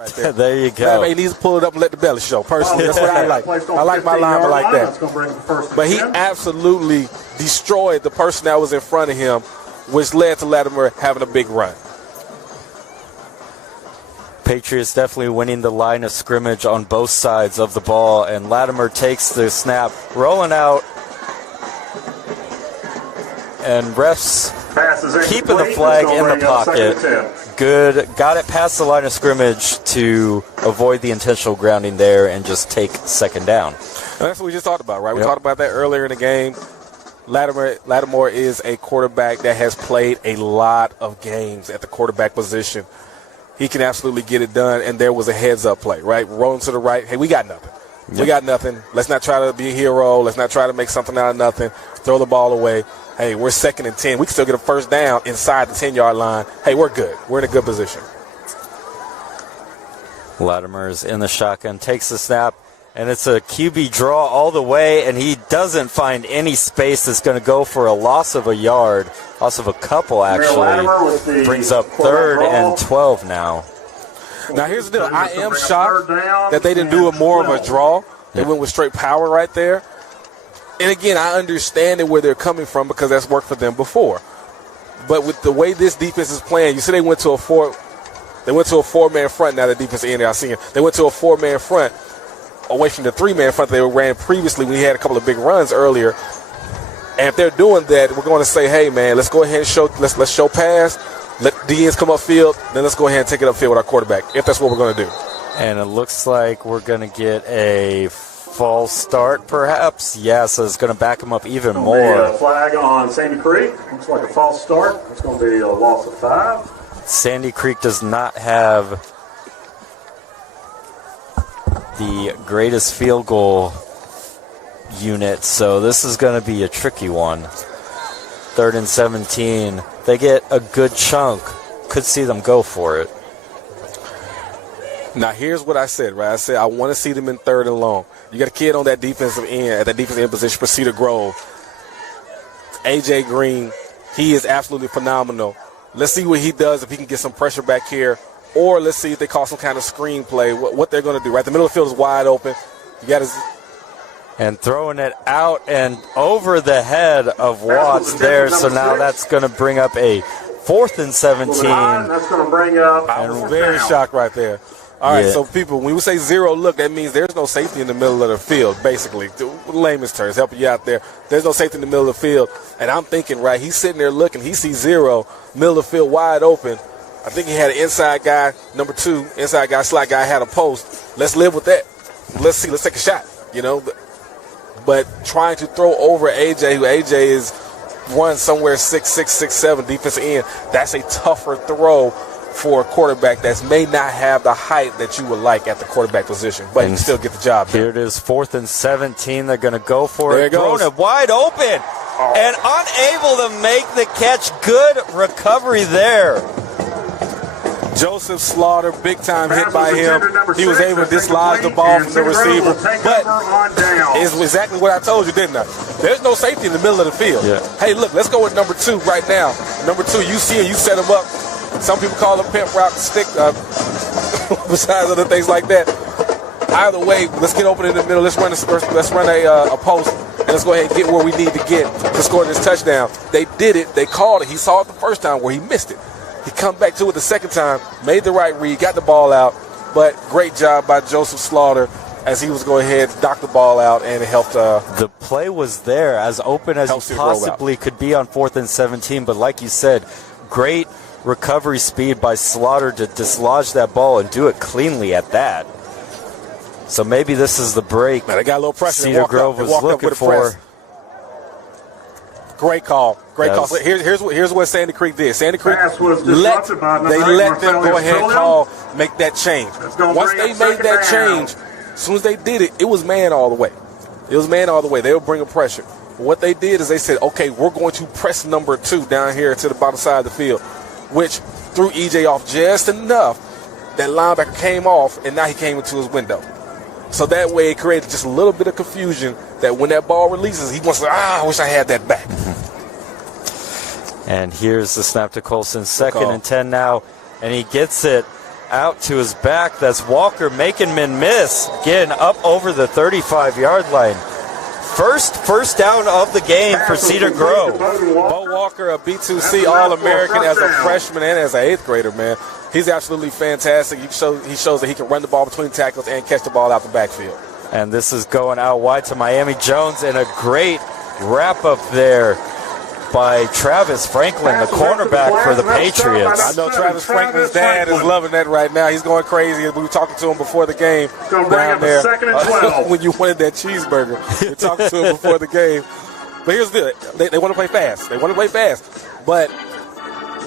Right there. There you go. He needs to pull it up and let the belly show. Personally, that's what I like. I like my lineman like that. But he absolutely destroyed the person that was in front of him, which led to Latimer having a big run. Patriots definitely winning the line of scrimmage on both sides of the ball, and Latimer takes the snap, rolling out, and refs keeping the flag in the pocket. Good. Got it past the line of scrimmage to avoid the intentional grounding there and just take second down. And that's what we just talked about, right? We talked about that earlier in the game. Lattimore is a quarterback that has played a lot of games at the quarterback position. He can absolutely get it done, and there was a heads-up play, right? Rolling to the right. Hey, we got nothing. We got nothing. Let's not try to be a hero. Let's not try to make something out of nothing. Throw the ball away. Hey, we're 2nd and 10. We can still get a first down inside the 10-yard line. Hey, we're good. We're in a good position. Latimer's in the shotgun, takes the snap, and it's a QB draw all the way, and he doesn't find any space that's going to go for a loss of a yard, loss of a couple, actually. Brings up 3rd and 12 now. Now, here's the deal. I am shocked that they didn't do a more of a draw. They went with straight power right there. And, again, I understand where they're coming from because that's worked for them before. But with the way this defense is playing, you see they went to a four-man front. Now the defense ended. I see him. They went to a 4-man front away from the 3-man front they ran previously when he had a couple of big runs earlier. And if they're doing that, we're going to say, hey, man, let's go ahead and let's show pass. Let the ends come upfield. Then let's go ahead and take it upfield with our quarterback, if that's what we're going to do. And it looks like we're going to get a false start, perhaps. Yeah, so it's going to back him up even more. A flag on Sandy Creek. Looks like a false start. It's going to be a loss of 5. Sandy Creek does not have the greatest field goal unit, so this is going to be a tricky one. 3rd and 17. They get a good chunk. Could see them go for it. Now, here's what I said, right? I said I want to see them in 3rd and long. You got a kid on that defensive end, at that defensive end position for Cedar Grove. A.J. Green, he is absolutely phenomenal. Let's see what he does if he can get some pressure back here. Or let's see if they call some kind of screen play, what they're going to do. Right, the middle of the field is wide open. You got to... And throwing it out and over the head of Watts there. So now that's going to bring up a 4th and 17. That's going to bring up... I'm very shocked right there. All right, so people, when we say zero look, that means there's no safety in the middle of the field, basically. Layman's terms, helping you out there. There's no safety in the middle of the field. And I'm thinking, right, he's sitting there looking. He sees zero, middle of the field wide open. I think he had an inside guy, number 2, inside guy, slot guy, had a post. Let's live with that. Let's see. Let's take a shot, you know. But trying to throw over A.J., who A.J. is run somewhere 6'6", 6'7", defensive end, that's a tougher throw for a quarterback that may not have the height that you would like at the quarterback position, but you still get the job done. Here it is, 4th and 17. They're going to go for there it. Throwing it wide open and unable to make the catch. Good recovery there. Joseph Slaughter, big-time hit by him. He was able to dislodge the ball from the receiver. But it's exactly what I told you, didn't I? There's no safety in the middle of the field. Yeah. Hey, look, let's go with number 2 right now. Number 2, you see it, you set him up. Some people call it pimp route stick, besides other things like that. Either way, let's get open in the middle. Let's run a post, and let's go ahead and get where we need to get to score this touchdown. They did it. They called it. He saw it the first time where he missed it. He come back to it the second time, made the right read, got the ball out. But great job by Joseph Slaughter as he was going ahead, knock the ball out, and it helped. The play was there, as open as you possibly could be on 4th and 17. But like you said, great recovery speed by Slaughter to dislodge that ball and do it cleanly at that. So maybe this is the break. Man, they got a little pressure. Cedar Grove was looking for. Great call. Great call. Here's what Sandy Creek did. Sandy Creek let them go ahead and make that change. Once they made that change, as soon as they did it, it was man all the way. It was man all the way. They were bringing pressure. What they did is they said, okay, we're going to press number 2 down here to the bottom side of the field, which threw EJ off just enough that linebacker came off, and now he came into his window. So that way it created just a little bit of confusion that when that ball releases, he wants to, I wish I had that back. And here's the snap to Colson, 2nd and 10 now, and he gets it out to his back. That's Walker making men miss. Getting up over the 35-yard line. First down of the game for Cedar Grove. Bo Walker, a B2C All-American as a freshman and as an 8th grader, man. He's absolutely fantastic. He shows that he can run the ball between tackles and catch the ball out the backfield. And this is going out wide to Miami Jones, and a great wrap-up there by Travis Franklin, the cornerback for the Patriots. I know Travis Franklin's dad is loving that right now. He's going crazy. We were talking to him before the game down there. When you wanted that cheeseburger, we talked to him before the game. But here's the deal. They want to play fast. But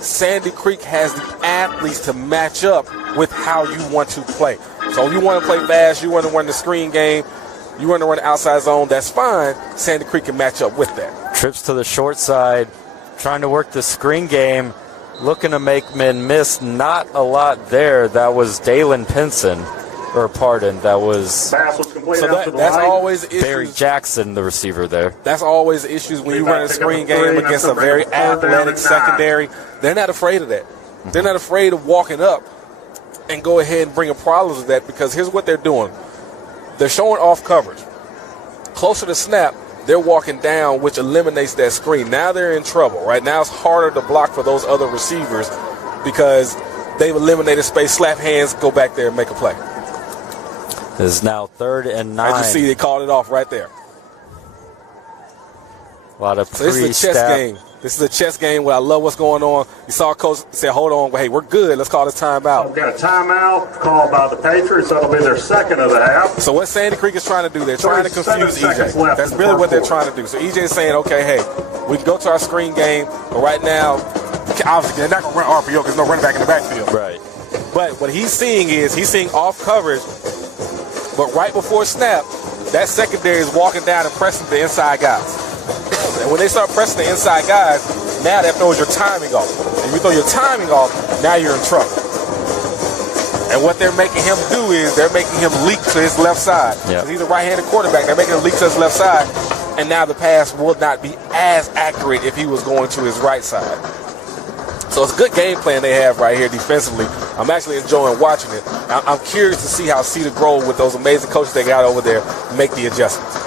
Sandy Creek has the athletes to match up with how you want to play. So if you want to play fast, you want to run the screen game, you want to run the outside zone, that's fine. Sandy Creek can match up with that. Trips to the short side, trying to work the screen game, looking to make men miss. Not a lot there. That was Dalen Pinson, that was so that's always issues. Barry Jackson, the receiver there. That's always issues when you run a screen game against a very athletic secondary. They're not afraid of that. They're not afraid of walking up and go ahead and bring a problem to that, because here's what they're doing. They're showing off coverage. Closer to snap, they're walking down, which eliminates that screen. Now they're in trouble. Right now it's harder to block for those other receivers because they've eliminated space, slap hands, go back there and make a play. This is now 3rd and 9. As you see, they called it off right there. A lot of so this is a chess game. This is a chess game where I love what's going on. You saw a coach say, hold on, hey, we're good. Let's call this timeout. We've got a timeout called by the Patriots. That'll be their second of the half. So what Sandy Creek is trying to do, they're trying to confuse EJ. That's really what they're trying to do. So EJ is saying, okay, hey, we can go to our screen game, but right now, obviously they're not going to run RPO because there's no running back in the backfield. Right. But what he's seeing is he's seeing off coverage, but right before snap, that secondary is walking down and pressing the inside guys. And when they start pressing the inside guys, now that throws your timing off. And you throw your timing off, now you're in trouble. And what they're making him do is they're making him leak to his left side. Yep. He's a right-handed quarterback. They're making him leak to his left side. And now the pass will not be as accurate if he was going to his right side. So it's a good game plan they have right here defensively. I'm actually enjoying watching it. I'm curious to see how Cedar Grove, with those amazing coaches they got over there, make the adjustments.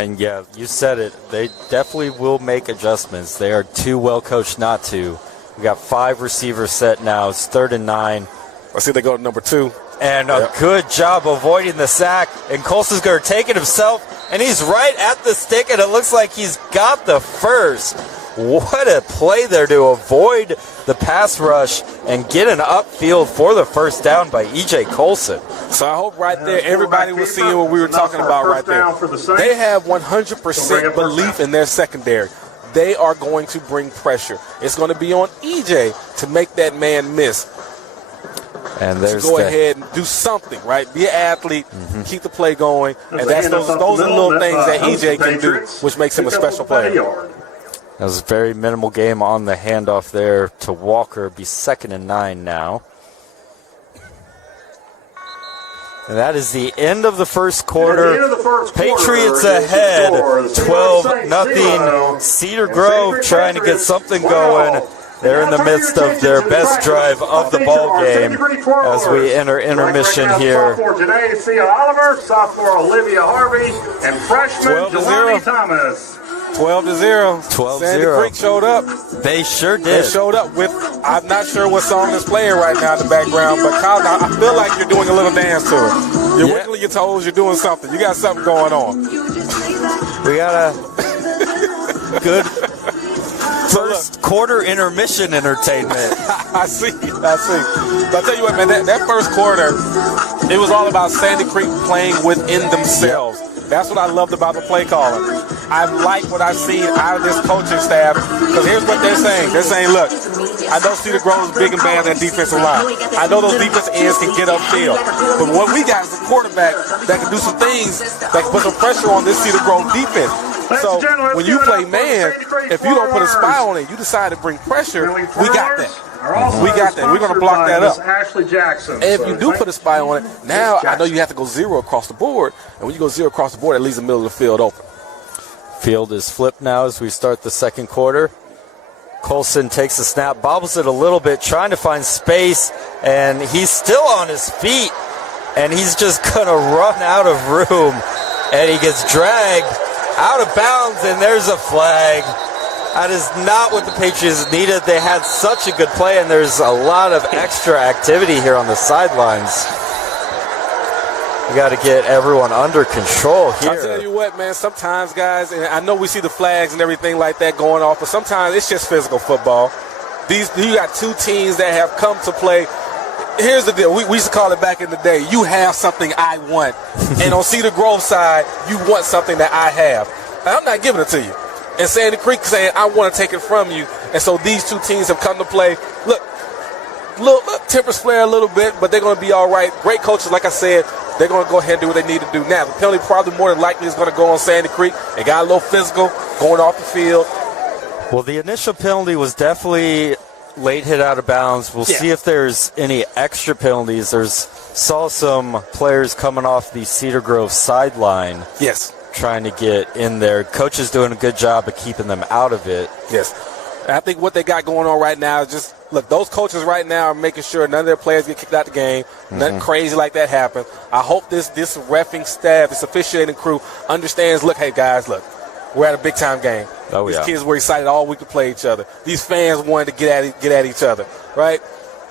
And yeah, you said it. They definitely will make adjustments. They are too well coached not to. We got 5 receivers set now. It's 3rd and 9. I see they go to number 2. And a good job avoiding the sack. And Colson's going to take it himself. And he's right at the stick, and it looks like he's got the first. What a play there to avoid the pass rush and get an upfield for the first down by E.J. Colson. So I hope right there everybody was seeing what we were talking about right there. They have 100% belief in their secondary. They are going to bring pressure. It's going to be on E.J. to make that man miss. And there's to go ahead and do something, right? Be an athlete, keep the play going, and that's those are the little things that E.J. can do, which makes him a special player. That was a very minimal game on the handoff there to Walker. Be 2nd and 9 now. And that is the end of the first quarter. Patriots ahead, 12-0. Cedar Grove trying to get something going. They're in the midst of their best drive of the ball game as we enter intermission here. Sophomore Janae C. Oliver, sophomore Olivia Harvey, and freshman Jelani Thomas. 12-0. 12-0. Sandy Creek showed up. They sure did. They showed up with, I'm not sure what song is playing right now in the background, but Kyle, I feel like you're doing a little dance to it. You're wiggling your toes, you're doing something. You got something going on. We got a good first quarter intermission entertainment. I see. But I tell you what, man, that first quarter, it was all about Sandy Creek playing within themselves. That's what I loved about the play calling. I like what I've seen out of this coaching staff, because here's what they're saying. They're saying, look, I know Cedar Grove is big and bad on that defensive line. I know those defensive ends can get upfield. But what we got is a quarterback that can do some things that can put some pressure on this Cedar Grove defense. So when you play man, if you don't put a spy on it, you decide to bring pressure, we got that. We got that. We're going to block that up. Ashley Jackson. And if you do put a spy on it, now I know you have to go 0 across the board. And when you go 0 across the board, it leaves the middle of the field open. Field is flipped now as we start the second quarter. Colson takes the snap, bobbles it a little bit, trying to find space, and he's still on his feet, and he's just going to run out of room, and he gets dragged out of bounds, and there's a flag. That is not what the Patriots needed. They had such a good play, and there's a lot of extra activity here on the sidelines. We got to get everyone under control here. I'll tell you what, man, sometimes, guys, and I know we see the flags and everything like that going off, but sometimes it's just physical football. You got two teams that have come to play. Here's the deal. We used to call it back in the day, you have something I want. And on Cedar Grove side, you want something that I have. And I'm not giving it to you. And Sandy Creek saying, I want to take it from you. And so these two teams have come to play. Look, tempers flare a little bit, but they're going to be all right. Great coaches, like I said, they're going to go ahead and do what they need to do. Now, the penalty probably more than likely is going to go on Sandy Creek. It got a little physical going off the field. Well, the initial penalty was definitely late hit out of bounds. We'll see if there's any extra penalties. Saw some players coming off the Cedar Grove sideline. Yes. Trying to get in there. Coach is doing a good job of keeping them out of it. Yes. And I think what they got going on right now is just, look, those coaches right now are making sure none of their players get kicked out the game. Nothing crazy like that happens. I hope this reffing staff, this officiating crew understands, look, hey, guys, look, we're at a big-time game. These kids were excited all week to play each other. These fans wanted to get at each other, right?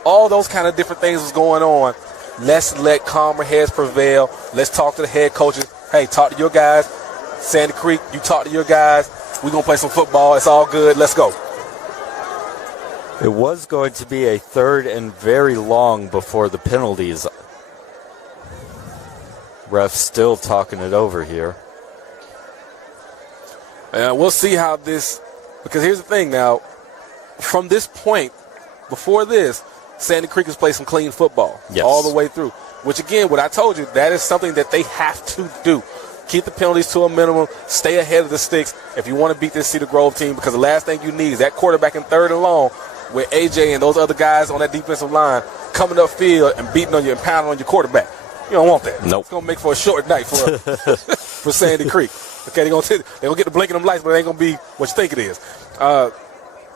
All those kind of different things was going on. Let's let calmer heads prevail. Let's talk to the head coaches. Hey, talk to your guys. Sandy Creek, you talk to your guys. We're going to play some football. It's all good. Let's go. It was going to be a third and very long before the penalties. Ref still talking it over here. We'll see how this, because here's the thing now, from this point, before this, Sandy Creek has played some clean football all the way through, which again, what I told you, that is something that they have to do. Keep the penalties to a minimum, stay ahead of the sticks if you want to beat this Cedar Grove team, because the last thing you need is that quarterback in third and long with AJ and those other guys on that defensive line coming up field and beating on you and pounding on your quarterback. You don't want that. Nope. It's going to make for a short night for Sandy Creek. Okay, they're gonna get the blinking them lights, but it ain't going to be what you think it is.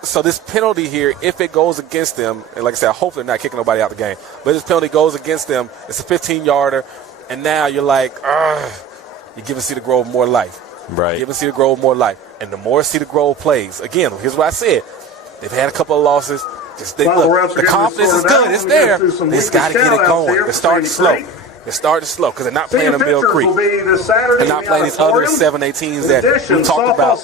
So this penalty here, if it goes against them, and like I said, I hope they're not kicking nobody out the game, but this penalty goes against them, it's a 15-yarder, and now you're like, you're giving Cedar Grove more life. Right. You're giving Cedar Grove more life. And the more Cedar Grove plays, again, here's what I said. They've had a couple of losses. Look, the confidence is good. It's there. They just got to get it going. They're starting slow. They're starting slow because they're not playing in Mill Creek. They're not playing these other 7A teams that we talked about.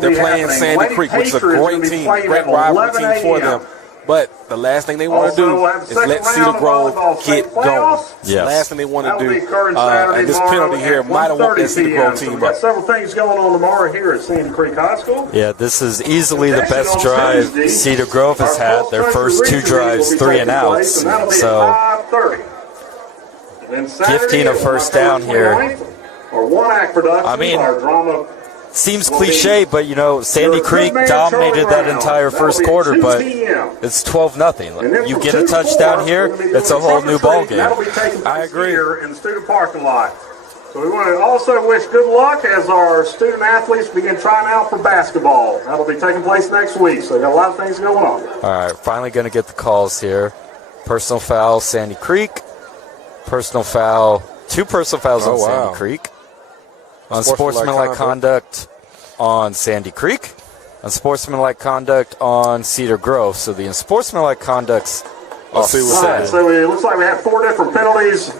They're playing Sandy Creek, which is a great team, great rivalry team for them. But the last thing they want to do is let Cedar Grove get going. It's the last thing they want to do. And this penalty here might have woke that Cedar Grove team up. Several things going on tomorrow here at Sandy Creek High School. Yeah, this is easily the best drive Cedar Grove has had. Their first two drives, 3 and outs. So gifting a first down here. I mean, seems cliche, but, Sandy Creek dominated that entire first quarter, but it's 12-0. You get a touchdown here, it's a whole new ballgame. I agree. In the student parking lot. So we want to also wish good luck as our student athletes begin trying out for basketball. That'll be taking place next week, so we've got a lot of things going on. All right, finally going to get the calls here. Personal foul, Sandy Creek. Personal foul, 2 personal fouls on Sandy Creek. Unsportsmanlike conduct on Sandy Creek. Unsportsmanlike conduct on Cedar Grove. So the unsportsmanlike conduct's offset. So it looks like we have 4 different penalties.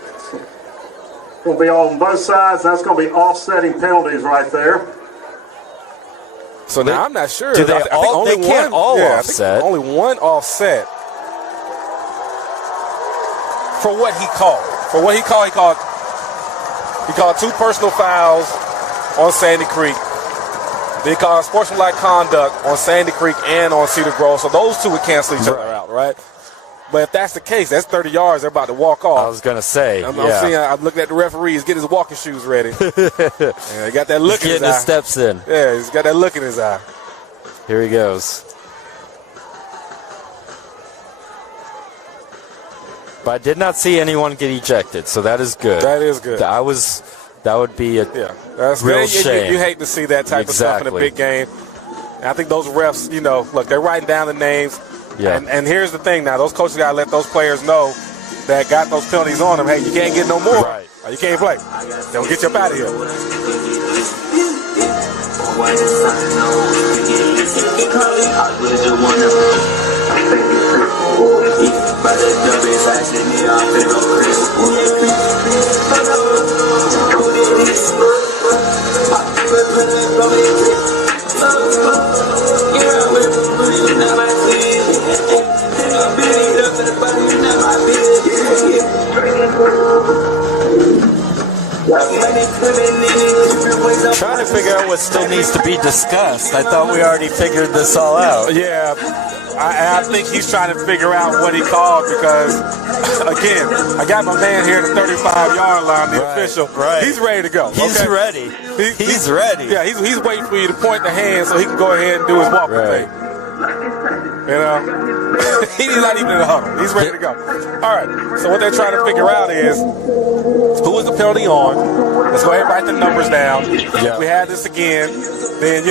Going to be on both sides. That's going to be offsetting penalties right there. So now I'm not sure. Do they all? They can't all offset. I think only one offset. For what he called. He called 2 personal fouls on Sandy Creek. They called sportsmanlike conduct on Sandy Creek and on Cedar Grove. So those 2 would cancel each other out, right? But if that's the case, that's 30 yards. They're about to walk off. I was going to say, I'm looking at the referee. He's getting his walking shoes ready. He got that look in his eye. Getting his steps in. Yeah, he's got that look in his eye. Here he goes. But I did not see anyone get ejected, so that is good. That is good. That would be a that's real good. shame. You hate to see that type of stuff in a big game. And I think those refs, look, they're writing down the names. Yeah. And here's the thing now. Those coaches got to let those players know that got those penalties on them. Hey, you can't get no more. Right. Or you can't play. They'll get you up out of here. Trying to figure out what still needs to be discussed. I thought we already figured this all out. Yeah, I think he's trying to figure out what he called because, again, I got my man here at the 35-yard line, the official. Right. He's ready to go. He's ready. He's ready. Yeah, he's waiting for you to point the hand so he can go ahead and do his walking thing. He's not even in the huddle. He's ready to go. All right, so what they're trying to figure out is who was the penalty on. Let's go ahead and write the numbers down. Yeah. If we had this again, then,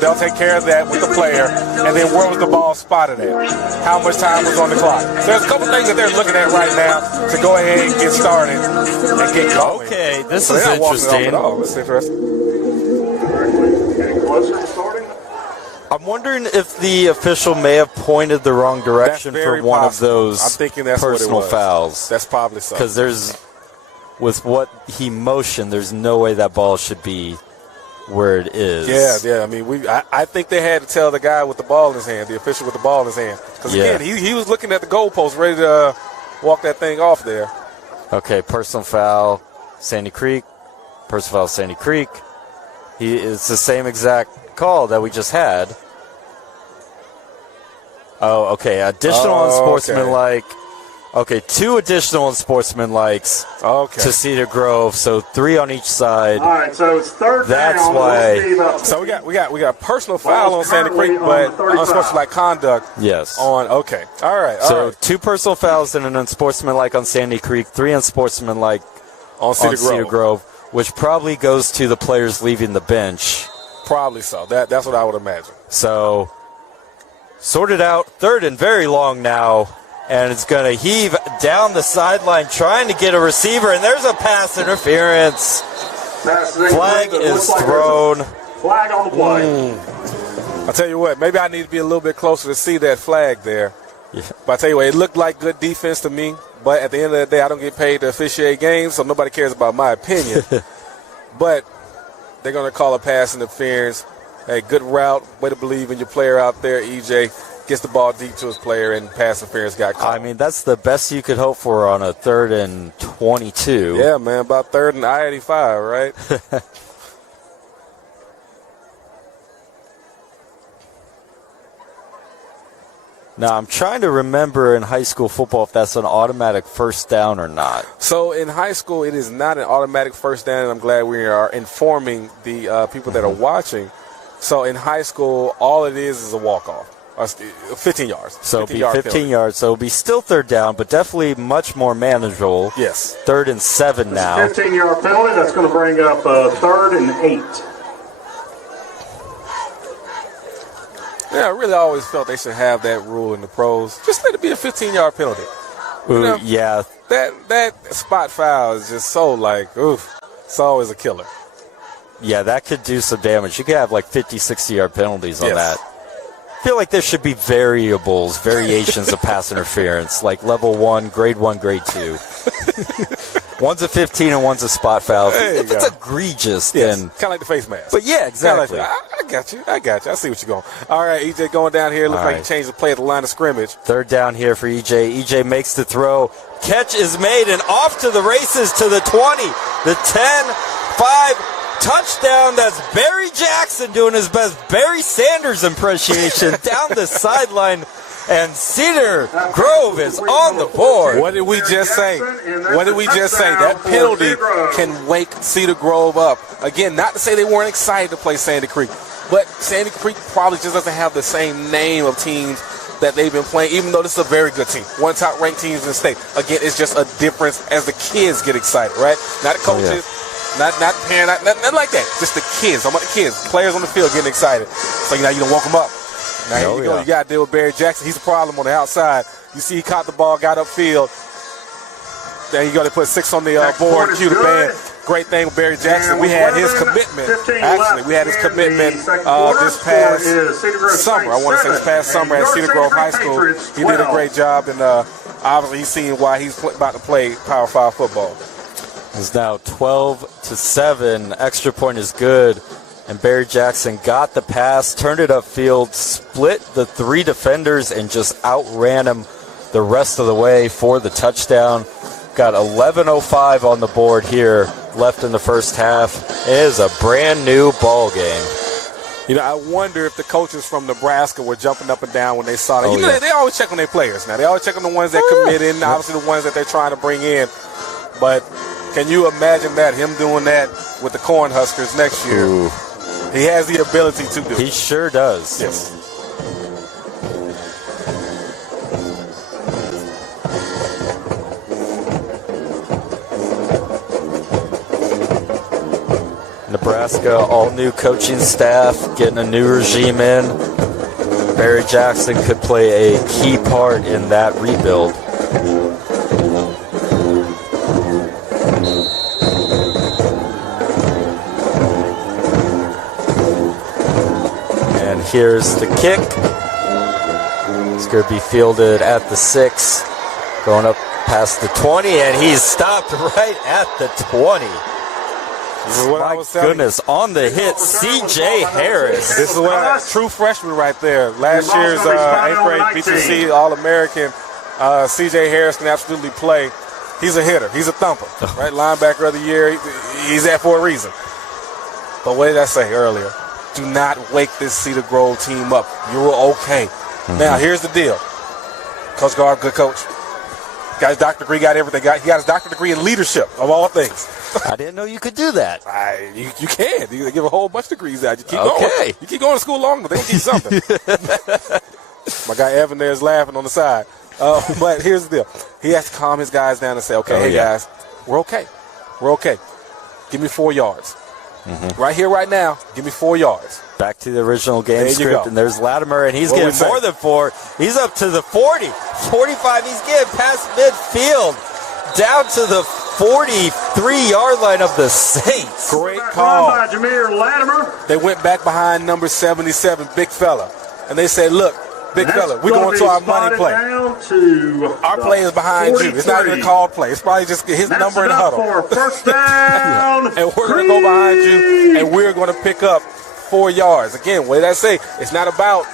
they'll take care of that with the player. And then where was the ball spotted at? How much time was on the clock? So there's a couple things that they're looking at right now to go ahead and get started and get going. Okay, this is interesting. This is interesting. Closer to starting. I'm wondering if the official may have pointed the wrong direction for one of those I'm thinking that's personal what it was. fouls. That's probably so. Because with what he motioned, there's no way that ball should be where it is. Yeah. I mean, I think they had to tell the guy with the ball in his hand, the official with the ball in his hand. Because, again, he was looking at the goalpost, ready to walk that thing off there. Okay, personal foul, Sandy Creek. Personal foul, Sandy Creek. It's the same exact call that we just had. Oh, okay. Additional unsportsmanlike. Okay, 2 additional unsportsmanlikes to Cedar Grove, so 3 on each side. All right, so it's third That's down. why. So we got personal foul on Sandy Creek, but unsportsmanlike conduct. Yes. On okay. All right. So 2 personal fouls and an unsportsmanlike on Sandy Creek, 3 unsportsmanlike on Cedar Grove, which probably goes to the players leaving the bench. Probably so. That's what I would imagine. So sorted out, third and very long now, and it's going to heave down the sideline trying to get a receiver, and there's a pass interference. Flag is thrown. Flag on the play. I'll tell you what, maybe I need to be a little bit closer to see that flag there. Yeah. But I tell you what, it looked like good defense to me, but at the end of the day, I don't get paid to officiate games, so nobody cares about my opinion. But they're going to call a pass interference. Hey, good route. Way to believe in your player out there. EJ gets the ball deep to his player, and pass interference got called. I mean, that's the best you could hope for on a 3rd and 22. Yeah, man, about 3rd and I-85, right? Now, I'm trying to remember in high school football if that's an automatic first down or not. So in high school, it is not an automatic first down, and I'm glad we are informing the people that are watching. So in high school, all it is a walk-off, 15 yards. So it'll be 15 yards, so it'll be still 3rd down, but definitely much more manageable. Yes. 3rd and 7 now. 15-yard penalty. That's going to bring up 3rd and 8. Yeah, I really always felt they should have that rule in the pros. Just let it be a 15-yard penalty. Ooh, yeah. That spot foul is just so it's always a killer. Yeah, that could do some damage. You could have 50, 60-yard penalties on that. I feel like there should be variations of pass interference, like level 1, grade 1, grade 2. One's a 15 and one's a spot foul. If it's egregious, then kind of like the face mask. But yeah, exactly. I got you. I see what you're going. All right, EJ going down here. Looks like he changed the play at the line of scrimmage. 3rd down here for EJ. EJ makes the throw. Catch is made and off to the races to the 20, the 10, 5. Touchdown. That's Barry Jackson doing his best Barry Sanders impression down the sideline. And Cedar Grove is on the board. What did we just say? That penalty can wake Cedar Grove up. Again, not to say they weren't excited to play Sandy Creek, but Sandy Creek probably just doesn't have the same name of teams that they've been playing, even though this is a very good team. One top-ranked teams in the state. Again, it's just a difference as the kids get excited, right? Not the coaches, not hand, nothing like that. Just the kids. I'm about the kids, players on the field getting excited. So you don't woke them up. Now here you go. You got to deal with Barry Jackson. He's a problem on the outside. You see, he caught the ball, got upfield. Then you got to put 6 on the board. Cue the band. Great thing with Barry Jackson. We had his commitment. Actually, we had his commitment this past summer. I want to say this past summer at Cedar Grove High School. He did a great job, and obviously he's seeing why he's about to play Power 5 football. It's now 12-7. Extra point is good. And Barry Jackson got the pass, turned it upfield, split the 3 defenders, and just outran him the rest of the way for the touchdown. Got 11:05 on the board here, left in the first half. It is a brand new ball game. I wonder if the coaches from Nebraska were jumping up and down when they saw that. They always check on their players now. They always check on the ones that commit in, obviously the ones that they're trying to bring in. But can you imagine him doing that with the Cornhuskers next year? Ooh. He has the ability to do it. He sure does. Yes. Nebraska, all new coaching staff, getting a new regime in. Barry Jackson could play a key part in that rebuild. And here's the kick. It's going to be fielded at the 6, going up past the 20, and he's stopped right at the 20. My goodness, on the hit, C.J. Harris. This is what true freshman right there. Last year's 8th grade BTC All-American C.J. Harris can absolutely play. He's a hitter. He's a thumper. Right, linebacker of the year. He's that for a reason. But what did I say earlier? Do not wake this Cedar Grove team up. You were okay. Mm-hmm. Now, here's the deal. Coach Gard, good coach. Got his doctorate degree, got everything. He got his doctorate degree in leadership, of all things. I didn't know you could do that. You can. You give a whole bunch of degrees out. You keep going. You keep going to school longer, but they keep something. My guy Evan there is laughing on the side. But here's the deal. He has to calm his guys down and say, okay, guys, we're okay. We're okay. Give me 4 yards. Mm-hmm. Right here, right now, give me 4 yards. Back to the original game script, and there's Latimer, and he's getting more than 4. He's up to the 40. 45, he's getting past midfield. Down to the 43-yard line of the Saints. Great call. By Jameer Latimer. They went back behind number 77, big fella. And they said, look, big fella, we're going to our money play. Our play is behind 43. You. It's not even a called play. It's probably just his number in the huddle. For first down. And we're going to go behind you, and we're going to pick up 4 yards. Again, what did I say? It's not about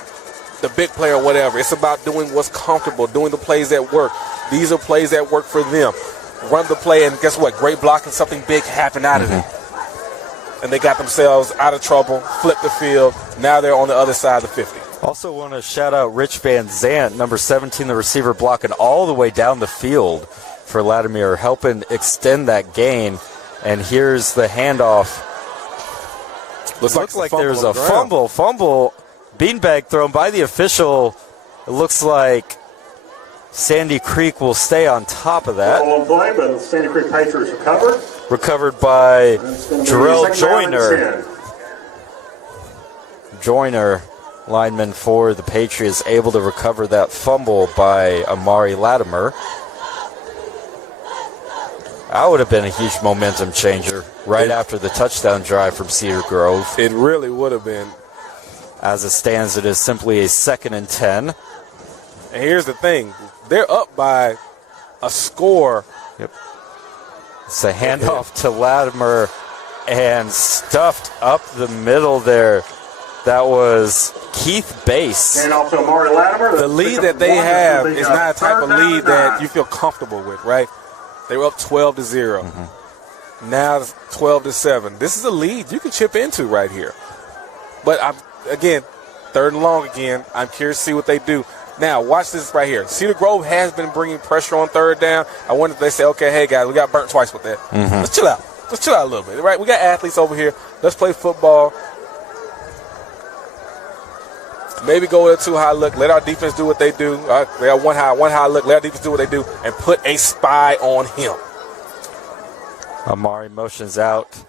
the big play or whatever. It's about doing what's comfortable, doing the plays that work. These are plays that work for them. Run the play, and guess what? Great block and something big happened out of it. And they got themselves out of trouble, flipped the field. Now they're on the other side of the 50. Also want to shout out Rich Van Zant, number 17, the receiver, blocking all the way down the field for Latimer, helping extend that gain. And here's the handoff. Looks like there's a fumble, beanbag thrown by the official. It looks like Sandy Creek will stay on top of that. Play, but Sandy Creek Patriots recovered. Recovered by Jarrell Joyner. Joyner, lineman for the Patriots, able to recover that fumble by Amari Latimer. That would have been a huge momentum changer right after the touchdown drive from Cedar Grove. It really would have been. As it stands, it is simply a 2nd and 10. And here's the thing. They're up by a score. Yep. It's a handoff to Latimer and stuffed up the middle there. That was Keith Bass. And also Amari Latimer. The lead that they have is not a type of lead that you feel comfortable with, right? They were up 12-0. Mm-hmm. Now it's 12-7. This is a lead you can chip into right here. But again, 3rd and long again. I'm curious to see what they do. Now, watch this right here. Cedar Grove has been bringing pressure on 3rd down. I wonder if they say, okay, hey, guys, we got burnt twice with that. Mm-hmm. Let's chill out. Let's chill out a little bit, right? We got athletes over here. Let's play football. Maybe go with a 2 high look. Let our defense do what they do. They got 1 high look. Let our defense do what they do and put a spy on him. Amari motions out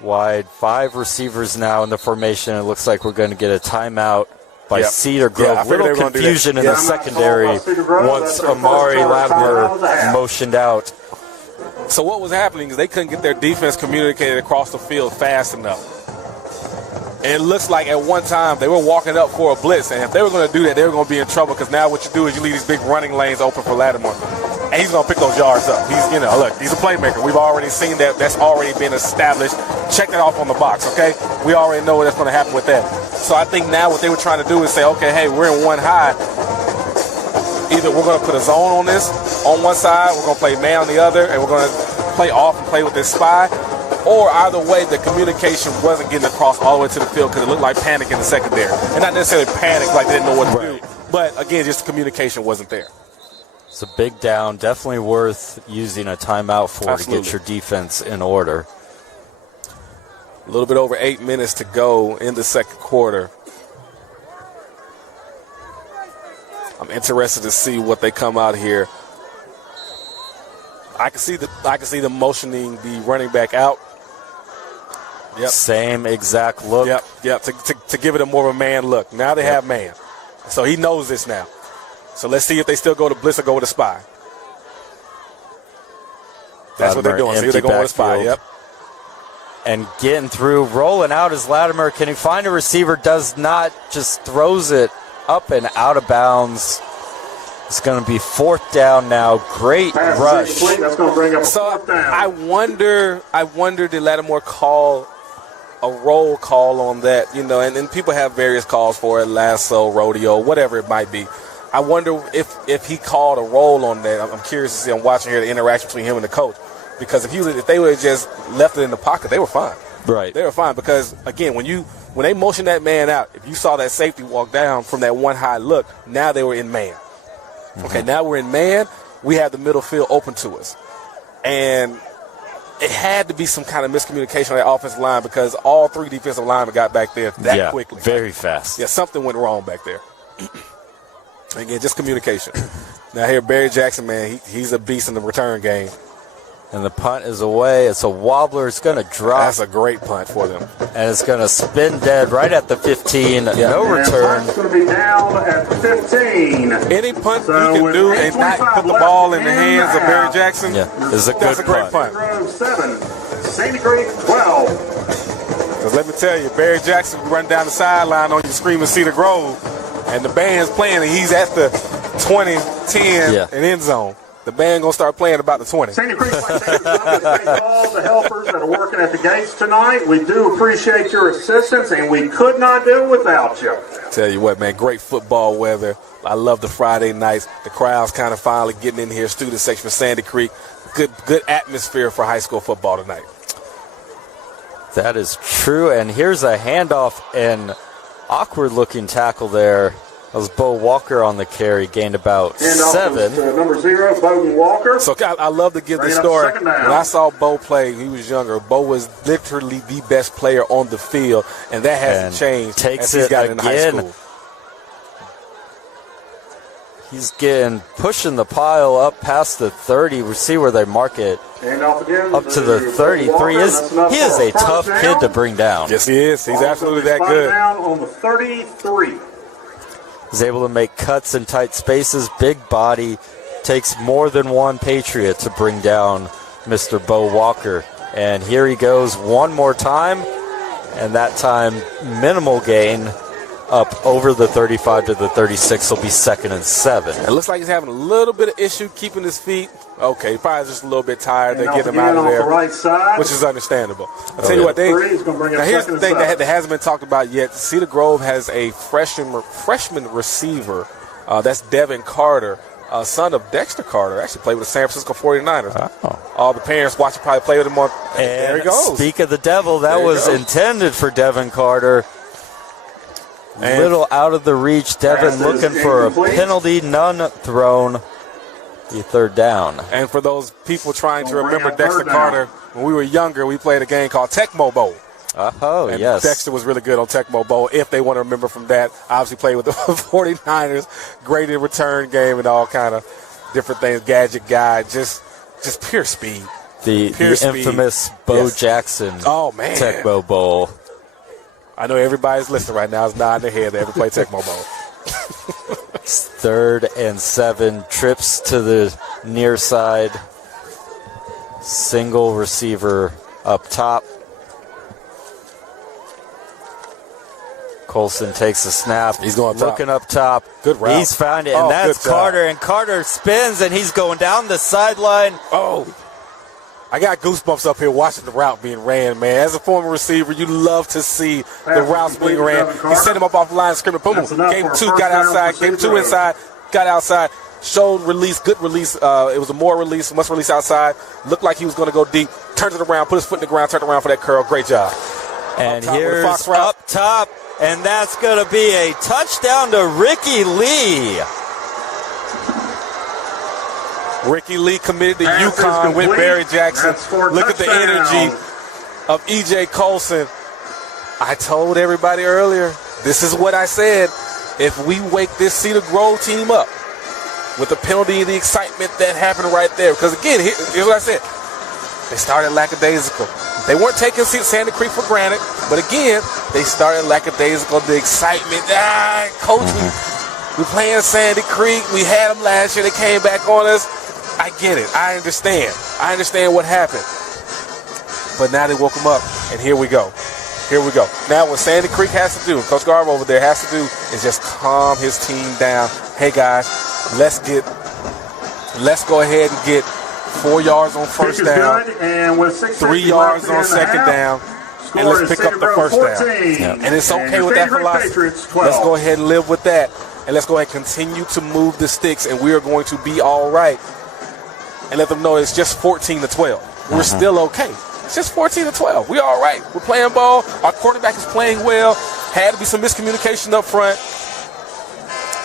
wide. 5 receivers now in the formation. It looks like we're going to get a timeout by Cedar Grove. Little confusion in the secondary once Amari Latimer motioned out. So what was happening is they couldn't get their defense communicated across the field fast enough. And it looks like at one time they were walking up for a blitz, and if they were going to do that, they were going to be in trouble because now what you do is you leave these big running lanes open for Lattimore, and he's going to pick those yards up. Look, he's a playmaker. We've already seen that. That's already been established. Check that off on the box, okay? We already know what's going to happen with that. So I think now what they were trying to do is say, okay, hey, we're in one high. Either we're going to put a zone on this on one side, we're going to play man on the other, and we're going to play off and play with this spy. Or either way, the communication wasn't getting across all the way to the field because it looked like panic in the secondary. And not necessarily panic like they didn't know what to do. But, again, just the communication wasn't there. It's a big down. Definitely worth using a timeout for to get your defense in order. A little bit over 8 minutes to go in the second quarter. I'm interested to see what they come out here. I can see them motioning the running back out. Yep. Same exact look. Yep. To give it a more of a man look. Now they have man. So he knows this now. So let's see if they still go to blitz or go with a spy. That's what they're doing. See if they're going with a spy. Yep. And getting through, rolling out is Latimer. Can he find a receiver? Does not, just throws it up and out of bounds. It's going to be 4th down now. Great rush. That's going to bring up so 4th down. I wonder did Lattimore call a roll call on that, and people have various calls for it, lasso, rodeo, whatever it might be. I wonder if he called a roll on that. I'm curious to see. I'm watching here the interaction between him and the coach, because if they would have just left it in the pocket, they were fine. Right. They were fine because, again, when they motioned that man out, if you saw that safety walk down from that one high look, now they were in man. Okay, now we're in man. We have the middle field open to us. And it had to be some kind of miscommunication on that offensive line because all 3 defensive linemen got back there that quickly. Very fast. Yeah, something went wrong back there. Again, just communication. Now here, Barry Jackson, man, he's a beast in the return game. And the punt is away. It's a wobbler. It's going to drop. That's a great punt for them. And it's going to spin dead right at the 15. No return. It's going to be down at 15. Any punt you can do and not put the ball in the hands of Barry Jackson, is a good that's a great punt. 7, Sandy Creek 12. Because let me tell you, Barry Jackson run down the sideline on you screaming Cedar Grove, and the band's playing, and he's at the 20, 10, and end zone. The band going to start playing about the 20. Sandy Creek, thank all the helpers that are working at the gates tonight. We do appreciate your assistance, and we could not do it without you. Tell you what, man, great football weather. I love the Friday nights. The crowd's kind of finally getting in here. Student section for Sandy Creek. Good atmosphere for high school football tonight. That is true. And here's a handoff and awkward-looking tackle there. That was Bo Walker on the carry, gained about 7. Number 0, Bowden Walker. So I love to give the story. When I saw Bo play, he was younger. Bo was literally the best player on the field, and that hasn't changed as he's gotten in high school. He's pushing the pile up past the 30. We'll see where they mark it. Up to the 33. He is a tough kid to bring down. Yes, he is. He's absolutely that good. Down on the 33. He's able to make cuts in tight spaces. Big body. Takes more than one Patriot to bring down Mr. Bo Walker. And here he goes one more time. And that time, minimal gain. Up over the 35 to the 36 will be 2nd and 7. It looks like he's having a little bit of issue keeping his feet. Okay, probably just a little bit tired. They get him out of there, the right side, which is understandable. I'll tell you what, now here's the thing that hasn't been talked about yet. Cedar Grove has a freshman receiver. That's Devin Carter, son of Dexter Carter. Actually played with the San Francisco 49ers. Oh. All the parents watching probably play with him on. And there he goes. Speak of the devil, that was intended for Devin Carter. A little out of the reach. Devin looking for a penalty, none thrown. The 3rd down. And for those people trying to remember Dexter Carter, when we were younger, we played a game called Tecmo Bowl. Oh, and yes. Dexter was really good on Tecmo Bowl, if they want to remember from that. Obviously played with the 49ers, graded return game and all kind of different things. Gadget guy, just pure speed. The infamous Bo Jackson Tecmo Bowl. I know everybody's listening right now is nodding their head. They ever play Tecmo Bowl. 3rd and 7. Trips to the near side. Single receiver up top. Colson takes a snap. He's going looking up top. Good route. He's found it, and that's Carter. And Carter spins, and he's going down the sideline. Oh, I got goosebumps up here watching the route being ran, man. As a former receiver, you love to see the routes being ran. He set him up off the line of scrimmage. Boom, game 2, got outside. Game 2 inside, got outside. Showed release, good release. It was a more release, must release outside. Looked like he was going to go deep. Turned it around, put his foot in the ground, turned around for that curl. Great job. And here's up top, and that's going to be a touchdown to Ricky Lee. Ricky Lee committed to UConn with Barry Jackson. Look at the energy of E.J. Colson. I told everybody earlier, this is what I said. If we wake this Cedar Grove team up with the penalty and the excitement that happened right there, because again, here's what I said. They started lackadaisical. They weren't taking Sandy Creek for granted, but again, they started lackadaisical. The excitement, coach, we playing Sandy Creek. We had them last year. They came back on us. I get it. I understand. I understand what happened. But now they woke him up, and here we go. Here we go. Now what Sandy Creek has to do, Coach Garver over there has to do, is just calm his team down. Hey, guys, let's go ahead and get 4 yards on first down, and with 3 yards on second down, and let's pick up the first down. And it's okay with that philosophy. Let's go ahead and live with that, and let's go ahead and continue to move the sticks, and we are going to be all right. And let them know it's just 14-12. We're still okay. It's just 14-12. We're all right. We're playing ball. Our quarterback is playing well. Had to be some miscommunication up front,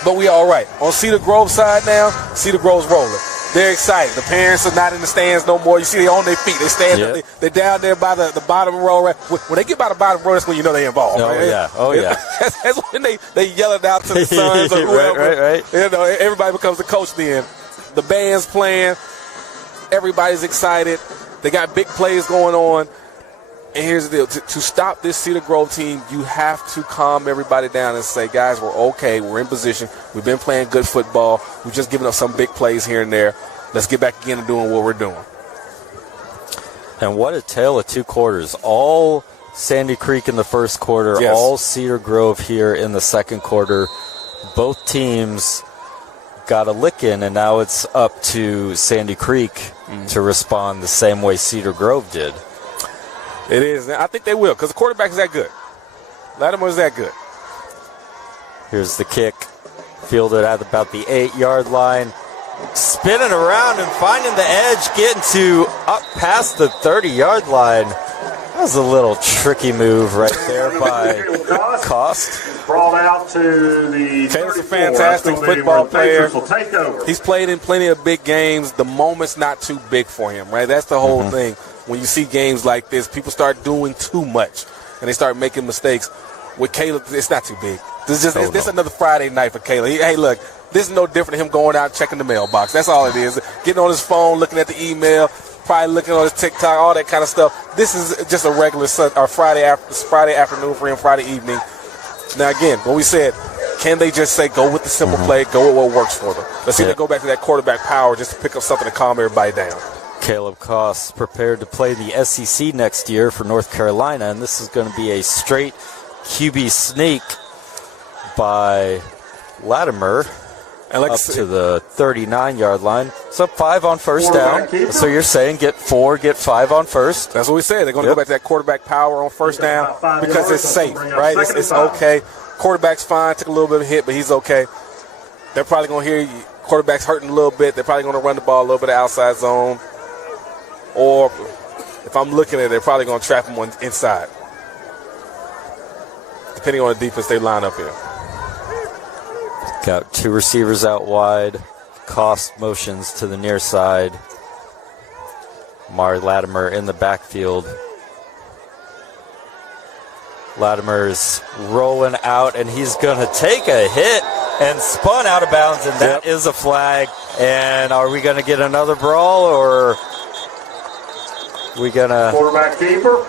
but we all right. On Cedar Grove side now, Cedar Grove's rolling. They're excited. The parents are not in the stands no more. You see, they on their feet. They stand up. They're down there by the bottom row. Right? When they get by the bottom row, that's when you know they're involved. Oh, right? yeah. Oh, yeah. That's when they yell it out to the sons or whoever. Right. You know, everybody becomes the coach then. The band's playing. Everybody's excited. They got big plays going on. And here's the deal. To stop this Cedar Grove team, you have to calm everybody down and say, guys, we're okay. We're in position. We've been playing good football. We've just given up some big plays here and there. Let's get back again to doing what we're doing. And what a tale of 2 quarters. All Sandy Creek in the first quarter, all Cedar Grove here in the second quarter. Both teams got a lick in, and now it's up to Sandy Creek to respond the same way Cedar Grove did. It is. I think they will, because the quarterback is that good. Latimer's that good. Here's the kick. Fielded at about the 8-yard line. Spinning around and finding the edge, getting to up past the 30-yard line. That was a little tricky move right there by Cost. Brought out to the Taylor's a fantastic football player. He's played in plenty of big games. The moment's not too big for him, right? That's the whole thing. When you see games like this, people start doing too much, and they start making mistakes. With Caleb, it's not too big. This is another Friday night for Caleb. Hey, look, this is no different than him going out and checking the mailbox. That's all it is. Getting on his phone, looking at the email, probably looking on his TikTok, all that kind of stuff. This is just a regular Friday afternoon for him, Friday evening. Now, again, what we said, can they just say go with the simple play, go with what works for them? Let's see if they go back to that quarterback power just to pick up something to calm everybody down. Caleb Cost prepared to play the SEC next year for North Carolina, and this is going to be a straight QB sneak by Latimer up to the 39-yard line. So 5 on first down. So you're saying get 5 on first. That's what we said. They're going to go back to that quarterback power on first down because it's safe, right? It's okay. Quarterback's fine. Took a little bit of a hit, but he's okay. They're probably going to hear you. Quarterback's hurting a little bit. They're probably going to run the ball a little bit of outside zone. Or if I'm looking at it, they're probably going to trap him inside, depending on the defense they line up in. Got 2 receivers out wide. Cost motions to the near side. Mari Latimer in the backfield. Latimer's rolling out, and he's going to take a hit and spun out of bounds, and that is a flag. And are we going to get another brawl, or Quarterback keeper.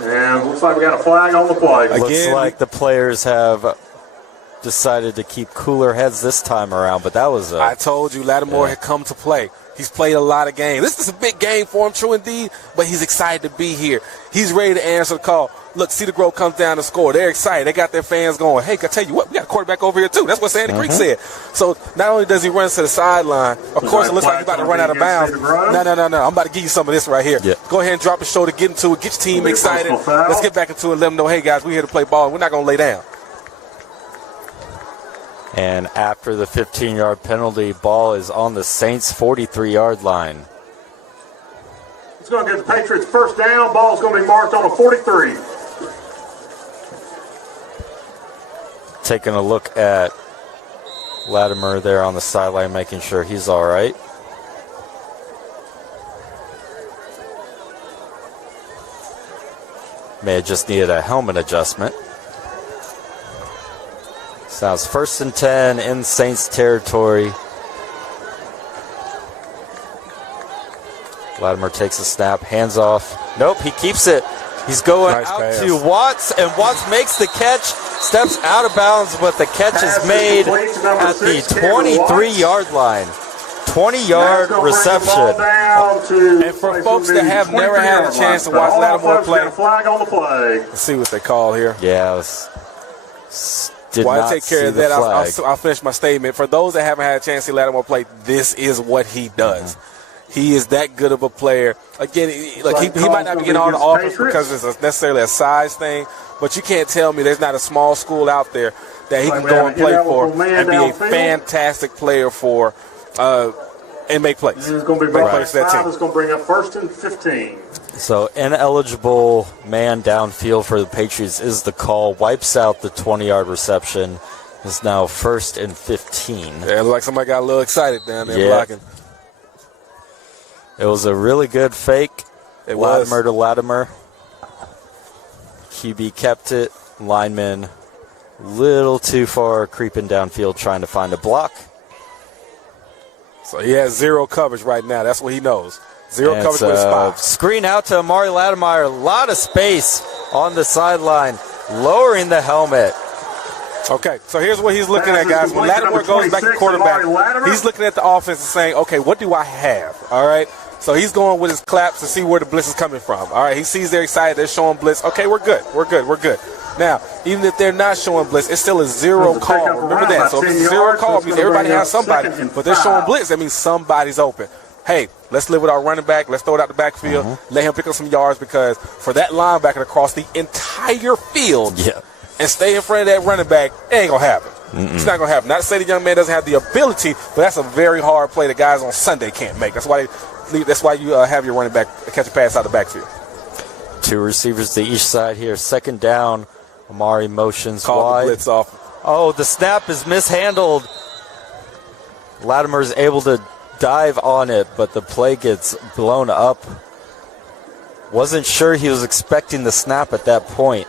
And looks like we got a flag on the play. Looks like the players have decided to keep cooler heads this time around, but that was I told you Lattimore had come to play. He's played a lot of games. This is a big game for him, true indeed, but he's excited to be here. He's ready to answer the call. Look, Cedar Grove comes down to score. They're excited. They got their fans going, hey, I tell you what, we got a quarterback over here, too. That's what Sandy Creek said. So not only does he run to the sideline, of course it looks like he's about to run out of bounds. No. I'm about to give you some of this right here. Yeah. Go ahead and drop the shoulder, get into it, get your team excited. Let's get back into it and let them know, hey, guys, we're here to play ball. We're not going to lay down. And after the 15-yard penalty, ball is on the Saints' 43-yard line. It's going to get the Patriots first down. Ball's going to be marked on a 43. Taking a look at Latimer there on the sideline, making sure he's all right. May have just needed a helmet adjustment. Sounds 1st and 10 in Saints territory. Latimer takes a snap, hands off. Nope, he keeps it. He's going out to Watts, and Watts makes the catch, steps out of bounds, but the catch is made at the 23-yard line. 20-yard reception. And for folks that have never had a chance to watch Lattimore play, flag on the play. Let's see what they call here. Yeah, While I take care of that, I'll finish my statement. For those that haven't had a chance to see Lattimore play, this is what he does. He is that good of a player. Again, look, he might not be getting on the offense because it's necessarily a size thing, but you can't tell me there's not a small school out there that he can go and play for and be a fantastic player for and make plays. This is going to be plays for that team. It's going to bring up 1st and 15. So ineligible man downfield for the Patriots is the call. Wipes out the 20-yard reception. It's now 1st and 15. Yeah, it looked like somebody got a little excited down there blocking. It was a really good fake. Latimer to Latimer. QB kept it. Lineman little too far, creeping downfield trying to find a block. So he has zero coverage right now. That's what he knows. Zero coverage with a spot. Screen out to Amari Latimer. A lot of space on the sideline. Lowering the helmet. Okay, so here's what he's looking at, guys. When Lattimore goes back to quarterback, he's looking at the offense and saying, okay, what do I have? All right? So he's going with his claps to see where the blitz is coming from. All right, he sees they're excited. They're showing blitz. Okay, we're good. Now, even if they're not showing blitz, it's still a zero call. Remember that. So if it's a zero call, it means everybody has somebody. But they're showing blitz. That means somebody's open. Hey, let's live with our running back. Let's throw it out the backfield. Let him pick up some yards because for that linebacker to cross the entire field and stay in front of that running back, it ain't going to happen. It's not going to happen. Not to say the young man doesn't have the ability, but that's a very hard play that guys on Sunday can't make. That's why you have your running back catch a pass out of the backfield. Two receivers to each side here. 2nd down. Amari motions wide. The blitz off. Oh, the snap is mishandled. Latimer is able to dive on it, but the play gets blown up. Wasn't sure he was expecting the snap at that point.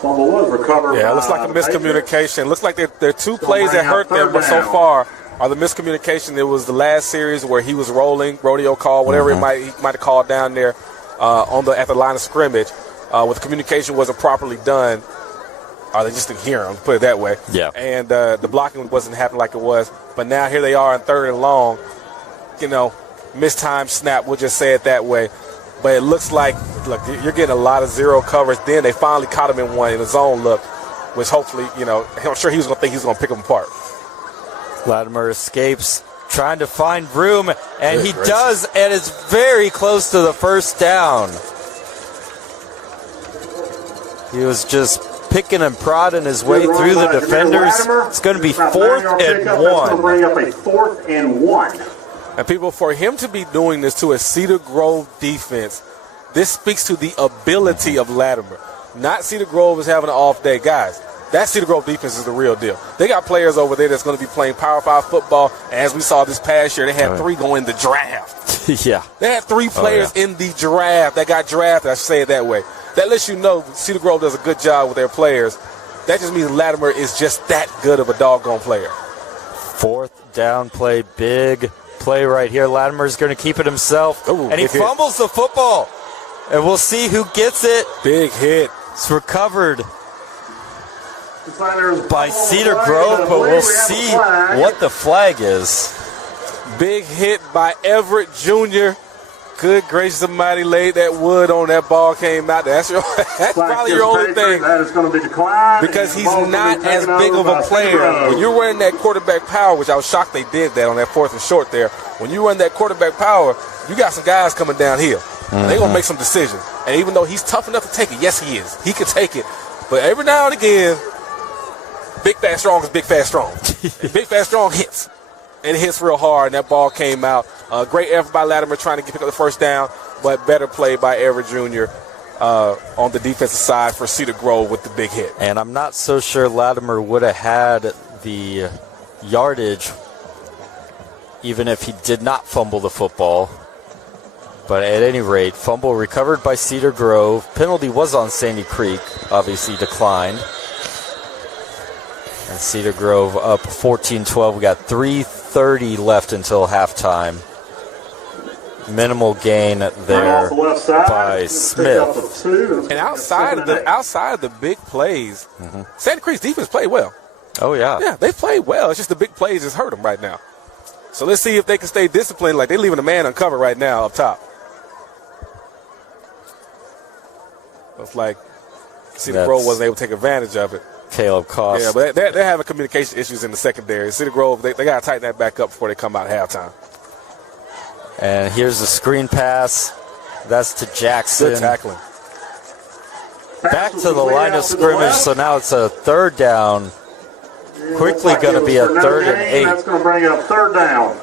Fumble was recovered. Yeah, it looks like a miscommunication. Looks like there are two plays that hurt them, but so far are the miscommunication. It was the last series where he was rolling, rodeo call, whatever he might have called down there at the line of scrimmage. Where the communication wasn't properly done, or they just didn't hear him, put it that way. Yeah. And the blocking wasn't happening like it was. But now here they are in 3rd and long. Mistimed snap, we'll just say it that way. But it looks like, you're getting a lot of zero coverage. Then they finally caught him in one in a zone look, which hopefully, I'm sure he was going to think he was going to pick him apart. Latimer escapes, trying to find room, and he does, and is very close to the 1st down. He was just picking and prodding his way through the defenders. It's going to be 4th and 1. Going to bring up a 4th and 1. And people, for him to be doing this to a Cedar Grove defense, this speaks to the ability of Latimer. Not Cedar Grove is having an off day. Guys, that Cedar Grove defense is the real deal. They got players over there that's going to be playing Power 5 football. And as we saw this past year, they had 3 go in the draft. Yeah. They had 3 players in the draft that got drafted. I should say it that way. That lets you know Cedar Grove does a good job with their players. That just means Latimer is just that good of a doggone player. 4th down play, big play right here. Latimer's going to keep it himself. Ooh, and he fumbles the football. And we'll see who gets it. Big hit. It's recovered by Cedar Grove, but we'll see what the flag is. Big hit by Everett Jr. Good gracious almighty, laid that wood on that ball, came out. That's probably your only thing. That is going to be declined. Because he's not as big of a player. When you're running that quarterback power, which I was shocked they did that on that 4th and short there. When you run that quarterback power, you got some guys coming downhill. They're going to make some decisions. And even though he's tough enough to take it, yes, he is. He can take it. But every now and again, big, fast, strong is big, fast, strong. Big, fast, strong hits. And it hits real hard, and that ball came out. Great effort by Latimer trying to pick up the first down, but better play by Everett Jr. On the defensive side for Cedar Grove with the big hit. And I'm not so sure Latimer would have had the yardage even if he did not fumble the football. But at any rate, fumble recovered by Cedar Grove. Penalty was on Sandy Creek, obviously declined. And Cedar Grove up 14-12. We got 3:30 left until halftime. Minimal gain there by Smith. And outside of the big plays, Sandy Creek's defense played well. Oh, yeah. Yeah, they played well. It's just the big plays just hurt them right now. So let's see if they can stay disciplined. Like, they're leaving a man uncovered right now up top. Looks like Cedar Grove wasn't able to take advantage of it. Caleb Cost. Yeah, but they're having communication issues in the secondary. Cedar Grove, they got to tighten that back up before they come out at halftime. And here's the screen pass. That's to Jackson. Good tackling. Back to the line of scrimmage, so now it's a third down. Quickly going to be a 3rd and 8. That's going to bring up 3rd down.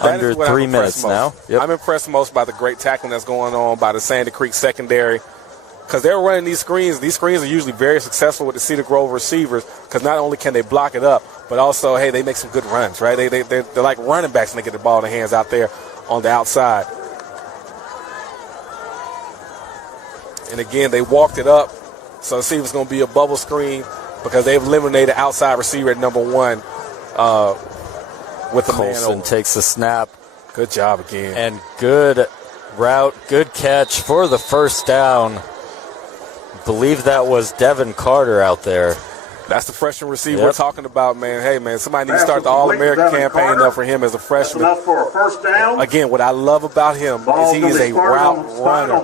Under 3 minutes now. Yep. I'm impressed most by the great tackling that's going on by the Sandy Creek secondary. Because they're running these screens. These screens are usually very successful with the Cedar Grove receivers because not only can they block it up, but also, hey, they make some good runs, right? They're like running backs when they get the ball in their hands out there on the outside. And again, they walked it up. So let's see if it's going to be a bubble screen because they've eliminated outside receiver at number 1 with the man Colson takes the snap. Good job again. And good route, good catch for the first down. Believe that was Devin Carter out there. That's the freshman receiver we're talking about, man. Hey, man, somebody needs to start the All-American campaign up for him as a freshman. That's enough for a first down. Again, what I love about him is he is a route runner.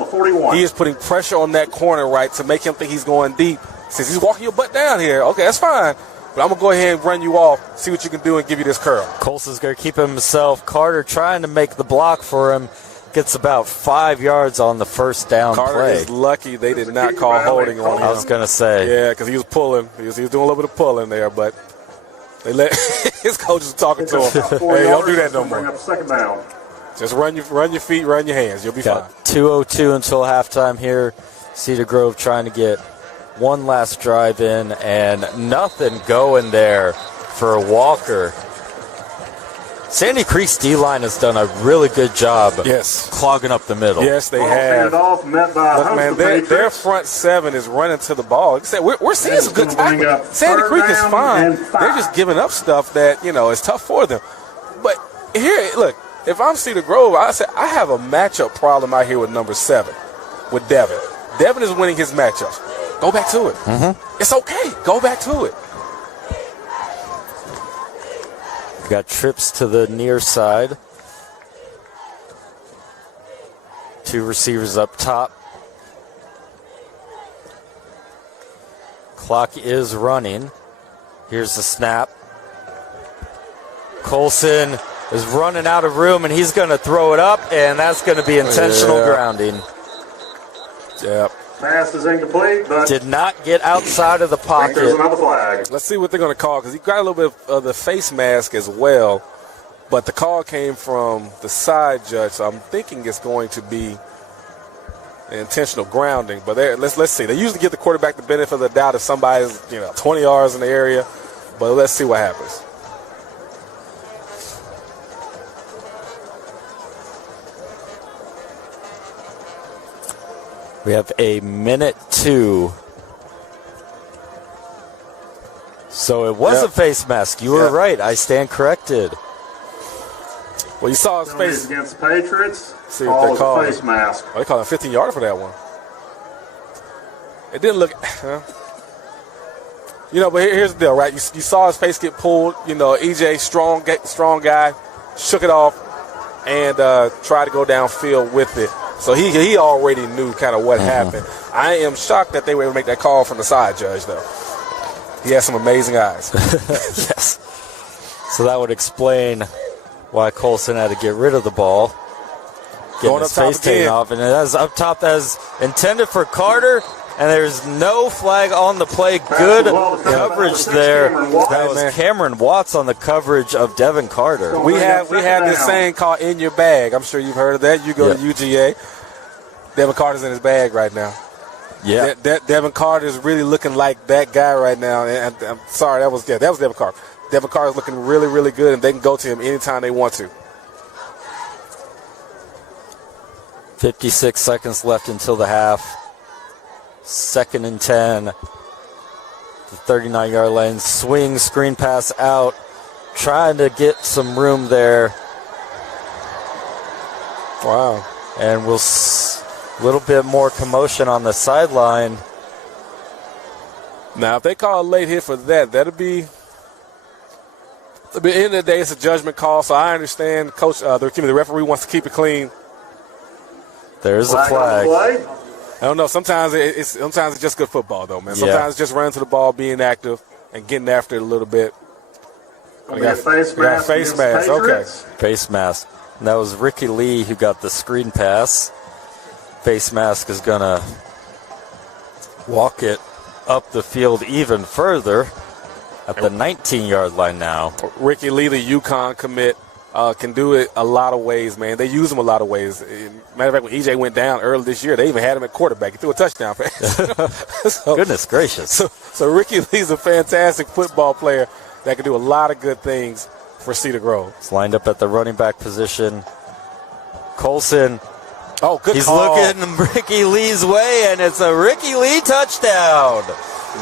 He is putting pressure on that corner, right, to make him think he's going deep. Since he's walking your butt down here, okay, that's fine. But I'm going to go ahead and run you off, see what you can do, and give you this curl. Colson's going to keep himself. Carter trying to make the block for him. Gets about 5 yards on the first down Carter play. Is lucky they did not call holding on him. I was going to say. Yeah, because he was pulling. He was doing a little bit of pulling there, but they let his coach was talking to him. Hey, don't do that no more. Just run your feet, run your hands. You'll be fine. 2:02 until halftime here. Cedar Grove trying to get one last drive in, and nothing going there for Walker. Sandy Creek's D-line has done a really good job clogging up the middle. Yes, they have. Look, man, their front 7 is running to the ball. Like I said, we're seeing some good tackling. Sandy Creek is fine. They're just giving up stuff that, is tough for them. But here, look, if I'm Cedar Grove, I have a matchup problem out here with number 7, with Devin. Devin is winning his matchups. Go back to it. It's okay. Go back to it. Got trips to the near side. 2 receivers up top. Clock is running. Here's the snap. Colson is running out of room, and he's going to throw it up, and that's going to be intentional grounding. Yep. Pass is incomplete, but did not get outside of the pocket. There's another flag. Let's see what they're going to call, because he got a little bit of the face mask as well, but the call came from the side judge, so I'm thinking it's going to be an intentional grounding. But let's see. They usually give the quarterback the benefit of the doubt if somebody's 20 yards in the area, but let's see what happens. We have a minute 2. So it was a face mask. You were right. I stand corrected. Well, you saw his face against the Patriots. See what they call face mask. Oh, they called him 15-yarder for that one. It didn't look. But here's the deal, right? You saw his face get pulled. EJ, strong guy, shook it off and tried to go downfield with it. So he already knew kind of what happened. I am shocked that they were able to make that call from the side, Judge, though. He has some amazing eyes. Yes. So that would explain why Colson had to get rid of the ball. Getting his face taken off. And it was up top as intended for Carter. And there's no flag on the play. Good coverage there. That was Cameron Watts on the coverage of Devin Carter. We have this saying called "in your bag." I'm sure you've heard of that. You go to UGA. Devin Carter's in his bag right now. Yeah, Devin Carter is really looking like that guy right now. And I'm sorry, that was Devin Carter. Devin Carter's looking really, really good, and they can go to him anytime they want to. 56 seconds left until the half. 2nd and 10. The 39-yard line. Swing, screen pass out. Trying to get some room there. Wow. And we'll a little bit more commotion on the sideline. Now, if they call a late hit for that, that'll be. At the end of the day, it's a judgment call, so I understand. Coach, the referee wants to keep it clean. There's a flag. I don't know. Sometimes it's just good football, though, man. Sometimes it's just running to the ball, being active, and getting after it a little bit. We got face mask. Okay. Face mask. And that was Ricky Lee who got the screen pass. Face mask is going to walk it up the field even further at the 19-yard line now. Ricky Lee, the UConn commit, can do it a lot of ways, man. They use him a lot of ways. Matter of fact, when EJ went down early this year, they even had him at quarterback. He threw a touchdown pass. Goodness gracious. So Ricky Lee's a fantastic football player that can do a lot of good things for Cedar Grove. It's lined up at the running back position. Colson. Oh, good He's call. looking Ricky Lee's way, and it's a Ricky Lee touchdown.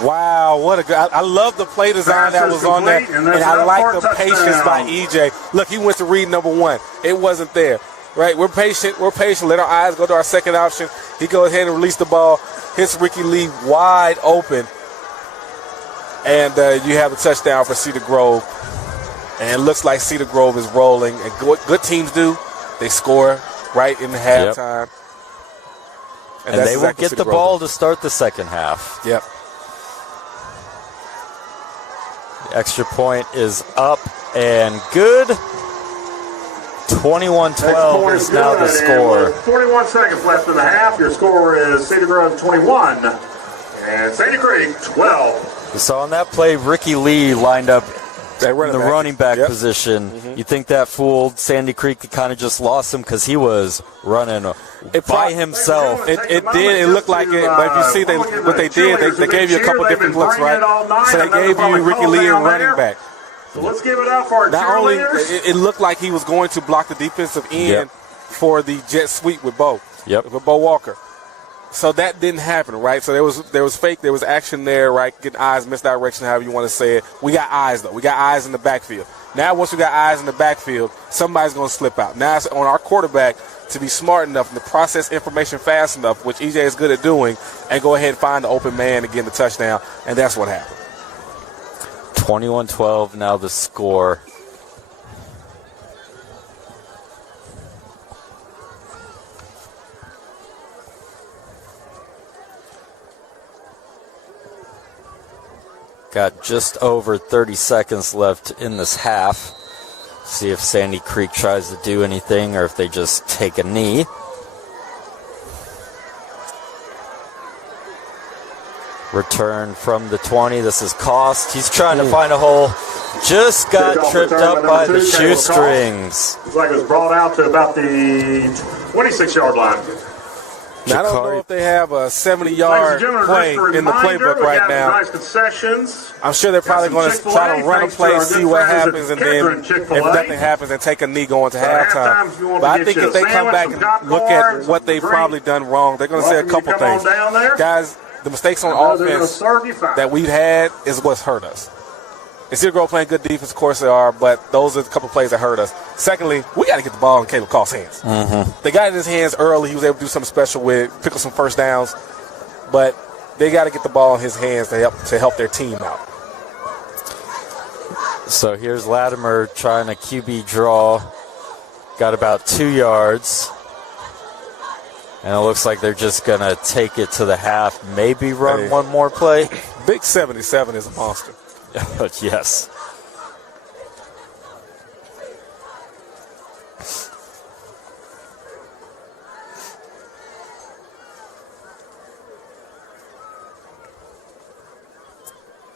Wow, what a good. I love the play design that was on there, and I like the patience by EJ. Look, he went to read number one. It wasn't there, right? We're patient. Let our eyes go to our second option. He goes ahead and release the ball, hits Ricky Lee wide open, and you have a touchdown for Cedar Grove. And it looks like Cedar Grove is rolling. And what good teams do, they score right in the halftime. And they will get the ball to start the second half. Yep. The extra point is up and good. 21-12 is now the score. 41 seconds left in the half. Your score is Cedar Grove 21 and Sandy Creek 12. So on that play, Ricky Lee lined up in the running back position. Mm-hmm. You think that fooled Sandy Creek? Kind of just lost him because he was running by himself. It did. It looked like it. But if you see what they did, they gave you a couple different looks, right? So they gave you Ricky Lee and running back. So let's give it up for our Not only cheerleaders. it looked like he was going to block the defensive end for the jet sweep with Bo. With Bo Walker. So that didn't happen, right? So there was fake, there was action there, right? Getting eyes, misdirection, however you want to say it. We got eyes, though. We got eyes in the backfield. Now, once we got eyes in the backfield, somebody's going to slip out. Now it's on our quarterback to be smart enough and to process information fast enough, which EJ is good at doing, and go ahead and find the open man and get the touchdown, and that's what happened. 21-12, now the score. Got just over 30 seconds left in this half. See if Sandy Creek tries to do anything or if they just take a knee. Return from the 20. This is Cost. He's trying to find a hole. Just got tripped up by the shoestrings. Looks like it was brought out to about the 26-yard line. Now, I don't know if they have a 70-yard play in the playbook right now. I'm sure they're probably going to try to run a play, see what happens, and then if nothing happens, then take a knee going to halftime. But I think if they come back and look at what they've probably done wrong, they're going to say a couple things. Guys, the mistakes on offense that we've had is what's hurt us. And Cedar Grove playing good defense, of course they are, but those are a couple plays that hurt us. Secondly, we got to get the ball in Caleb Cost's hands. They got it in his hands early. He was able to do something special with it, pick up some first downs, but they got to get the ball in his hands to help their team out. So here's Latimer trying a QB draw. Got about 2 yards. And it looks like they're just going to take it to the half, maybe run one more play. Big 77 is a monster. Yes.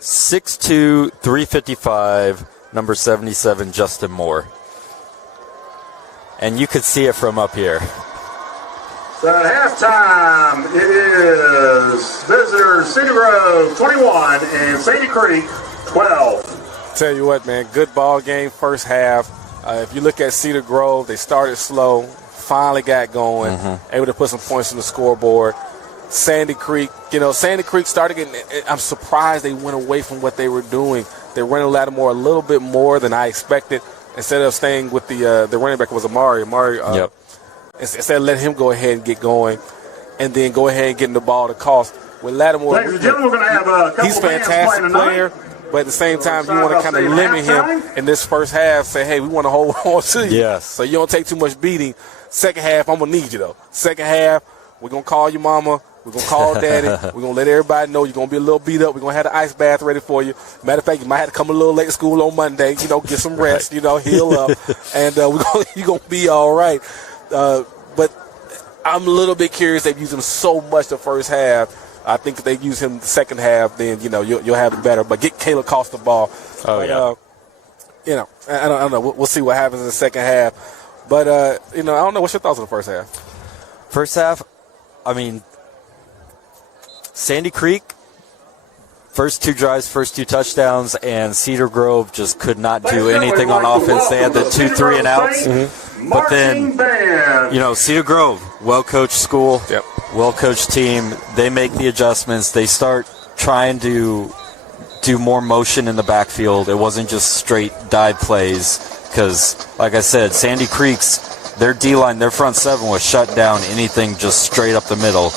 .62", 355, number 77, Justin Moore. And you could see it from up here. So at halftime, it is visitors Cedar Grove 21 and Sandy Creek 12. Tell you what, man, good ball game first half. If you look at Cedar Grove, they started slow, finally got going, able to put some points on the scoreboard. Sandy Creek started getting – I'm surprised they went away from what they were doing. They ran Lattimore a little bit more than I expected. Instead of staying with the running back was Amari. Yep. Instead of letting him go ahead and get going and then go ahead and getting the ball to Cost. With Lattimore, ladies and gentlemen, we're going to have a couple he's a fantastic player, but at the same time, you want to kind of limit him in this first half. Say, hey, we want to hold on to you. Yes. So you don't take too much beating. Second half, I'm going to need you, though. Second half, we're going to call your mama. We're going to call daddy. We're going to let everybody know you're going to be a little beat up. We're going to have the ice bath ready for you. Matter of fact, you might have to come a little late to school on Monday, get some rest, heal up. And you're going to be all right. But I'm a little bit curious. They've used him so much the first half. I think if they use him the second half, then, you'll have it better. But get Caleb Cost the ball. Oh, yeah. I don't know. We'll see what happens in the second half. But, I don't know. What's your thoughts on the first half? First half, I mean, Sandy Creek, first 2 drives, first 2 touchdowns, and Cedar Grove just could not do anything on offense. They had the 2 3 and outs. But then, Cedar Grove, well-coached school, well-coached team. They make the adjustments. They start trying to do more motion in the backfield. It wasn't just straight dive plays because, like I said, Sandy Creek's, their D-line, their front seven was shut down anything just straight up the middle.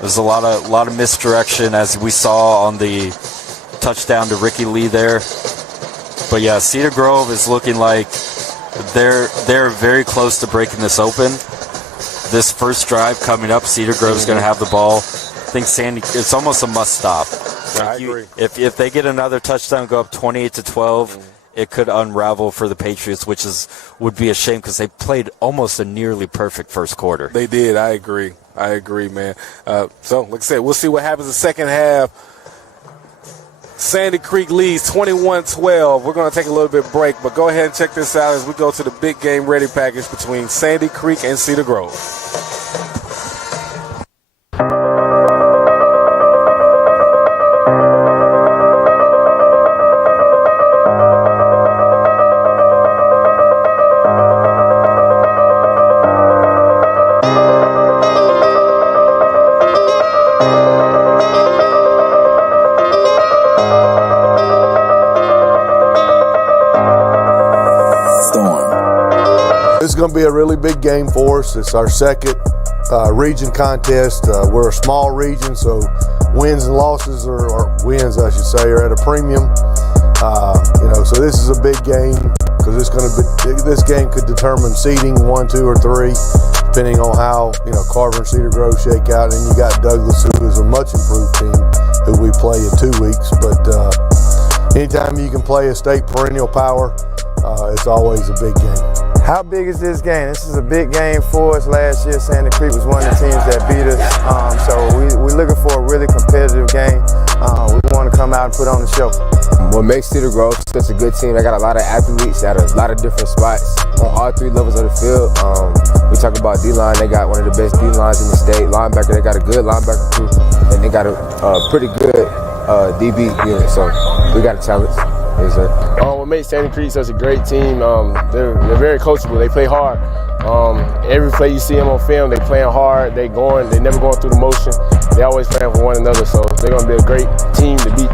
There's a lot of misdirection as we saw on the touchdown to Ricky Lee there. But yeah, Cedar Grove is looking like they're very close to breaking this open. This first drive coming up, Cedar Grove's going to have the ball. I think it's almost a must stop. I agree. If they get another touchdown, go up 28-12, it could unravel for the Patriots, which would be a shame because they played almost a nearly perfect first quarter. They did. I agree, man. So, like I said, we'll see what happens in the second half. Sandy Creek leads 21-12. We're going to take a little bit break, but go ahead and check this out as we go to the big game ready package between Sandy Creek and Cedar Grove. It's going to be a really big game for us. It's our second region contest. We're a small region, so wins and losses, or wins, I should say, are at a premium. So this is a big game because this game could determine seeding 1, 2, or 3, depending on how Carver and Cedar Grove shake out. And you got Douglas, who is a much improved team, who we play in 2 weeks. But anytime you can play a state perennial power, it's always a big game. How big is this game? This is a big game for us. Last year, Sandy Creek was one of the teams that beat us. So we're looking for a really competitive game. We want to come out and put on the show. What makes Cedar Grove such a good team, they got a lot of athletes at a lot of different spots on all 3 levels of the field. We talk about D-line, they got one of the best D-lines in the state. Linebacker, they got a good linebacker crew, and they got a pretty good DB unit. So we got a challenge. Yes, sir. What makes Sandy Creek such a great team, they're very coachable. They play hard. Every play you see them on film, they playing hard. They never going through the motion. They always playing for one another. So they're going to be a great team to beat.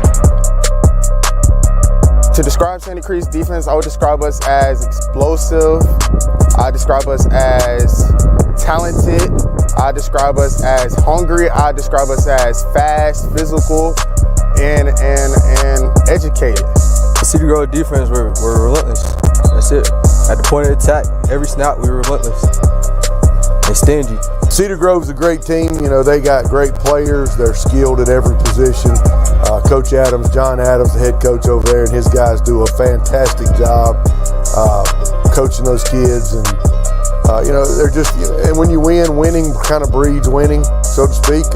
To describe Sandy Creek's defense, I would describe us as explosive. I describe us as talented. I describe us as hungry. I describe us as fast, physical, and educated. The Cedar Grove defense, we're relentless. That's it. At the point of attack, every snap, we were relentless and stingy. Cedar Grove's a great team. You know, they got great players. They're skilled at every position. Coach Adams, John Adams, the head coach over there, and his guys do a fantastic job coaching those kids. And, you know, they're just, and when you win, winning kind of breeds winning, so to speak.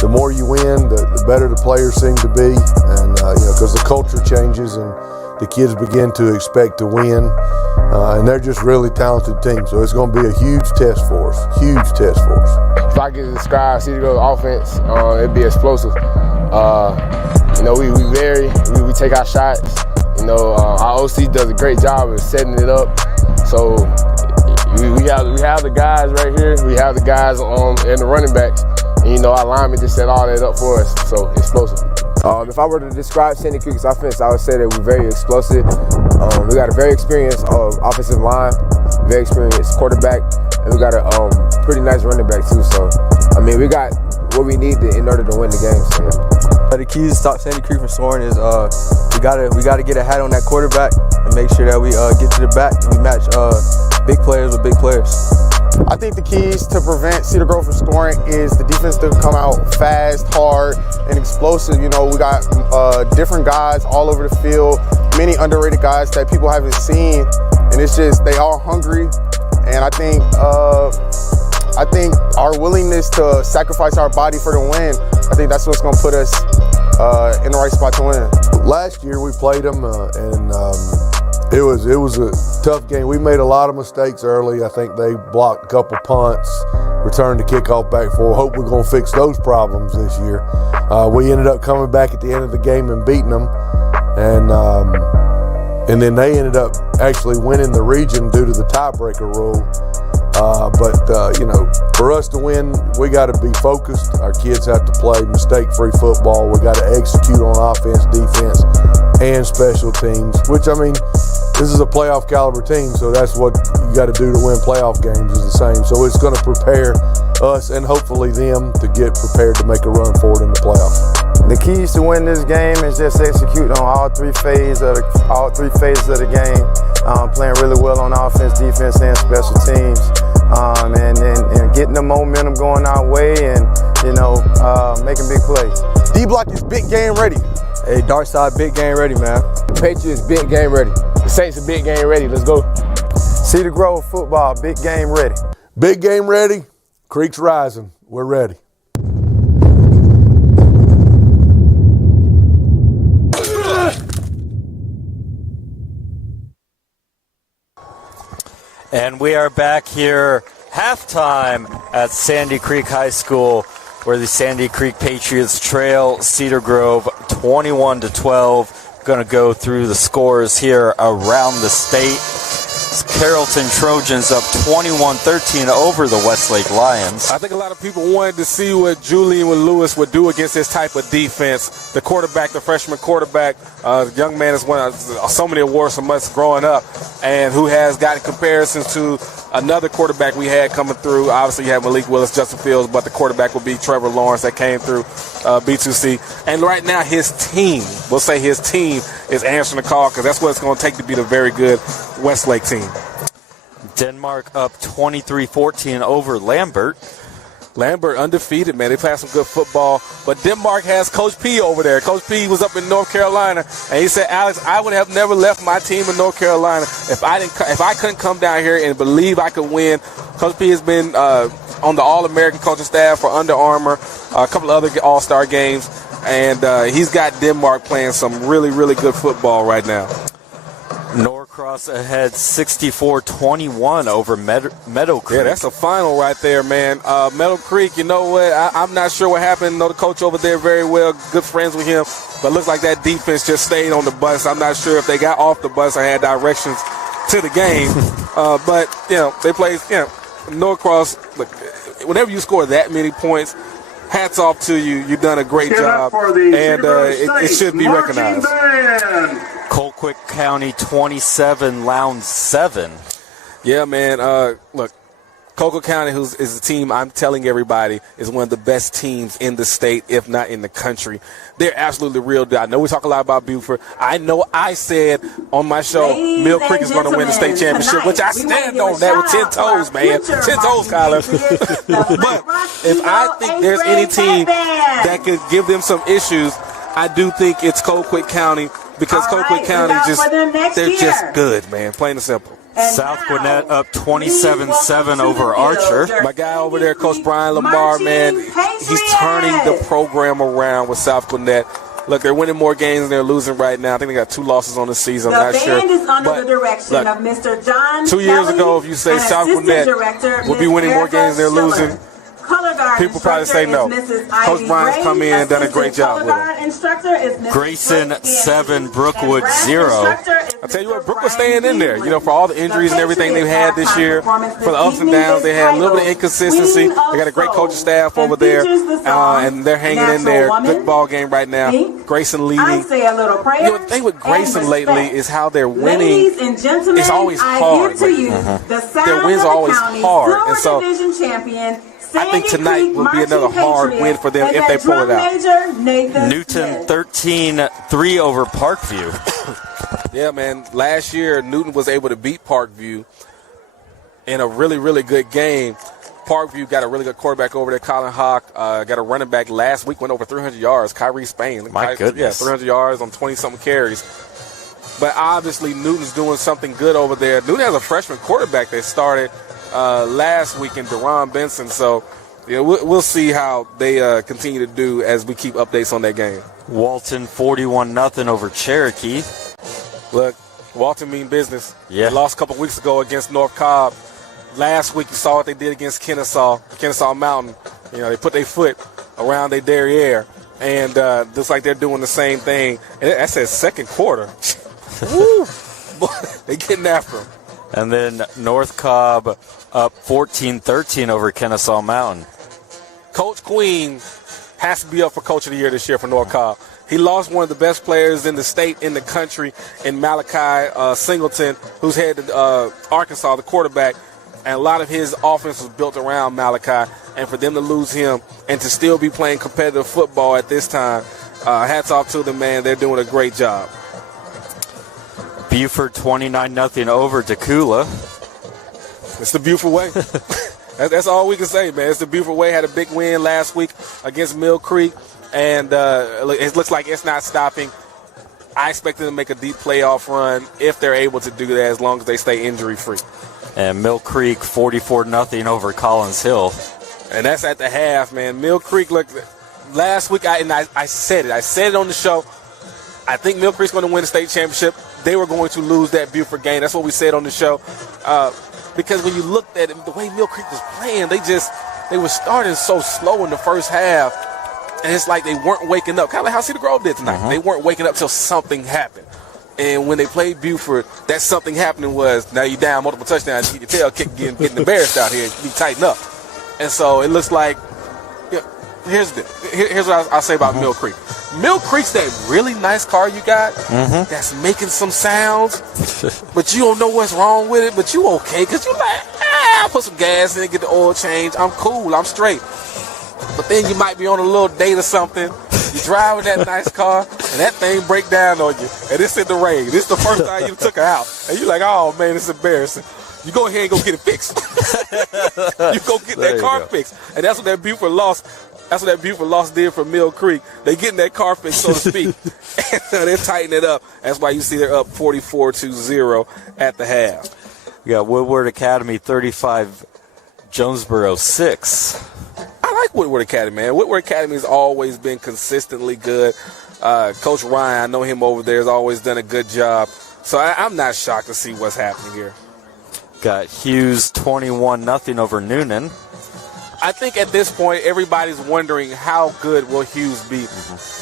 The more you win, the better the players seem to be. And, you know, because the culture changes and the kids begin to expect to win. And they're just really talented team. So it's going to be a huge test for us, huge test for us. If I could describe Cedar Grove offense, it'd be explosive. You know, we take our shots. You know, our OC does a great job of setting it up. So we have the guys right here. We have the guys and the running backs. And, you know, our linemen just set all that up for us. So explosive. If I were to describe Sandy Creek's offense, I would say that we're very explosive. We got a very experienced offensive line, very experienced quarterback, and we got a pretty nice running back too. So, I mean, we got what we need in order to win the game. So. The keys to stop Sandy Creek from scoring is we gotta get a hat on that quarterback and make sure that we get to the back and we match big players with big players. I think the keys to prevent Cedar Grove from scoring is the defense to come out fast, hard, and explosive. You know, we got different guys all over the field, many underrated guys that people haven't seen, and it's just they all hungry. And I think our willingness to sacrifice our body for the win, I think that's what's going to put us in the right spot to win. Last year we played them, and it was a tough game. We made a lot of mistakes early. I think they blocked a couple punts, returned the kickoff back for. Hope we're going to fix those problems this year. We ended up coming back at the end of the game and beating them, and then they ended up actually winning the region due to the tiebreaker rule. But you know, for us to win, we got to be focused. Our kids have to play mistake-free football. We got to execute on offense, defense, and special teams, which, I mean, this is a playoff caliber team, so that's what you got to do to win playoff games is the same. So it's going to prepare us and hopefully them to get prepared to make a run forward in the playoffs. The keys to win this game is just execute on all three phases of the game, playing really well on offense, defense, and special teams, and getting the momentum going our way, and you know, making big plays. D-Block is big game ready. Hey, Dark Side, big game ready, man. The Patriots, big game ready. The Saints are big game ready. Let's go. Cedar Grove football, big game ready. Big game ready. Creek's rising. We're ready. And we are back here halftime at Sandy Creek High School, where the Sandy Creek Patriots trail Cedar Grove 21-12. Going to go through the scores here around the state. Carrollton Trojans up 21-13 over the Westlake Lions. I think a lot of people wanted to see what Julian Lewis would do against this type of defense. The quarterback, the freshman quarterback, young man has won so many awards from us growing up, and who has gotten comparisons to another quarterback we had coming through. Obviously, you have Malik Willis, Justin Fields, but the quarterback would be Trevor Lawrence that came through B2C. And right now, his team, we'll say his team, is answering the call because that's what it's going to take to beat a very good Westlake team. Denmark up 23-14 over Lambert. Lambert undefeated, man. They played some good football. But Denmark has Coach P over there. Coach P was up in North Carolina, and he said, Alex, I would have never left my team in North Carolina if I couldn't come down here and believe I could win. Coach P has been on the All-American coaching staff for Under Armour, a couple of other All-Star games, and he's got Denmark playing some really, really good football right now. Norcross ahead 64-21 over Meadow Creek. Yeah, that's a final right there, man. Meadow Creek, you know what? I'm not sure what happened. I know the coach over there very well, good friends with him, but it looks like that defense just stayed on the bus. I'm not sure if they got off the bus or had directions to the game. But, you know, they played, you know, Norcross, look, whenever you score that many points, hats off to you. You've done a great job, and it should be recognized. Band. Colquitt Colquitt County 27, Lowndes 7. Yeah, man. Look, Colquitt County, is a team I'm telling everybody is one of the best teams in the state, if not in the country. They're absolutely real deal. I know we talk a lot about Buford. I know I said on my show, Mill Creek is going to win the state championship, which I stand on that with 10 toes, man. 10 toes, Kyler. But if I think there's any team that could give them some issues, I do think it's Colquitt County, because Colquitt County they're just good, man. Plain and simple. South Gwinnett up 27-7 over Archer. My guy over there, Coach Brian Lamar, man, he's turning the program around with South Gwinnett. Look, they're winning more games than they're losing right now. I think they got 2 losses on the season. I'm not sure. The band is under but, the direction look, of Mr. John 2 years ago, if you say South Gwinnett will be winning more games than they're losing, people probably say no. Coach Brian's come in and done a great job with him. Grayson 7, Brookwood 0. I tell you what, Brookwood's staying in there. You know, for all the injuries and everything they've had this year, for the ups and downs, they had a little bit of inconsistency. They got a great coaching staff over there, and they're hanging in there. Good ball game right now. Grayson leading. You know, the thing with Grayson lately is how they're winning. It's always hard. Their wins are always hard, and so I think tonight will be another hard win for them if they pull it out. Newton 13-3 over Parkview. Yeah, man. Last year, Newton was able to beat Parkview in a really, really good game. Parkview got a really good quarterback over there, Colin Hawk. Got a running back last week, went over 300 yards, Kyrie Spain. My goodness. Yeah, 300 yards on 20-something carries. But obviously, Newton's doing something good over there. Newton has a freshman quarterback that started last week in Deron Benson. So, yeah, we'll see how they continue to do as we keep updates on that game. Walton 41-0 over Cherokee. Look, Walton mean business. Yeah. They lost a couple weeks ago against North Cobb. Last week you saw what they did against Kennesaw Mountain. You know, they put their foot around their derriere, and looks like they're doing the same thing. And that's their second quarter. Woo! Boy, they getting after them. And then North Cobb up 14-13 over Kennesaw Mountain. Coach Queen has to be up for Coach of the Year this year for North Cobb. He lost one of the best players in the state, in the country, in Malachi Singleton, who's headed Arkansas, the quarterback. And a lot of his offense was built around Malachi. And for them to lose him and to still be playing competitive football at this time, hats off to them, man. They're doing a great job. Buford 29-0 over Decula. It's the Buford way. That's all we can say, man. It's the Buford way. Had a big win last week against Mill Creek, and it looks like it's not stopping. I expect them to make a deep playoff run if they're able to do that, as long as they stay injury-free. And Mill Creek 44-0 over Collins Hill. And that's at the half, man. Mill Creek, look, last week I said it. I said it on the show. I think Mill Creek's going to win the state championship. They were going to lose that Buford game. That's what we said on the show. Because when you looked at it, the way Mill Creek was playing, they were starting so slow in the first half. And it's like they weren't waking up. Kind of like how Cedar Grove did tonight. Mm-hmm. They weren't waking up till something happened. And when they played Buford, that something happening was, now you down multiple touchdowns, you get your tail kicked, getting embarrassed out here, you tighten up. And so it looks like, here's what I'll say about Mill Creek. Mill Creek's that really nice car you got that's making some sounds, but you don't know what's wrong with it, but you okay, because you're like, I'll put some gas in it, get the oil change, I'm cool, I'm straight. But then you might be on a little date or something, you're driving that nice car, and that thing break down on you, and it's in the rain. This is the first time you took her out, and you're like, oh man, it's embarrassing. You go ahead and go get it fixed. You go get that car fixed. And that's what that Buford loss did for Mill Creek. They getting that car fixed, so to speak. And they're tightening it up. That's why you see they're up 44-0 at the half. You got Woodward Academy 35, Jonesboro 6. I like Woodward Academy, man. Woodward Academy has always been consistently good. Coach Ryan, I know him over there, has always done a good job. So I'm not shocked to see what's happening here. Got Hughes 21-0 over Noonan. I think at this point, everybody's wondering how good will Hughes be.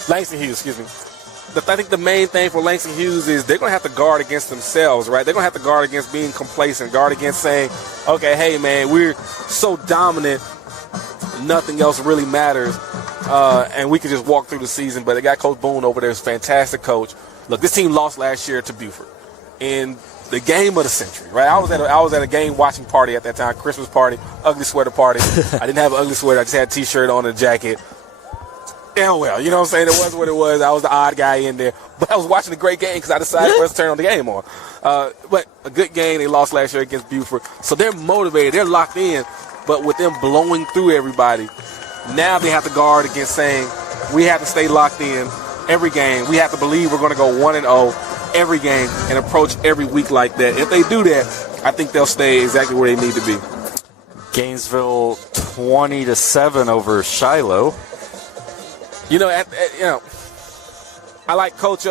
Langston Hughes, excuse me. I think the main thing for Langston Hughes is they're going to have to guard against themselves, right? They're going to have to guard against being complacent, guard against saying, okay, hey, man, we're so dominant, nothing else really matters, and we can just walk through the season. But they got Coach Boone over there, who's a fantastic coach, look, this team lost last year to Buford in the game of the century, right? I was at a game watching party at that time, Christmas party, ugly sweater party. I didn't have an ugly sweater. I just had a T-shirt on and a jacket. Yeah, well, you know what I'm saying? It was what it was. I was the odd guy in there. But I was watching a great game because I decided for us to turn on the game on. But a good game. They lost last year against Buford. So they're motivated. They're locked in. But with them blowing through everybody, now they have to guard against saying, we have to stay locked in every game. We have to believe we're going to go 1-0 every game and approach every week like that. If they do that, I think they'll stay exactly where they need to be. Gainesville 20-7 over Shiloh. I like Coach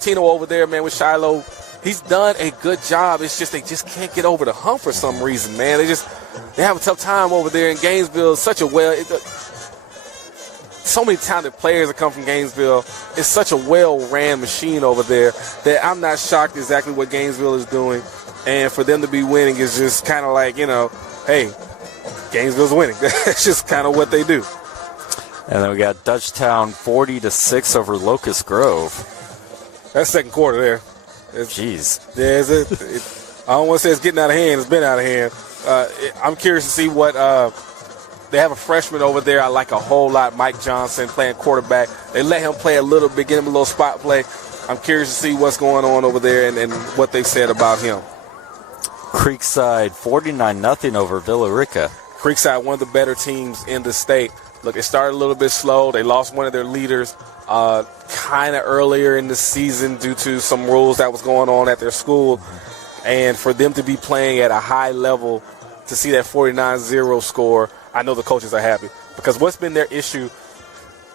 Tino over there, man, with Shiloh. He's done a good job. It's just they just can't get over the hump for some reason, man. They have a tough time over there in Gainesville. So many talented players that come from Gainesville. It's such a well-ran machine over there that I'm not shocked exactly what Gainesville is doing. And for them to be winning is just kind of like, hey, Gainesville's winning. That's just kind of what they do. And then we got Dutchtown 40-6 over Locust Grove. That's second quarter there. Jeez. Yeah, I don't want to say it's getting out of hand. It's been out of hand. I'm curious to see what they have a freshman over there I like a whole lot, Mike Johnson, playing quarterback. They let him play a little bit, get him a little spot play. I'm curious to see what's going on over there and what they said about him. Creekside 49-0 over Villa Rica. Creekside, one of the better teams in the state. Look, it started a little bit slow. They lost one of their leaders kind of earlier in the season due to some rules that was going on at their school. And for them to be playing at a high level, to see that 49-0 score, I know the coaches are happy. Because what's been their issue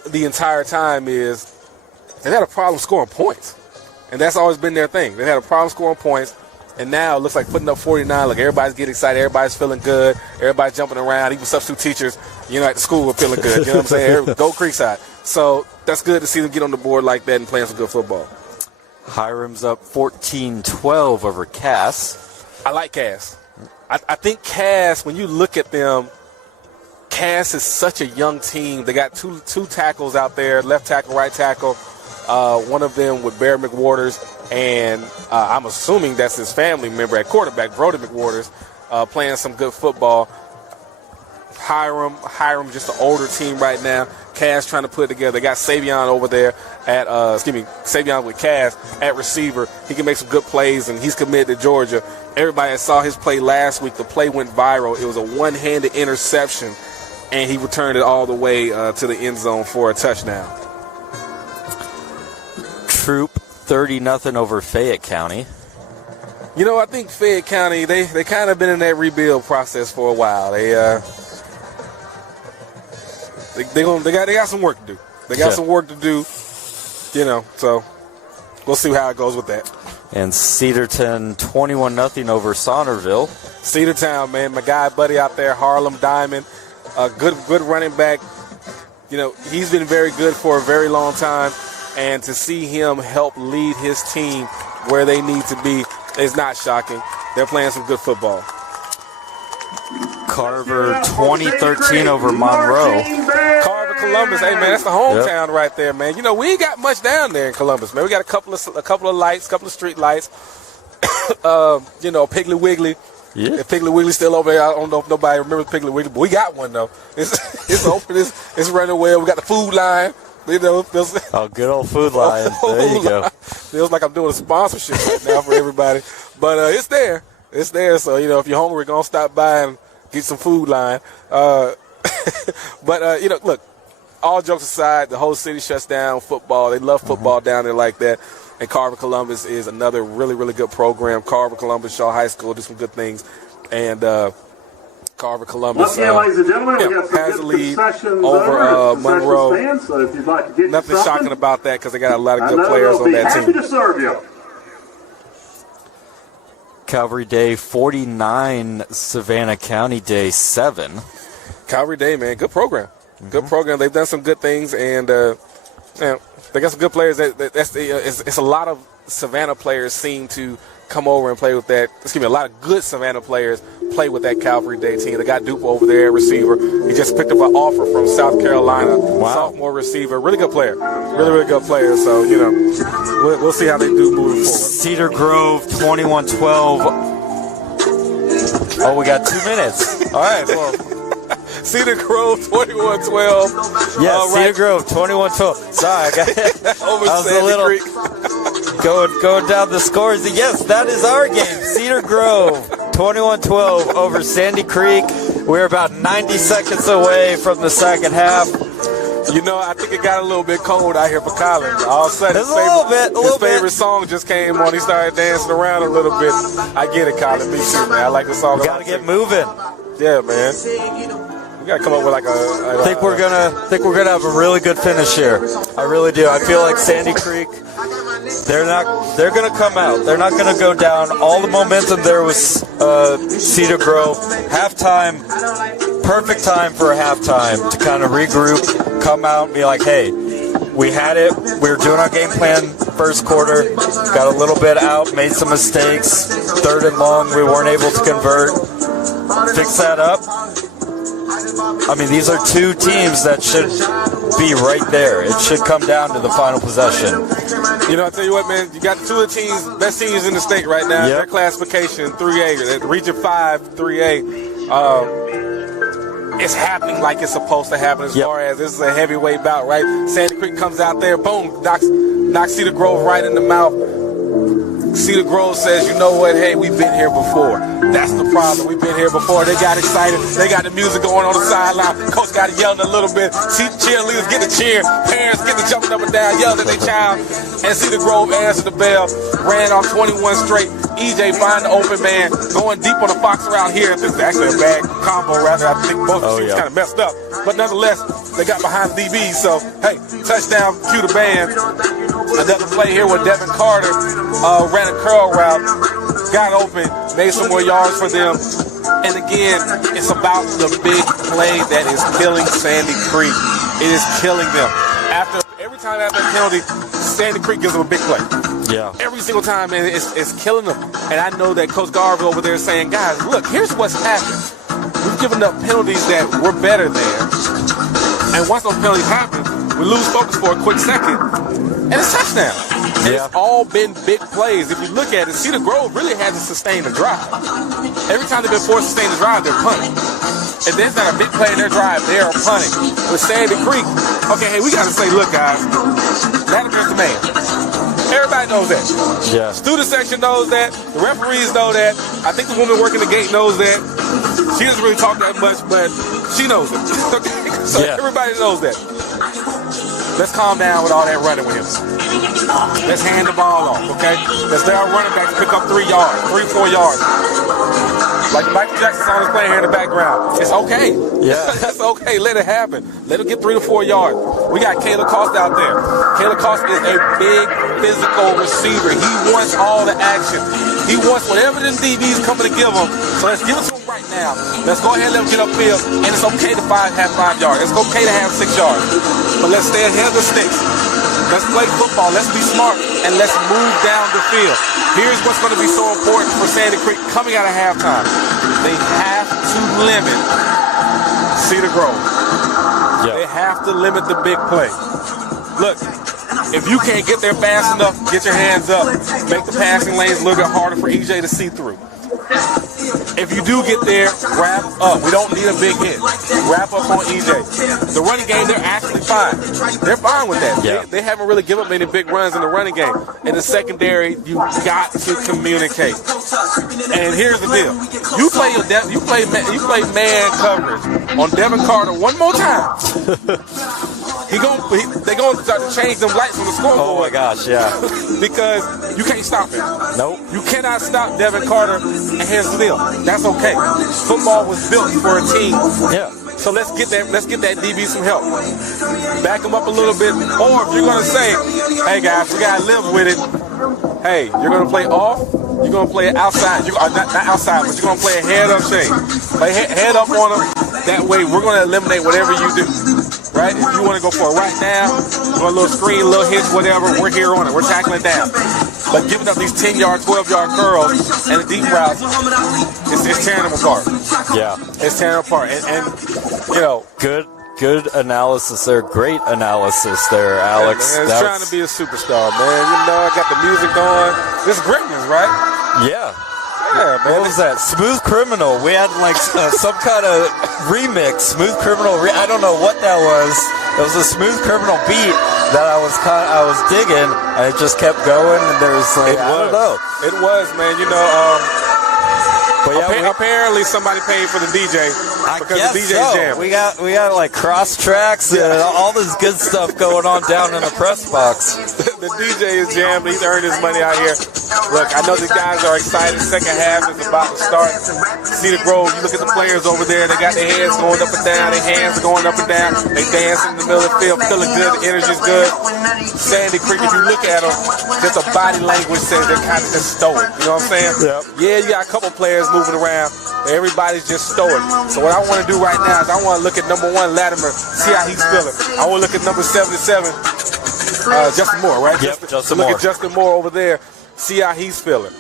the entire time is they've had a problem scoring points. And that's always been their thing. They've had a problem scoring points. And now it looks like putting up 49. Look, everybody's getting excited. Everybody's feeling good. Everybody's jumping around. Even substitute teachers, at the school are feeling good. You know what I'm saying? Go Creekside. So that's good to see them get on the board like that and playing some good football. Hiram's up 14-12 over Cass. I like Cass. I think Cass, when you look at them, Cass is such a young team. They got two tackles out there, left tackle, right tackle. One of them with Bear McWaters, and I'm assuming that's his family member at quarterback, Brody McWaters, playing some good football. Hiram, just an older team right now. Cass trying to put it together. They got Savion over there at, Savion with Cass at receiver. He can make some good plays, and he's committed to Georgia. Everybody that saw his play last week, the play went viral. It was a one-handed interception, and he returned it all the way to the end zone for a touchdown. Troop 30-0 over Fayette County. I think Fayette County, they kind of been in that rebuild process for a while. They got some work to do. They got some work to do, so we'll see how it goes with that. And Cedarton 21-0 over Saunderville. Cedartown, man, my guy buddy out there, Harlem Diamond, good running back. He's been very good for a very long time. And to see him help lead his team where they need to be is not shocking. They're playing some good football. Carver 20-13 over Monroe. Carver, Columbus. Hey, man, that's the hometown right there, man. We ain't got much down there in Columbus, man. We got a couple of lights, a couple of street lights. Piggly Wiggly. Yeah. If Piggly Wiggly's still over there, I don't know if nobody remembers Piggly Wiggly, but we got one, though. It's open. It's running well. We got the food line. Good old food line. There you go. Feels like I'm doing a sponsorship right now for everybody. But it's there. It's there. So, if you're hungry, we're going to stop by and get some food line. But, look, all jokes aside, the whole city shuts down football. They love football down there like that. And Carver Columbus is another really, really good program. Carver Columbus Shaw High School do some good things. And Carver Columbus once again, ladies and gentlemen, we got some has the lead concessions over Monroe. Monroe. So if you'd like to get Nothing shocking about that because they got a lot of good I players on that happy team. to serve you. Calvary Day 49, Savannah County Day 7. Calvary Day, man, good program. Good program. They've done some good things, and they got some good players. It's a lot of Savannah players seem to come over and play with that. Excuse me, a lot of good Savannah players play with that Calvary Day team. They got Dupe over there at receiver. He just picked up an offer from South Carolina, sophomore receiver. Really good player. Really good player. So, you know, we'll see how they do moving forward. Cedar Grove, 21-12. Oh, we got 2 minutes. All right, well. Cedar Grove, 21-12. Yeah, Cedar Grove, 21-12. Sorry, I got over I was Sandy a little Creek. going down the scores. Yes, that is our game. Cedar Grove, 21-12 over Sandy Creek. We're about 90 seconds away from the second half. You know, I think it got a little bit cold out here for Colin. All of a sudden, his favorite song just came on. He started dancing around a little bit. I get it, Colin. Me too, man. I like the song. We got to get moving. Yeah, man. We got to come up with like I think we're gonna have a really good finish here. I really do. I feel like Sandy Creek, they're gonna come out. They're not gonna go down. All the momentum there was Cedar Grove. Halftime, perfect time for a halftime to kind of regroup, come out and be like, hey, we had it. We were doing our game plan first quarter. Got a little bit out, made some mistakes. 3rd and long, we weren't able to convert. Fix that up. I mean, these are two teams that should be right there. It should come down to the final possession. You know, I tell you what, man, you got 2 of the teams, best teams in the state right now. Yep. Their classification, 3A, Region 5, 3A. It's happening like it's supposed to happen as far as this is a heavyweight bout, right? Sandy Creek comes out there, boom, knocks Cedar Grove right in the mouth. Cedar Grove says, you know what, hey, we've been here before. That's the problem. We've been here before. They got excited. They got the music going on the sideline. Coach got yelling a little bit. Cheerleaders get the cheer. Parents get the jumping up and down, yelling at their child. And Cedar Grove answered the bell. Ran off 21 straight. EJ find the open man. Going deep on the box around here. This is actually a bad combo, rather. I think both teams kind of messed up. But nonetheless, they got behind the DB. So, hey, touchdown, cue the band. Another play here with Devin Carter ran a curl route, got open, made some more yards for them. And again, it's about the big play that is killing Sandy Creek. It is killing them. Every time after a penalty, Sandy Creek gives them a big play. Yeah. Every single time, and it's killing them. And I know that Coach Garvey over there is saying, guys, look, here's what's happened. We've given up penalties that we're better than. And once those penalties happen, we lose focus for a quick second, and it's touchdown. It's all been big plays. If you look at it, Cedar Grove really hasn't sustained a drive. Every time they've been forced to sustain a drive, they're punting. If there's not a big play in their drive, they are punting. With Sandy Creek, okay, hey, we got to say, look, guys, Vladimir the man. Everybody knows that. Yeah. Student section knows that. The referees know that. I think the woman working the gate knows that. She doesn't really talk that much, but she knows it. Okay? So everybody knows that. Let's calm down with all that running with him. Let's hand the ball off, okay? Let's let our running backs pick up 3 yards, 3-4 yards. Like Michael Jackson song is playing here in the background. It's okay. Yeah. That's okay. Let it happen. Let him get 3 to 4 yards. We got Caleb Cost out there. Caleb Cost is a big physical receiver. He wants all the action. He wants whatever the DB's coming to give him. So let's give it to him right now. Let's go ahead and let him get upfield. And it's okay to have 5 yards. It's okay to have 6 yards. But let's stay ahead of the sticks. Let's play football. Let's be smart. And let's move down the field. Here's what's going to be so important for Sandy Creek coming out of halftime. They have to limit Cedar Grove. Yeah. They have to limit the big play. Look, if you can't get there fast enough, get your hands up. Make the passing lanes a little bit harder for EJ to see through. If you do get there, wrap up. We don't need a big hit. Wrap up on EJ. The running game, they're actually fine. They're fine with that. Yeah. They haven't really given up many big runs in the running game. In the secondary, you got to communicate. And here's the deal: you play man coverage on Devin Carter one more time. They're going to start to change them lights on the scoreboard. Oh my gosh, yeah. Because you can't stop him. Nope. You cannot stop Devin Carter, and here's the deal. That's okay. Football was built for a team. Yeah. So let's get that DB some help. Back him up a little bit. Or if you're going to say, hey guys, we got to live with it. Hey, you're going to play off. You're going to play outside. Not outside, but you're going to play a head-up shade. Play head up on them. That way, we're going to eliminate whatever you do. Right? If you want to go for it right now, go a little screen, little hitch, whatever, we're here on it. We're tackling it down. But giving up these 10-yard, 12-yard curls and the deep routes, it's tearing them apart. Yeah. It's tearing them apart. And you know. Good analysis there. Great analysis there, Alex. Yeah, man, it's trying to be a superstar, man. You know, I got the music going. This is greatness, right? Yeah. Yeah, man. What was that? Smooth Criminal. We had like some kind of remix. Smooth Criminal. I don't know what that was. It was a Smooth Criminal beat that I was digging, and it just kept going. And there was like, I don't know. It was, man. You know, but yeah, apparently somebody paid for the DJ because the DJ jam. We got like cross tracks and all this good stuff going on down in the press box. The DJ is jammed. He's earned his money out here. Look, I know the guys are excited. Second half is about to start. Cedar Grove, you look at the players over there. They got their heads going up and down. Their hands are going up and down. They dancing in the middle of the field, feeling good. The energy's good. Sandy Creek, if you look at them, just a body language says they're kind of just stoic. You know what I'm saying? Yep. Yeah, you got a couple players moving around, but everybody's just stoic. So what I want to do right now is I want to look at number 1, Latimer, see how he's feeling. I want to look at number 77, Justin Moore, right? Yep, Justin Moore. Moore. Look at Justin Moore over there, see how he's feeling.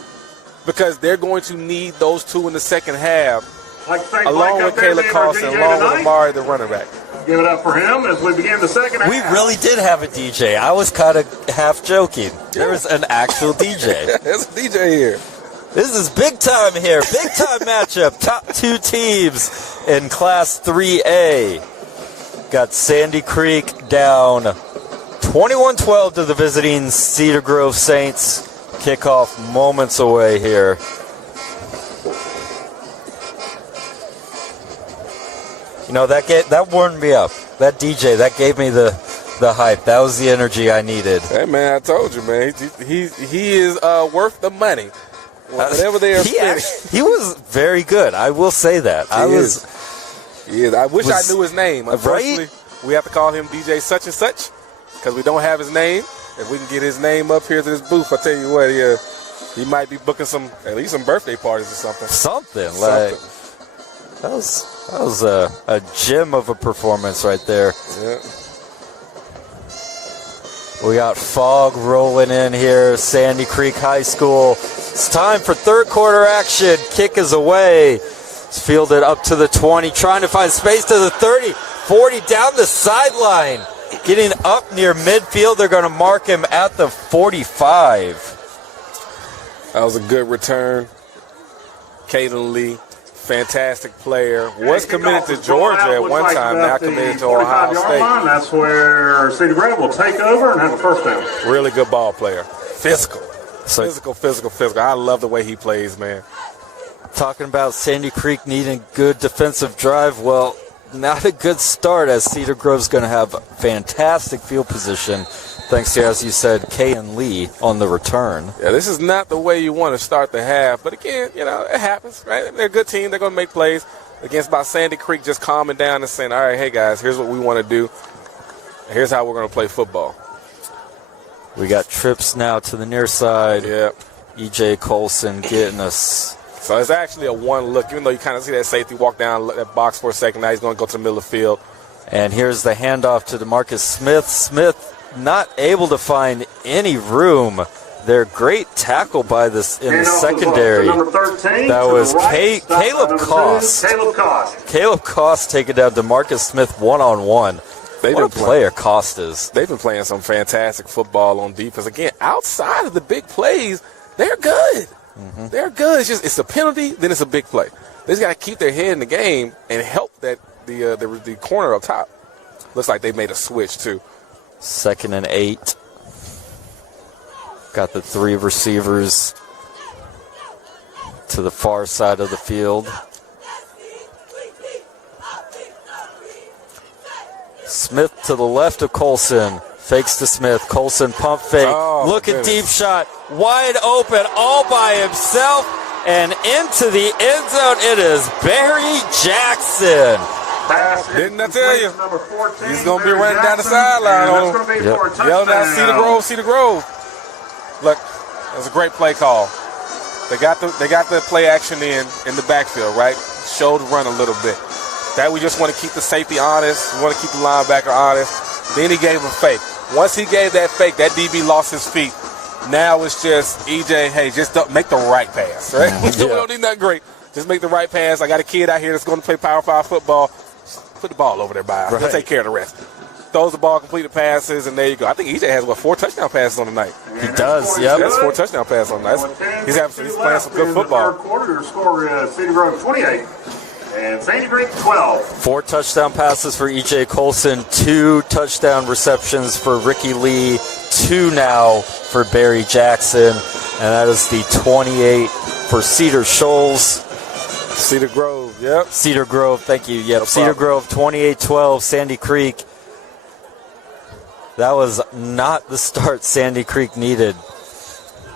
Because they're going to need those two in the second half, along with Caleb Carlson, along with Amari, the running back. Give it up for him as we begin the second half. We really did have a DJ. I was kind of half joking. There was an actual DJ. There's a DJ here. This is big time here. Big time matchup. Top 2 teams in Class 3A. Got Sandy Creek down 21-12 to the visiting Cedar Grove Saints. Kickoff moments away here. You know, that warmed me up. That DJ, that gave me the hype. That was the energy I needed. Hey, man, I told you, man. He is worth the money. Whatever they are spending. He was very good. I will say that. He is. I wish I knew his name. Unfortunately, we have to call him DJ such and such because we don't have his name. If we can get his name up here to this booth, I tell you what, he might be booking at least some birthday parties or something. That was a gem of a performance right there. Yeah. We got fog rolling in here, Sandy Creek High School. It's time for third quarter action. Kick is away. It's fielded up to the 20, trying to find space to the 30, 40, down the sideline. Getting up near midfield, they're going to mark him at the 45. That was a good return. Caden Lee, fantastic player. Was committed to Georgia at one time, now committed to Ohio State. That's where Cedar Grove will take over and have a first down. Really good ball player. Physical. I love the way he plays, man. Talking about Sandy Creek needing good defensive drive, well, not a good start as Cedar Grove's going to have fantastic field position thanks to, as you said, Caden Lee on the return. Yeah, this is not the way you want to start the half, but again, you know, it happens, right? They're a good team. They're going to make plays against by Sandy Creek just calming down and saying, all right, hey, guys, here's what we want to do. Here's how we're going to play football. We got trips now to the near side. Yeah. E.J. Colson getting us. So it's actually a one look, even though you kind of see that safety walk down that box for a second. Now he's going to go to the middle of the field. And here's the handoff to DeMarcus Smith. Smith not able to find any room. They're great tackle by this in the secondary. That was Caleb Koss. Caleb Koss taking down DeMarcus Smith one-on-one. What a player Koss is. They've been playing some fantastic football on defense. Again, outside of the big plays, they're good. Mm-hmm. They're good. It's a penalty, then it's a big play. They just got to keep their head in the game and help that the corner up top. Looks like they made a switch too. 2nd and 8. Got the 3 receivers to the far side of the field. Smith to the left of Colson. Fakes to Smith. Colson pump fake. Looking deep shot. Wide open all by himself. And into the end zone it is Barry Jackson. Didn't I tell you? He's going to be running down the sideline on him. Yelling out Cedar Grove, Cedar Grove. Look, that was a great play call. They got the play action in the backfield, right? Showed run a little bit. That we just want to keep the safety honest. We want to keep the linebacker honest. Then he gave him a fake. Once he gave that fake, that DB lost his feet. Now it's just EJ, hey, just don't make the right pass, right? We don't need nothing great. Just make the right pass. I got a kid out here that's going to play Power 5 football. Put the ball over there by us. He'll take care of the rest. Throws the ball, completed passes, and there you go. I think EJ has, 4 touchdown passes on the night? He does, yeah. That's 4 touchdown passes on the night. He's playing some good football. Third quarter, your score Cedar Grove 28 and Sandy Creek 12. 4 touchdown passes for EJ Colson, 2 touchdown receptions for Ricky Lee, 2 now for Barry Jackson, and that is the 28 for Cedar Shoals. Cedar Grove, yep. Cedar Grove, thank you. Yep, no Cedar Grove 28-12, Sandy Creek. That was not the start Sandy Creek needed.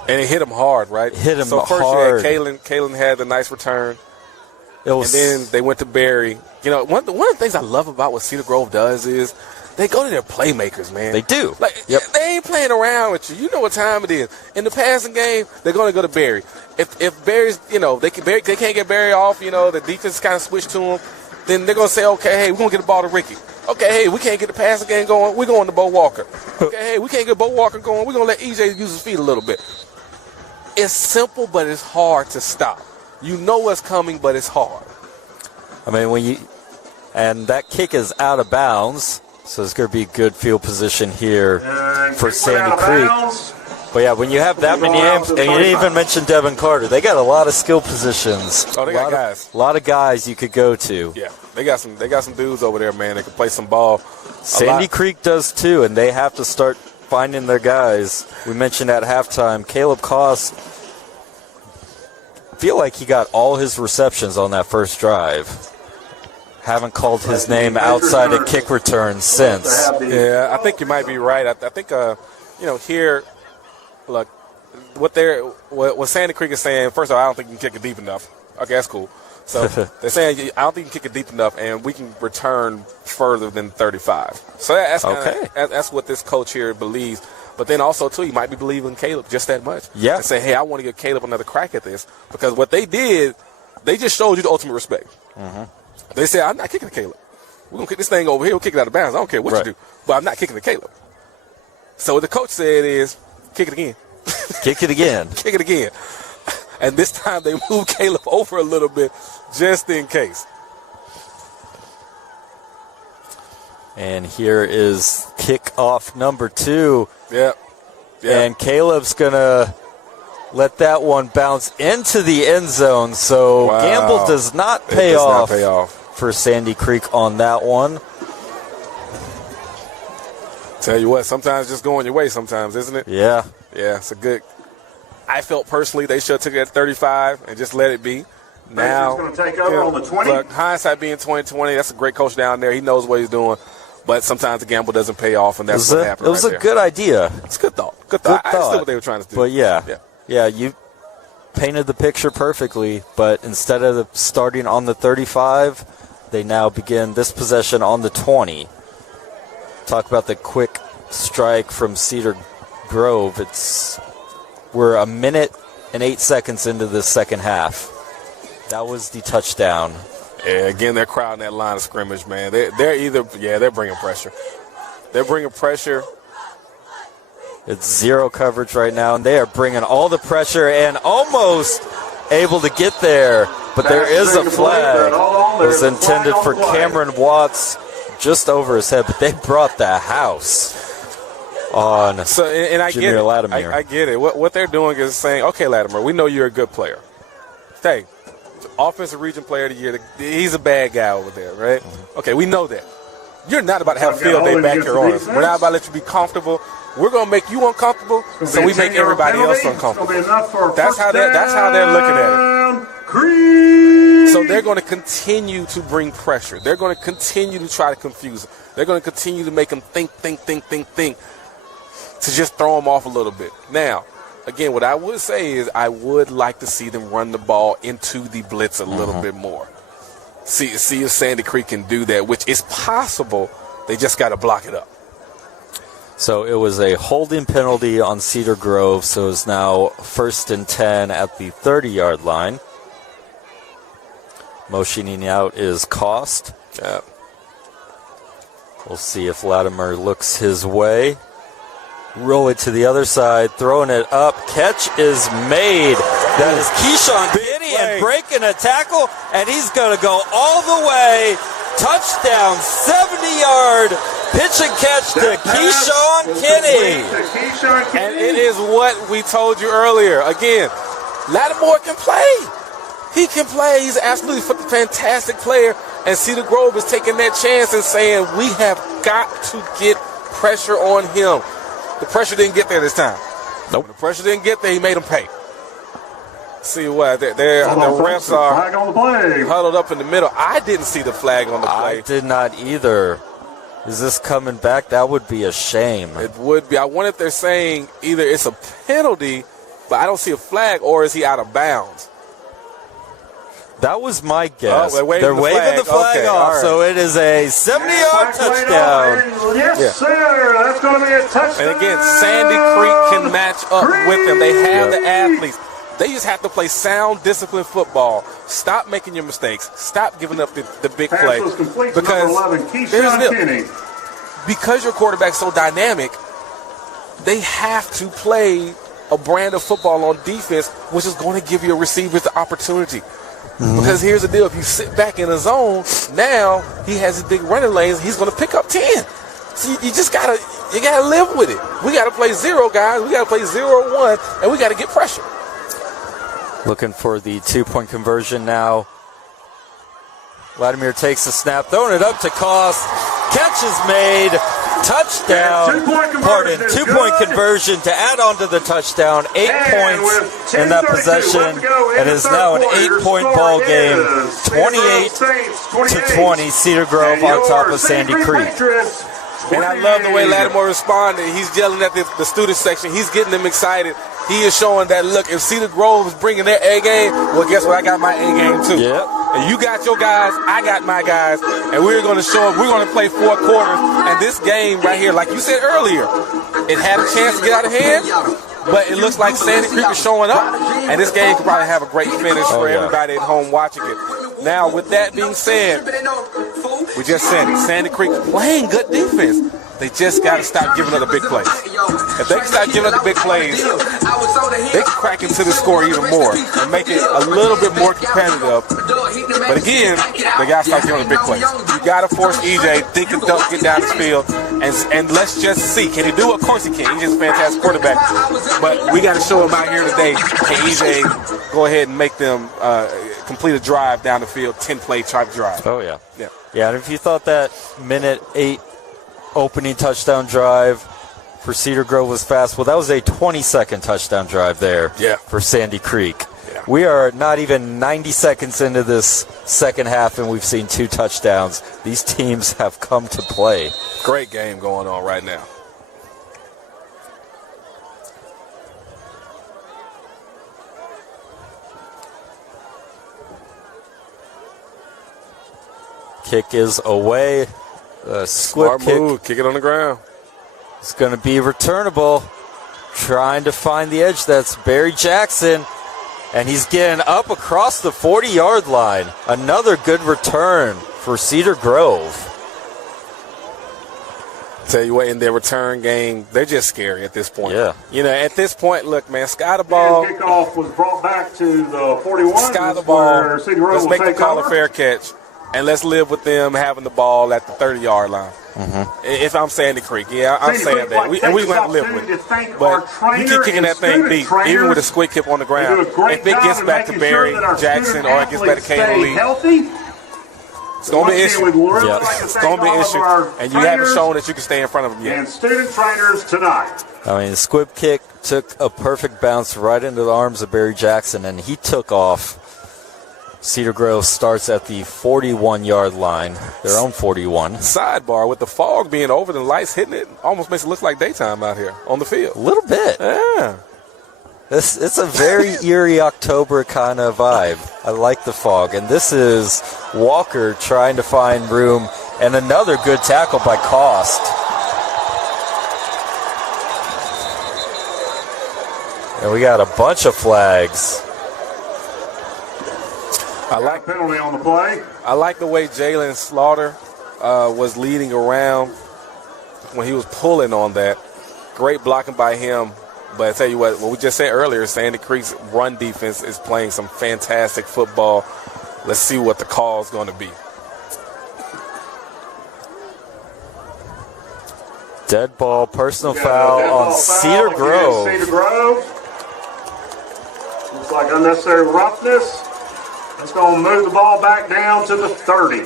And it hit him hard, right? Hit him hard. So first you had Kalen had the nice return. And then they went to Barry. You know, one of the things I love about what Cedar Grove does is they go to their playmakers, man. They do. They ain't playing around with you. You know what time it is. In the passing game, they're going to go to Barry. If Barry's, they can't get Barry off, the defense kind of switched to him, then they're going to say, okay, hey, we're going to get the ball to Ricky. Okay, hey, we can't get the passing game going, we're going to Bo Walker. Okay, hey, we can't get Bo Walker going, we're going to let EJ use his feet a little bit. It's simple, but it's hard to stop. You know what's coming, but it's hard. I mean, and that kick is out of bounds, so it's going to be good field position here for Sandy Creek. But yeah, when you have that many names, and you didn't even mention Devin Carter, they got a lot of skill positions. Oh, they got guys. A lot of guys you could go to. Yeah, they got some dudes over there, man. They can play some ball. Sandy Creek does too, and they have to start finding their guys. We mentioned at halftime, Caleb Koss, feel like he got all his receptions on that first drive. Haven't called his name outside of kick return since. Yeah, I think you might be right. I think, here, look, what Sandy Creek is saying, first of all, I don't think you can kick it deep enough. Okay, that's cool. So they're saying, I don't think you can kick it deep enough, and we can return further than 35. So that's what this coach here believes. But then also, too, you might be believing Caleb just that much. Yeah. And say, hey, I want to give Caleb another crack at this. Because what they did, they just showed you the ultimate respect. Mm-hmm. They said, I'm not kicking to Caleb. We're going to kick this thing over here. We'll kick it out of bounds. I don't care what you do. But I'm not kicking to Caleb. So what the coach said is, kick it again. Kick it again. Kick it again. And this time they moved Caleb over a little bit just in case. And here is kickoff number 2. Yep. And Caleb's going to let that one bounce into the end zone. So gamble does not pay off for Sandy Creek on that one. Tell you what, sometimes just going your way sometimes, isn't it? Yeah. Yeah, it's a good. I felt personally they should have took it at 35 and just let it be. Now, going to take over on the 20. Look, hindsight being 2020, that's a great coach down there. He knows what he's doing. But sometimes the gamble doesn't pay off, and that's what happened. It was a good idea. It's a good thought. Good thought. I understood what they were trying to do. But yeah, you painted the picture perfectly. But instead of starting on the 35, they now begin this possession on the 20. Talk about the quick strike from Cedar Grove. We're a minute and 8 seconds into the second half. That was the touchdown. Yeah, again, they're crowding that line of scrimmage, man. They're bringing pressure. They're bringing pressure. It's zero coverage right now, and they are bringing all the pressure and almost able to get there. But there is a flag. It was intended for Cameron Watts just over his head, but they brought the house on Jameer Latimer. I get it. What they're doing is saying, okay, Latimer, we know you're a good player. Hey, Offensive Region Player of the Year. He's a bad guy over there, right? Mm-hmm. Okay, we know that. You're not about to have a field day back here on us. We're not about to let you be comfortable. We're going to make you uncomfortable, so we make everybody else uncomfortable. That's how they're looking at it. So they're going to continue to bring pressure. They're going to continue to try to confuse them. They're going to continue to make them think, to just throw them off a little bit. Now, again, what I would say is I would like to see them run the ball into the blitz a little bit more. See if Sandy Creek can do that, which is possible. They just got to block it up. So it was a holding penalty on Cedar Grove, so it's now 1st and 10 at the 30-yard line. Motioning out is Cost. Yeah. We'll see if Latimer looks his way. roll it to the other side, throwing it up. Catch is made. That is Keyshawn Kinney and breaking a tackle, and he's going to go all the way. Touchdown, 70-yard pitch and catch to Keyshawn Kinney. And it is what we told you earlier. Again, Lattimore can play. He can play. He's absolutely a fantastic player. And Cedar Grove is taking that chance and saying, we have got to get pressure on him. The pressure didn't get there this time. Nope. When the pressure didn't get there, he made him pay. See what? The refs are flag on the play. Huddled up in the middle. I didn't see the flag on the play. I did not either. Is this coming back? That would be a shame. It would be. I wonder if they're saying either it's a penalty, but I don't see a flag, or is he out of bounds? That was my guess. Oh, they're waving the flag off, right. So it is a 70-yard touchdown. Yes, sir. That's going to be a touchdown. And again, Sandy Creek can match up with them. They have the athletes. They just have to play sound, disciplined football. Stop making your mistakes. Stop giving up the big play. Because here's the deal. Because your quarterback's so dynamic, they have to play a brand of football on defense, which is going to give your receivers the opportunity. Because here's the deal. If you sit back in a zone, now he has his big running lanes. He's going to pick up 10. So you just got to live with it. We got to play 0, guys. We got to play 0-1, and we got to get pressure. Looking for the 2-point conversion now. Vladimir takes the snap, throwing it up to Koss. Catch is made. Touchdown. Two-point conversion to add on to the touchdown. 8 points in that possession. And it is now an 8-point ball game. 28-20. Cedar Grove on top of Sandy Creek. And I love the way Lattimore responded. He's yelling at the student section. He's getting them excited. He is showing that, look, if Cedar Grove is bringing their A game, well, guess what? I got my A game too. Yep. And you got your guys, I got my guys, and we're going to show up. We're going to play 4 quarters. And this game right here, like you said earlier, it had a chance to get out of hand, but it looks like Sandy Creek is showing up, and this game could probably have a great finish for everybody at home watching it. Now, with that being said, we just said it. Sandy Creek playing good defense. They just got to stop giving up the big plays. If they can stop giving up the big plays, they can crack into the score even more and make it a little bit more competitive. But again, they got to start giving up the big plays. You got to force EJ, think and dunk, get down the field, and let's just see. Can he do it? Of course he can. He's just a fantastic quarterback. But we got to show him out here today. Can EJ go ahead and make them complete a drive down the field, 10-play type drive? Oh, yeah. Yeah, and if you thought that minute 8 opening touchdown drive for Cedar Grove was fast, well, that was a 20-second touchdown drive there for Sandy Creek. Yeah. We are not even 90 seconds into this second half, and we've seen 2 touchdowns. These teams have come to play. Great game going on right now. Kick is away. Smart move. Kick it on the ground. It's going to be returnable. Trying to find the edge. That's Barry Jackson. And he's getting up across the 40-yard line. Another good return for Cedar Grove. Tell you what, in their return game, they're just scary at this point. Yeah. You know, at this point, look, man, sky the ball. And kickoff was brought back to the 41. Sky the ball. Let's make them call a fair catch. And let's live with them having the ball at the 30-yard line. If I'm Sandy Creek, I'm saying that. We're going to have to live with it. But you keep kicking that thing deep, even with a squid kip on the ground. If it gets back to Barry Jackson or it gets back to Kane Lee, it's going to be an issue. It's going to be an issue. And you haven't shown that you can stay in front of them yet. And student trainers tonight. I mean, the squib kick took a perfect bounce right into the arms of Barry Jackson, and he took off. Cedar Grove starts at the 41-yard line, their own 41. Sidebar, with the fog being over, the lights hitting it, almost makes it look like daytime out here on the field. A little bit. Yeah. It's a very eerie October kind of vibe. I like the fog. And this is Walker trying to find room, and another good tackle by Cost. And we got a bunch of flags. I like penalty on the play. I like the way Jalen Slaughter was leading around when he was pulling on that. Great blocking by him. But I tell you what we just said earlier, Sandy Creek's run defense is playing some fantastic football. Let's see what the call is going to be. Dead ball, personal foul on Cedar Grove. Cedar Grove. Looks like unnecessary roughness. It's going to move the ball back down to the 30.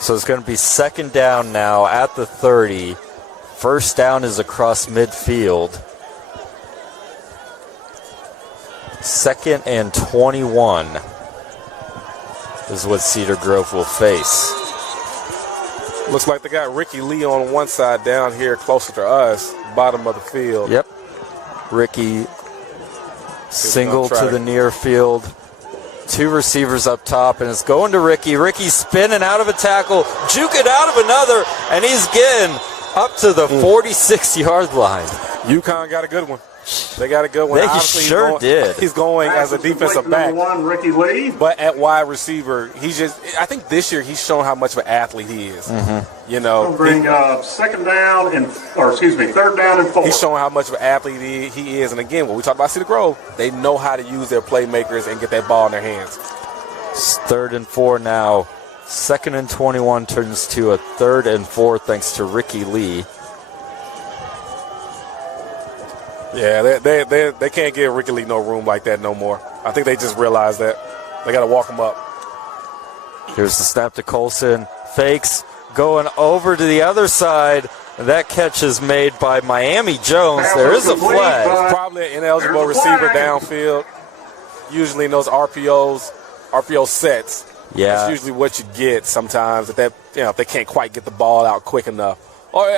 So it's going to be second down now at the 30. First down is across midfield. Second and 21 is what Cedar Grove will face. Looks like they got Ricky Lee on one side down here closer to us, bottom of the field. Yep. Ricky single to the near field. Two receivers up top, and it's going to Ricky. Ricky spinning out of a tackle, juking out of another, and he's getting up to the 46-yard line. UConn got a good one. They got a good one. They Obviously, sure did. He's going as a defensive back. One, Ricky Lee. But at wide receiver, I think this year he's shown how much of an athlete he is. Mm-hmm. You know, He'll bring third down and 4. He's showing how much of an athlete he is. And again, when we talk about Cedar Grove, they know how to use their playmakers and get that ball in their hands. It's 3rd and 4 now. 2nd and 21 turns to a 3rd and 4 thanks to Ricky Lee. Yeah, they can't give Ricky Lee no room like that no more. I think they just realized that. They got to walk him up. Here's the snap to Colson. Fakes, going over to the other side. That catch is made by Miami Jones. There is a flag. Probably an ineligible receiver downfield. Usually in those RPO sets, that's usually what you get sometimes. If they can't quite get the ball out quick enough. Or,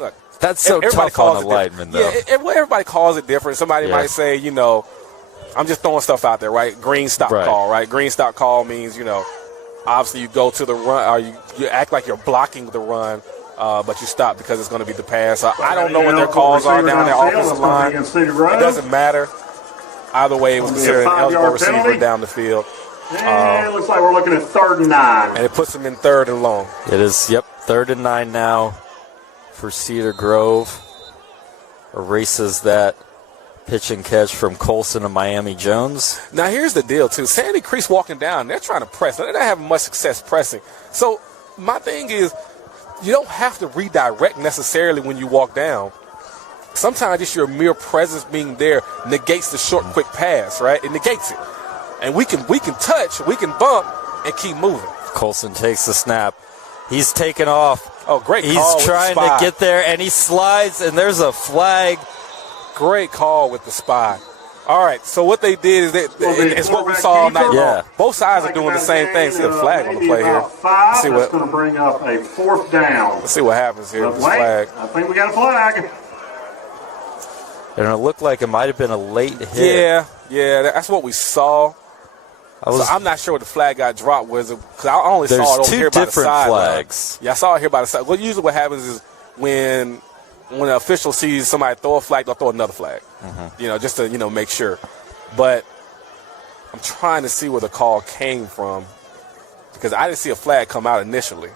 look. That's so tough on a lineman, though. Yeah, everybody calls it different. Somebody might say, I'm just throwing stuff out there, right? Green stop call, right? Green stop call means, obviously you go to the run, or you act like you're blocking the run, but you stop because it's going to be the pass. I don't know what their calls are down their offensive line. It doesn't matter. Either way, it was considered an eligible receiver down the field. And it looks like we're looking at 3rd and 9. And it puts them in 3rd and long. It is, 3rd and 9 now for Cedar Grove. Erases that pitch and catch from Colson and Miami Jones. Now, here's the deal, too. Sandy Creek's walking down. They're trying to press. They're not having much success pressing. So, my thing is, you don't have to redirect necessarily when you walk down. Sometimes just your mere presence being there negates the short, quick pass, right? It negates it. And we can touch, we can bump, and keep moving. Colson takes the snap. He's taken off. Oh, great call. He's trying to get there, and he slides, and there's a flag. Great call with the spy. All right, so what they did is it's what we saw all night long. Both sides are doing the same thing. See a flag on the play here. Let's see what. That's going to bring up a 4th down. Let's see what happens here with this flag. I think we got a flag. And it looked like it might have been a late hit. Yeah, that's what we saw. So I'm not sure what the flag got dropped was, because I only saw it over here by the side. There's 2 different flags. Yeah, I saw it here by the side. Well, usually what happens is when an official sees somebody throw a flag, they'll throw another flag, just to, make sure. But I'm trying to see where the call came from, because I didn't see a flag come out initially.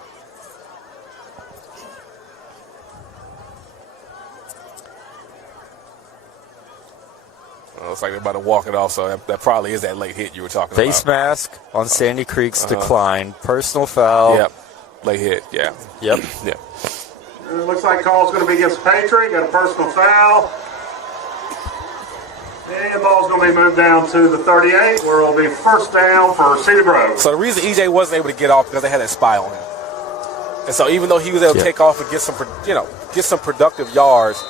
Looks like they're about to walk it off, so that probably is that late hit you were talking about. Face mask on Sandy Creek's decline. Personal foul. Yep. Late hit, yeah. Yep. Yeah. It looks like call's going to be against Patriot. Got a personal foul. And the ball's going to be moved down to the 38, where it'll be 1st down for Cedar Grove. So the reason EJ wasn't able to get off because they had that spy on him. And so even though he was able to take off and get some productive yards,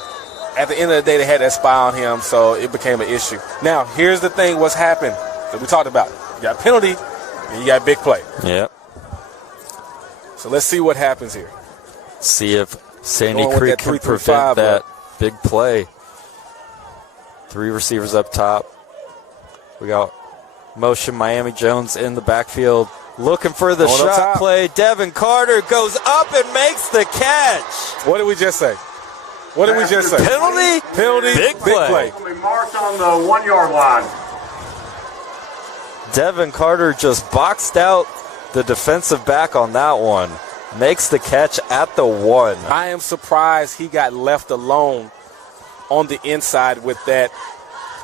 at the end of the day, they had that spy on him, so it became an issue. Now, here's the thing, what's happened that we talked about. You got a penalty, and you got big play. Yep. So let's see what happens here. See if Sandy Creek can prevent that big play. 3 receivers up top. We got motion Miami Jones in the backfield. Looking for the shot play. Devin Carter goes up and makes the catch. What did we just say? What did we just say? Penalty, big play. Will be marked on the 1-yard line. Devin Carter just boxed out the defensive back on that one. Makes the catch at the 1. I am surprised he got left alone on the inside with that.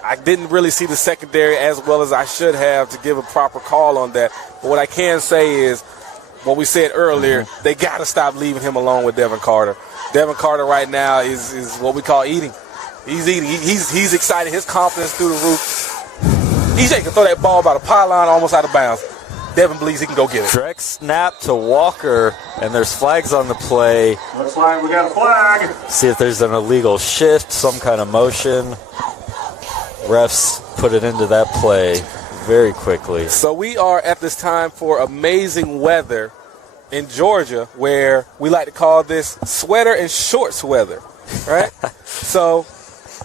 I didn't really see the secondary as well as I should have to give a proper call on that. But what I can say is what we said earlier, they got to stop leaving him alone with Devin Carter. Devin Carter right now is what we call eating. He's eating. He's excited. His confidence through the roof. EJ can throw that ball about a pylon almost out of bounds. Devin believes he can go get it. Direct snap to Walker, and there's flags on the play. Looks like we got a flag. See if there's an illegal shift, some kind of motion. Refs put it into that play very quickly. So we are at this time for amazing weather in Georgia, where we like to call this sweater and shorts weather, right? So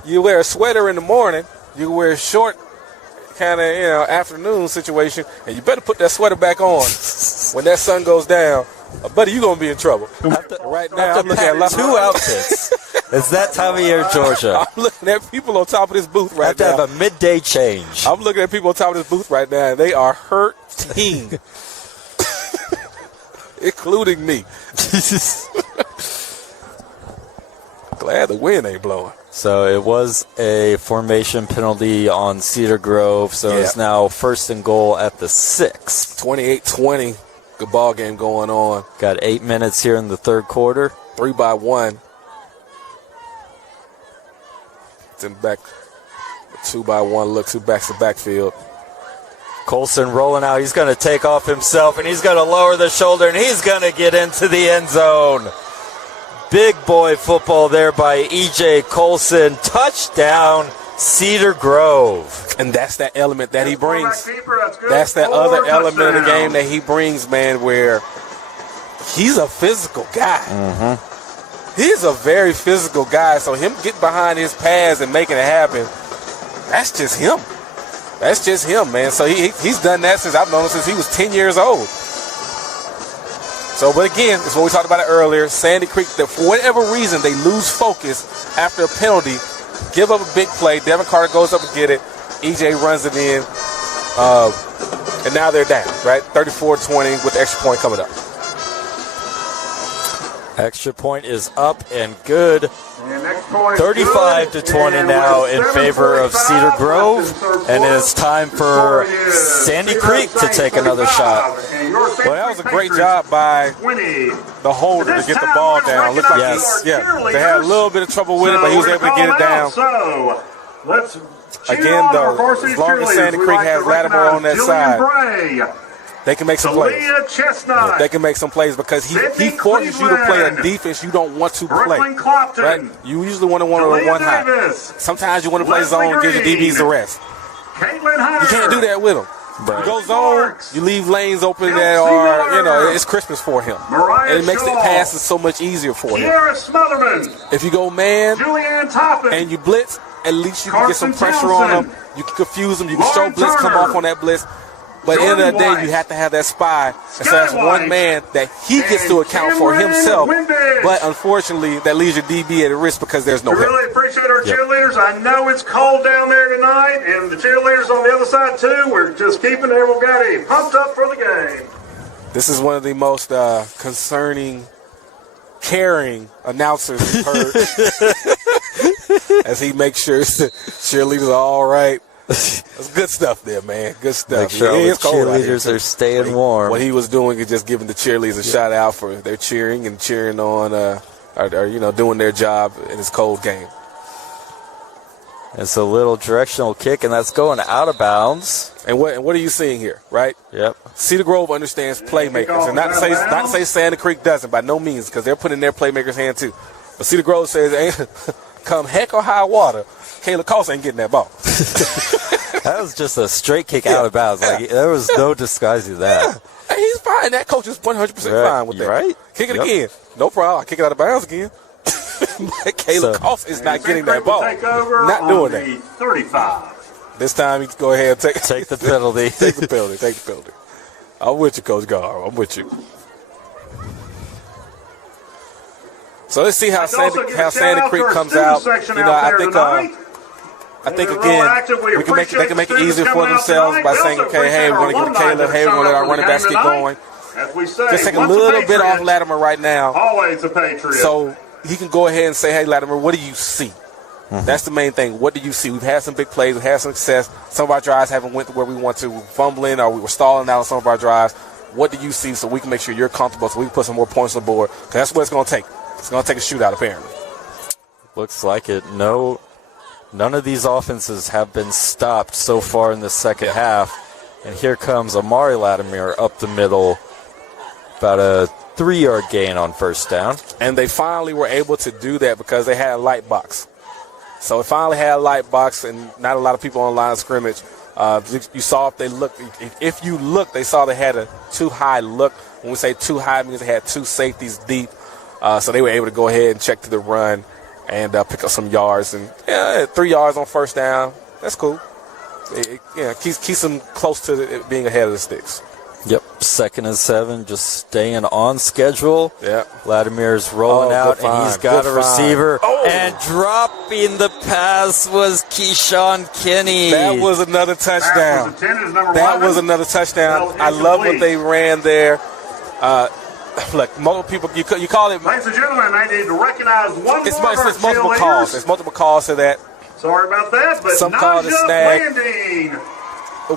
you wear a sweater in the morning, you wear a short kind of, afternoon situation, and you better put that sweater back on when that sun goes down. Buddy, you're going to be in trouble. Right now, I'm looking at two outfits. It's that time of year, Georgia. I'm looking at people on top of this booth right now. Have to have a midday change. I'm looking at people on top of this booth right now, and they are hurting, including me. Glad the wind ain't blowing. So it was a formation penalty on Cedar Grove, so it's now 1st and goal at the 6. 28-20. Good ball game going on. Got 8 minutes here in the third quarter. 3-1. Then back, 2-1 look, 2 backs to backfield. Colson rolling out. He's going to take off himself, and he's going to lower the shoulder, and he's going to get into the end zone. Big boy football there by E.J. Colson. Touchdown, Cedar Grove. And that's that element that he brings. That's that other element of the game that he brings, man, where he's a physical guy. Mm-hmm. He's a very physical guy, so him getting behind his pads and making it happen, that's just him. That's just him, man. So he's done that since I've known him since he was 10 years old. So, but again, it's what we talked about it earlier. Sandy Creek, that for whatever reason, they lose focus after a penalty, give up a big play. Devin Carter goes up and get it. EJ runs it in, and now they're down, right? 34-20 with the extra point coming up. Extra point is up and good. 35-20 now in favor of Cedar Grove. And it's time for Sandy Creek to take another shot. Well, that was a great job by the holder to get the ball down. Looked like they had a little bit of trouble with it, but he was able to get it down. Again, though, as long as Sandy Creek has Latimer on that side, they can make some plays. They can make some plays because he forces you to play a defense you don't want to play. Right? You usually want to one high. Sometimes you want to play zone and give your DBs a rest. You can't do that with him. Right. You go zone, you leave lanes open that are, it's Christmas for him. And it makes the passes so much easier for him. If you go man and you blitz, at least you can get some pressure on them. You can confuse them. You can show blitz, come off on that blitz. But at the end of the day, you have to have that spy. And so that's one man that he gets to account for himself. But unfortunately, that leaves your DB at a risk because there's no help. Really appreciate our cheerleaders. I know it's cold down there tonight, and the cheerleaders on the other side too. We're just keeping everybody pumped up for the game. This is one of the most concerning, caring announcers we've heard. As he makes sure cheerleaders are all right. That's good stuff there, man. Good stuff. Make sure all the cheerleaders are staying warm. What he was doing is just giving the cheerleaders a shout out for their cheering and cheering on, or doing their job in this cold game. It's a little directional kick, and that's going out of bounds. And what are you seeing here, right? Yep. Cedar Grove understands playmakers, and not to say Santa Creek doesn't, by no means, because they're putting their playmakers' hand too. But Cedar Grove says, come heck or high water, Kayla Cost ain't getting that ball. That was just a straight kick out of bounds. Like, there was no disguising that. Hey, he's fine. That coach is 100% fine with that. Right? Kick it again. No problem. I kick it out of bounds again. Kayla Cost is not getting that ball. Not doing that. 35. This time, you go ahead and take the penalty. Take the penalty. Take the penalty. I'm with you, Coach Gar. I'm with you. So let's see how Sandy Creek comes out. I think again, they can make it easier for themselves by saying, okay, hey, we're going to give it to Caleb. Hey, we're going to let our running backs get going. Just take a little bit off Latimer right now. Always a Patriot. So he can go ahead and say, hey, Latimer, what do you see? Mm-hmm. That's the main thing. What do you see? We've had some big plays. We've had some success. Some of our drives haven't went to where we want to. We're fumbling or we were stalling out on some of our drives. What do you see so we can make sure you're comfortable so we can put some more points on the board? Because that's what it's going to take. It's going to take a shootout, apparently. Looks like it. No, none of these offenses have been stopped so far in the second half. And here comes Amari Latimer up the middle. About a 3-yard gain on first down. And they finally were able to do that because they had a light box. So it finally had a light box and not a lot of people on the line of scrimmage. You saw if they looked. If you look, they saw they had a too high look. When we say too high, it means they had 2 safeties deep. So they were able to go ahead and check to the run and pick up some yards. And 3 yards on first down. That's cool. Keeps them close to being ahead of the sticks. Yep, 2nd and 7, just staying on schedule. Yeah, Latimer's rolling out, and he's got a receiver. And dropping the pass was Keyshawn Kinney. That was another touchdown. That was another touchdown. I love what they ran there. Look, multiple people. You call it. Ladies and gentlemen, I need to recognize one it's more of our multiple calls. There's multiple calls to that. Sorry about that, but some call it a snag. Landing.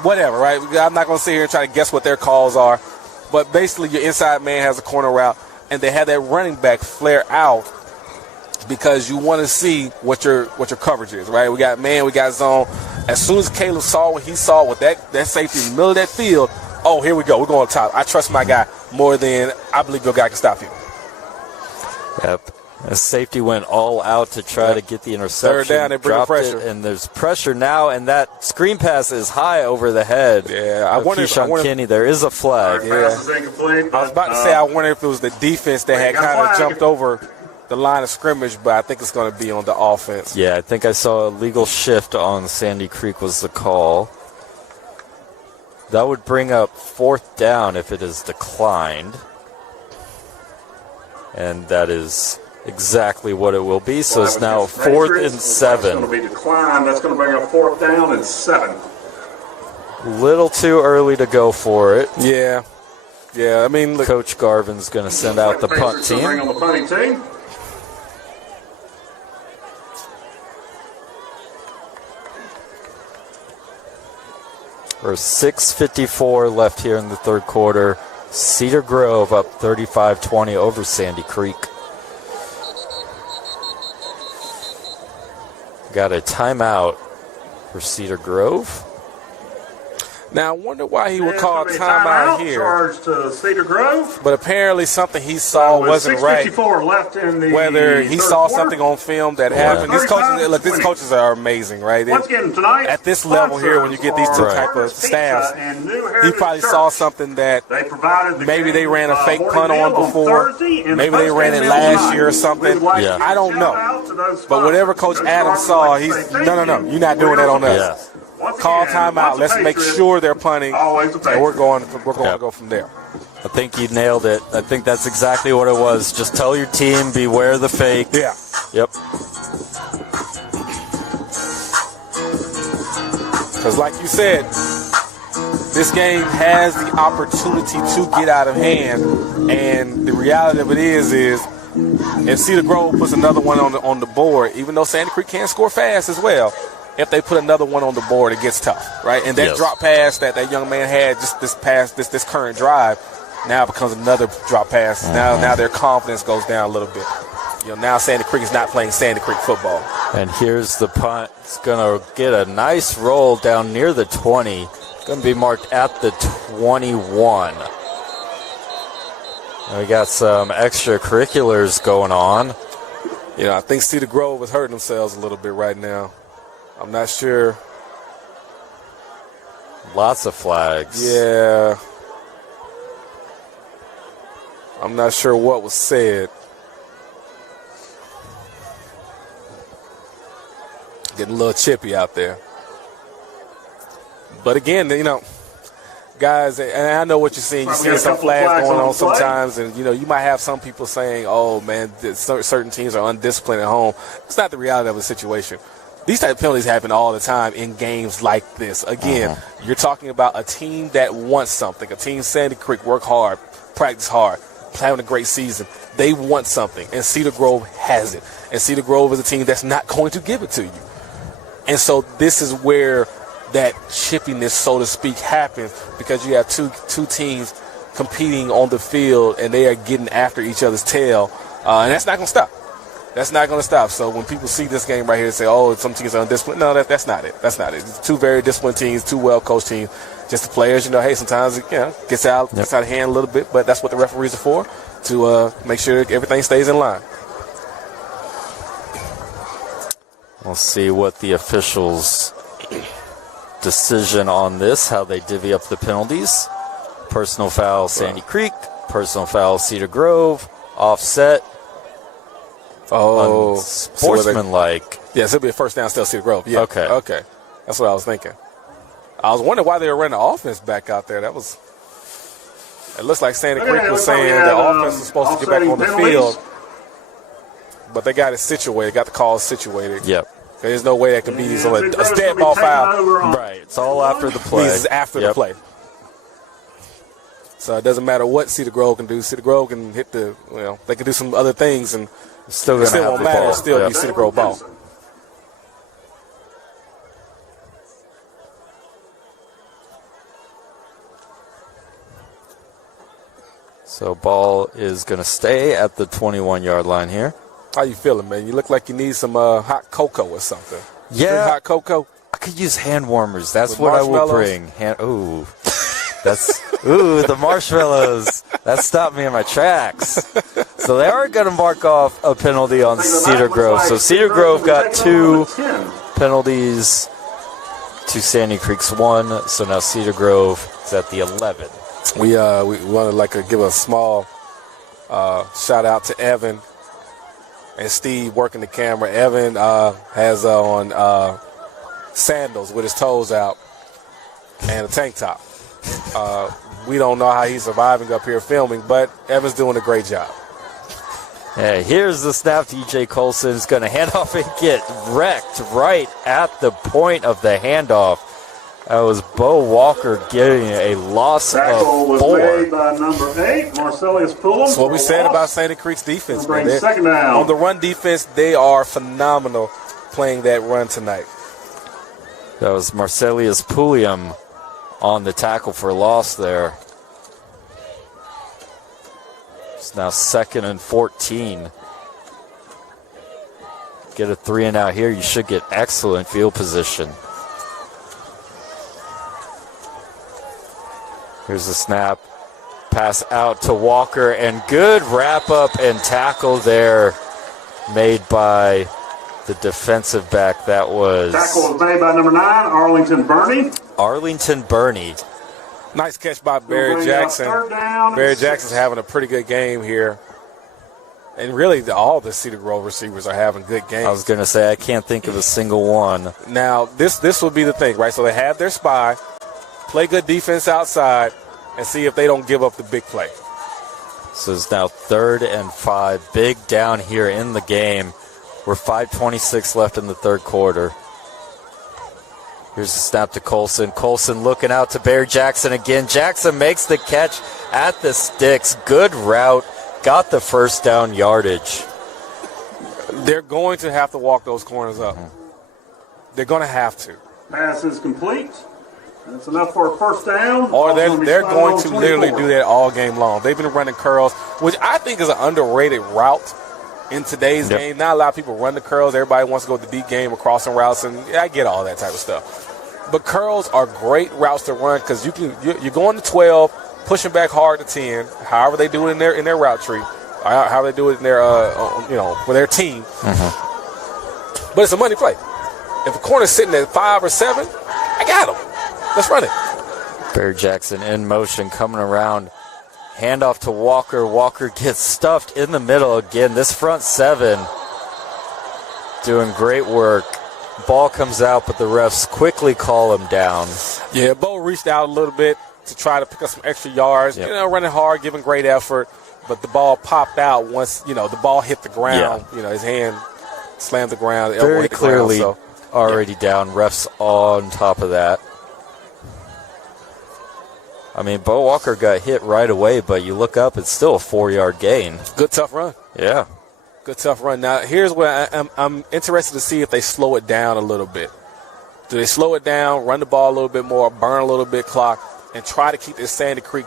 Whatever, right? I'm not going to sit here and try to guess what their calls are. But basically, your inside man has a corner route, and they have that running back flare out because you want to see what your coverage is, right? We got man, we got zone. As soon as Caleb saw what he saw with that safety in the middle of that field, oh, here we go. We're going top. I trust my guy more than I believe your guy can stop him. Yep. The safety went all out to try to get the interception. Third down, they bring the pressure. And there's pressure now, and that screen pass is high over the head. Yeah, I wonder Keyshawn Kinney. There is a flag. Yeah. I was about to say, I wonder if it was the defense that had kind of jumped over the line of scrimmage, but I think it's going to be on the offense. Yeah, I think I saw a legal shift on Sandy Creek was the call. That would bring up 4th down if it is declined. And that is exactly what it will be. So it's now 4th and 7. It's going to be declined. That's going to bring up 4th down and 7. Little too early to go for it. Yeah. I mean, look, Coach Garvin's going to send out the punt team. Bring on the punting team. There's 6:54 left here in the third quarter. Cedar Grove up 35-20 over Sandy Creek. Got a timeout for Cedar Grove. Now, I wonder why he would call timeout here. Charge to Cedar Grove. But apparently something he saw wasn't right. Left in the whether he saw something on film that happened. These coaches are amazing, right? Once again, tonight, at this level here, when you get these two type of staffs, he probably saw something that maybe they ran a fake punt on before. Maybe they ran it last year or something. Yeah. I don't know. But whatever Coach Adams saw, he's, no, you're not doing that on us. Yeah. Call timeout. Let's make sure they're punting, and we're going to go from there. I think you nailed it. I think that's exactly what it was. Just tell your team, beware the fake. Yeah. Yep. Because like you said, this game has the opportunity to get out of hand, and the reality of it is if Cedar Grove puts another one on the board, even though Sandy Creek can score fast as well, if they put another one on the board, it gets tough, right? And that drop pass that young man had just this current drive now becomes another drop pass. Now their confidence goes down a little bit. Now Sandy Creek is not playing Sandy Creek football. And here's the punt. It's going to get a nice roll down near the 20. It's going to be marked at the 21. And we got some extracurriculars going on. I think Cedar Grove is hurting themselves a little bit right now. I'm not sure. Lots of flags. Yeah. I'm not sure what was said. Getting a little chippy out there. But again, guys, and I know what you're seeing. You're seeing some flags going on sometimes, and you might have some people saying, "Oh man, certain teams are undisciplined at home." It's not the reality of the situation. These type of penalties happen all the time in games like this. Again, you're talking about a team that wants something. A team, Sandy Creek, work hard, practice hard, having a great season. They want something, and Cedar Grove has it. And Cedar Grove is a team that's not going to give it to you. And so this is where that chippiness, so to speak, happens, because you have two teams competing on the field, and they are getting after each other's tail, and that's not going to stop. That's not going to stop. So when people see this game right here and say, oh, some teams are undisciplined, no, that's not it. That's not it. It's two very disciplined teams, two well-coached teams. Just the players, hey, sometimes it gets out of hand a little bit, but that's what the referees are for, to make sure everything stays in line. We'll see what the officials' decision on this, how they divvy up the penalties. Personal foul, Sandy Creek. Personal foul, Cedar Grove. Offset. Oh, sportsmanlike. Yes, it'll be a first down still, Cedar Grove. Yeah. Okay. That's what I was thinking. I was wondering why they were running the offense back out there. It looks like Sandy Creek was saying the offense was supposed to get back on the field, but they got it situated, got the call situated. Yep. There's no way that can be a dead ball foul. Right. It's all after the play. This is after the play. So it doesn't matter what Cedar Grove can do. Cedar Grove can hit they can do some other things, and still won't matter. It'll still be Cedar Grove ball. So ball is going to stay at the 21-yard line here. How you feeling, man? You look like you need some hot cocoa or something. Yeah. Drink hot cocoa? I could use hand warmers. That's what I will bring. The marshmallows. That stopped me in my tracks. So they are going to mark off a penalty on Cedar Grove. So Cedar Grove got 2 penalties to Sandy Creek's 1. So now Cedar Grove is at the 11. We want to give a small shout out to Evan and Steve working the camera. Evan has on sandals with his toes out and a tank top. We don't know how he's surviving up here filming, but Evan's doing a great job. Hey, here's the snap. DJ Colson's going to hand off and get wrecked right at the point of the handoff. That was Bo Walker getting a loss of 4. Tackle was made by number 8, Marcellus Pullum. That's what we said about Sandy Creek's defense. Second down. On the run defense, they are phenomenal playing that run tonight. That was Marcellus Pulliam on the tackle for loss there. It's now 2nd and 14. Get a 3 and out here. You should get excellent field position. Here's the snap. Pass out to Walker, and good wrap-up and tackle there made by the defensive back. That was... Tackle was made by number 9, Arlington Burney. Arlington Burney. Nice catch by Barry Jackson. Barry Jackson's having a pretty good game here. And really, all the Cedar Grove receivers are having good games. I was going to say, I can't think of a single one. Now, this will be the thing, right? So they have their spy. Play good defense outside and see if they don't give up the big play. So it's now 3rd and 5. Big down here in the game. We're 5:26 left in the third quarter. Here's the snap to Colson. Colson looking out to Bear Jackson again. Jackson makes the catch at the sticks. Good route. Got the first down yardage. They're going to have to walk those corners up. They're going to have to. Pass is complete. That's enough for a first down. Or they're going to literally do that all game long. They've been running curls, which I think is an underrated route in today's game. Not a lot of people run the curls. Everybody wants to go to the deep game or crossing routes, and I get all that type of stuff. But curls are great routes to run because you're going to 12, pushing back hard to 10, however they do it in their route tree, how they do it in their with their team. But it's a money play. If a corner's sitting at 5 or 7, I got him. Let's run it. Bear Jackson in motion, coming around. Handoff to Walker. Walker gets stuffed in the middle again. This front 7 doing great work. Ball comes out, but the refs quickly call him down. Yeah, Bo reached out a little bit to try to pick up some extra yards. Yep. Running hard, giving great effort, but the ball popped out once, the ball hit the ground. Yeah. His hand slammed the ground. Very clearly already down. Refs on top of that. I mean, Bo Walker got hit right away, but you look up, it's still a 4-yard gain. Good, tough run. Yeah. Good, tough run. Now, here's where I'm interested to see if they slow it down a little bit. Do they slow it down, run the ball a little bit more, burn a little bit clock, and try to keep this Sandy Creek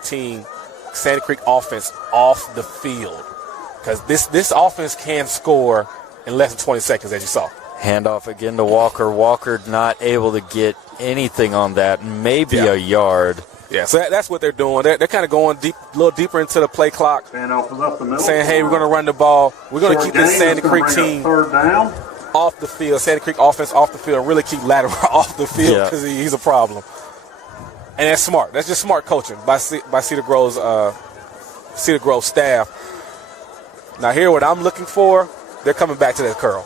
offense off the field? Because this offense can score in less than 20 seconds, as you saw. Handoff again to Walker. Walker not able to get anything on that, maybe a yard. Yeah, so that's what they're doing. They're kind of going a little deeper into the play clock, saying, hey, we're going to run the ball. We're going to keep this Sandy Creek team off the field, Sandy Creek offense off the field, and really keep Latimer off the field because he's a problem. And that's smart. That's just smart coaching by Cedar Grove staff. Now, here, what I'm looking for, they're coming back to that curl.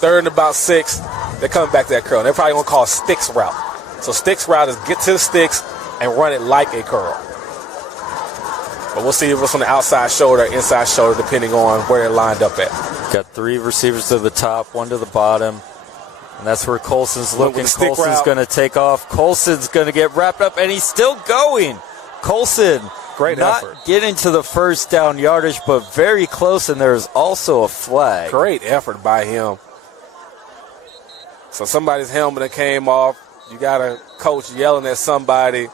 3rd and about 6, they're coming back to that curl. They're probably going to call a sticks route. So sticks route is get to the sticks and run it like a curl. But we'll see if it's on the outside shoulder or inside shoulder, depending on where it lined up at. Got 3 receivers to the top, 1 to the bottom. And that's where Colson's looking. Colson's going to take off. Colson's going to get wrapped up, and he's still going. Colson, great effort. Not getting to the first down yardage, but very close, and there's also a flag. Great effort by him. So somebody's helmet that came off. You got a coach yelling at somebody.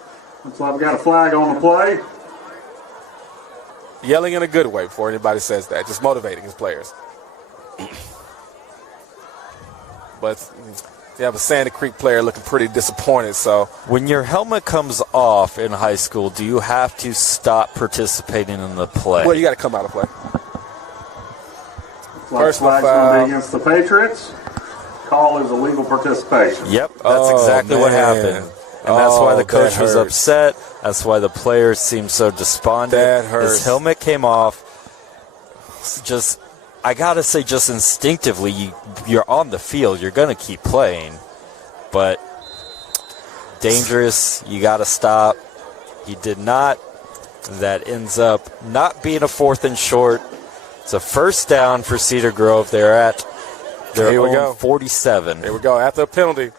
Looks like we got a flag on the play. Yelling in a good way before anybody says that. Just motivating his players. But you have a Sandy Creek player looking pretty disappointed. So when your helmet comes off in high school, do you have to stop participating in the play? Well, you got to come out of play. Personal foul against the Patriots. Call is illegal participation. Yep, that's exactly what happened. And that's why the coach was upset. That's why the players seemed so despondent. That hurts. His helmet came off. Just, I got to say, just instinctively, you're on the field. You're going to keep playing. But dangerous. You got to stop. He did not. That ends up not being a 4th and short. It's a first down for Cedar Grove. They're at their own 47. Here we go. After a penalty.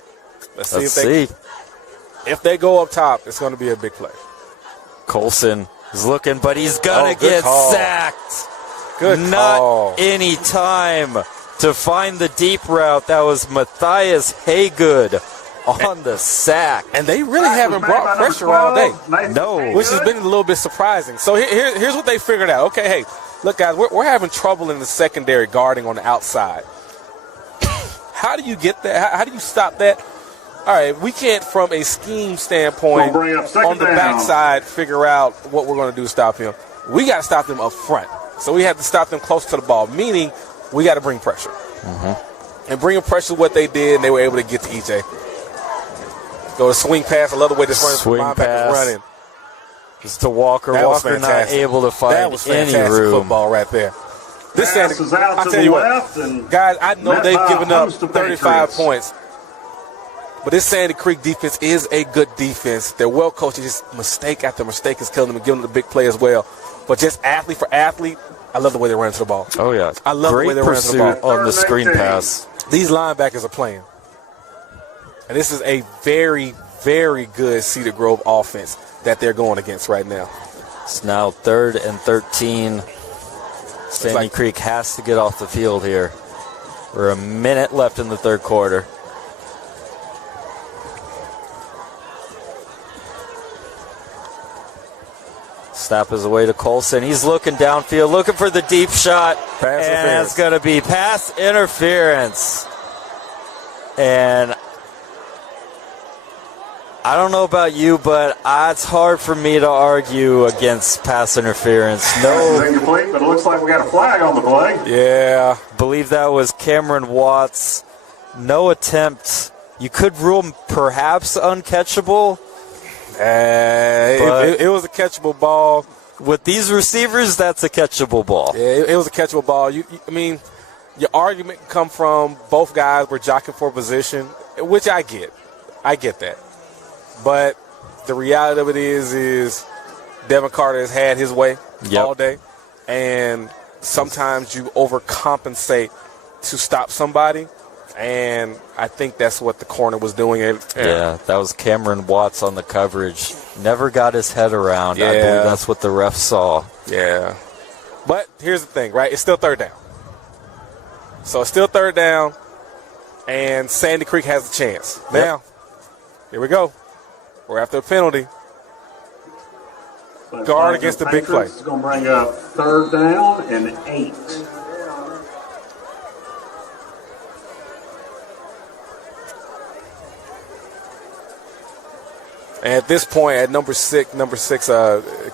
Let's see. If they go up top, it's going to be a big play. Colson is looking, but he's going to get sacked. Good call. Not any time to find the deep route. That was Matthias Haygood on the sack. And they really haven't brought pressure all day. No. Which has been a little bit surprising. So here's what they figured out. Okay, hey, look, guys, we're having trouble in the secondary guarding on the outside. How do you get that? How do you stop that? All right, we can't, from a scheme standpoint, on the backside, figure out what we're going to do to stop him. We got to stop them up front. So we have to stop them close to the ball, meaning we got to bring pressure. Mm-hmm. And bringing pressure is what they did, and they were able to get to EJ. Go to swing pass. I love the way this linebacker is running. Just to Walker. Walker not able to find that was fantastic any room. Football right there. This Sandy, I'll tell you what, guys, I know they've given up 35 points. But this Sandy Creek defense is a good defense. They're well coached. Just mistake after mistake is killing them and giving them the big play as well. But just athlete for athlete, I love the way they run to the ball. Oh, yeah. I love the way they run to the ball. On the screen pass. These linebackers are playing. And this is a very, very good Cedar Grove offense that they're going against right now. It's now 3rd and 13. Sandy Creek has to get off the field here. We're a minute left in the 3rd quarter. Snap is away to Colson. He's looking downfield, looking for the deep shot. And it's going to be pass interference. And I don't know about you, but it's hard for me to argue against pass interference. No. Incomplete, but it looks like we got a flag on the play. Yeah. Believe that was Cameron Watts. No attempt. You could rule him perhaps uncatchable. It was a catchable ball. With these receivers, that's a catchable ball. Yeah, it was a catchable ball. I mean, your argument can come from both guys were jockeying for position, which I get. I get that. But the reality of it is Devin Carter has had his way all day. And sometimes you overcompensate to stop somebody. And I think that's what the corner was doing. Yeah, that was Cameron Watts on the coverage. Never got his head around. Yeah. I believe that's what the ref saw. Yeah. But here's the thing, right? It's still third down. So it's still third down, and Sandy Creek has a chance. Now, here we go. We're after a penalty. So Guard against the big play. It's going to bring up third down and 8. And at this point, at number six,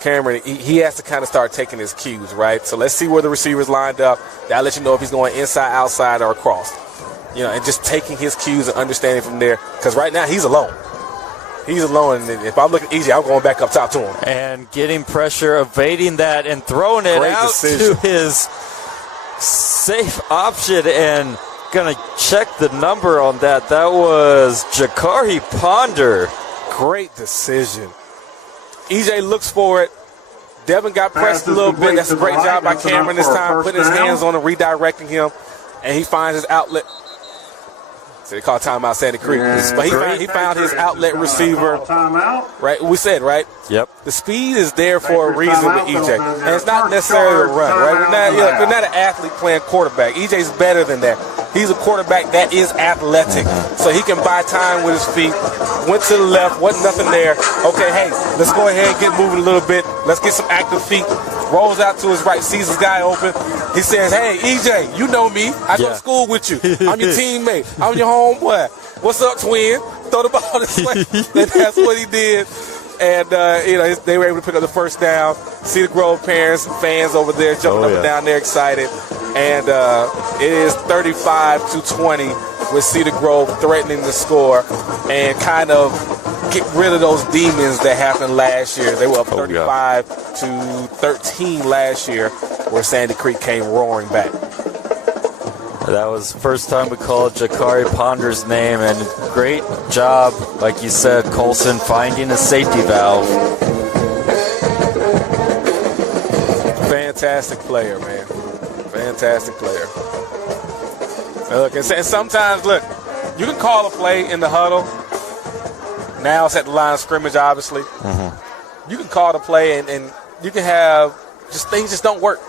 Cameron, he has to kind of start taking his cues, right? So let's see where the receiver's lined up. That'll let you know if he's going inside, outside, or across. You know, and just taking his cues and understanding from there. Because right now, he's alone. He's alone. And if I'm looking easy, I'm going back up top to him. And getting pressure, evading that, and throwing it Great out decision. to his safe option. And going to check the number on that. That was Jakari Ponder. Great decision. EJ looks for it. Devin got pressed a little bit. That's a great job by Cameron this time, putting his hands on him, redirecting him, and he finds his outlet. So they call timeout Sandy Creek. But he found his outlet receiver. Right, we said, right? Yep. The speed is there for a reason with EJ. And it's not necessarily a run, right? We're not an athlete playing quarterback. EJ's better than that. He's a quarterback that is athletic. So he can buy time with his feet. Went to the left, wasn't nothing there. Okay, hey, let's go ahead and get moving a little bit. Let's get some active feet. Rolls out to his right, sees his guy open. He says, hey, EJ, you know me. I go to school with you. I'm your teammate. I'm your homeboy. What's up, twin? Throw the ball this way. And that's what he did. And, they were able to pick up the first down. Cedar Grove parents and fans over there jumping up and down there excited. And it is 35-20 with Cedar Grove threatening to score and kind of get rid of those demons that happened last year. They were up 35-13 last year where Sandy Creek came roaring back. That was the first time we called Jakari Ponder's name, and great job, like you said, Colson, finding a safety valve. Fantastic player, man. Fantastic player. Look, and sometimes, look, you can call a play in the huddle. Now it's at the line of scrimmage, obviously. You can call the play, and you can have things just don't work.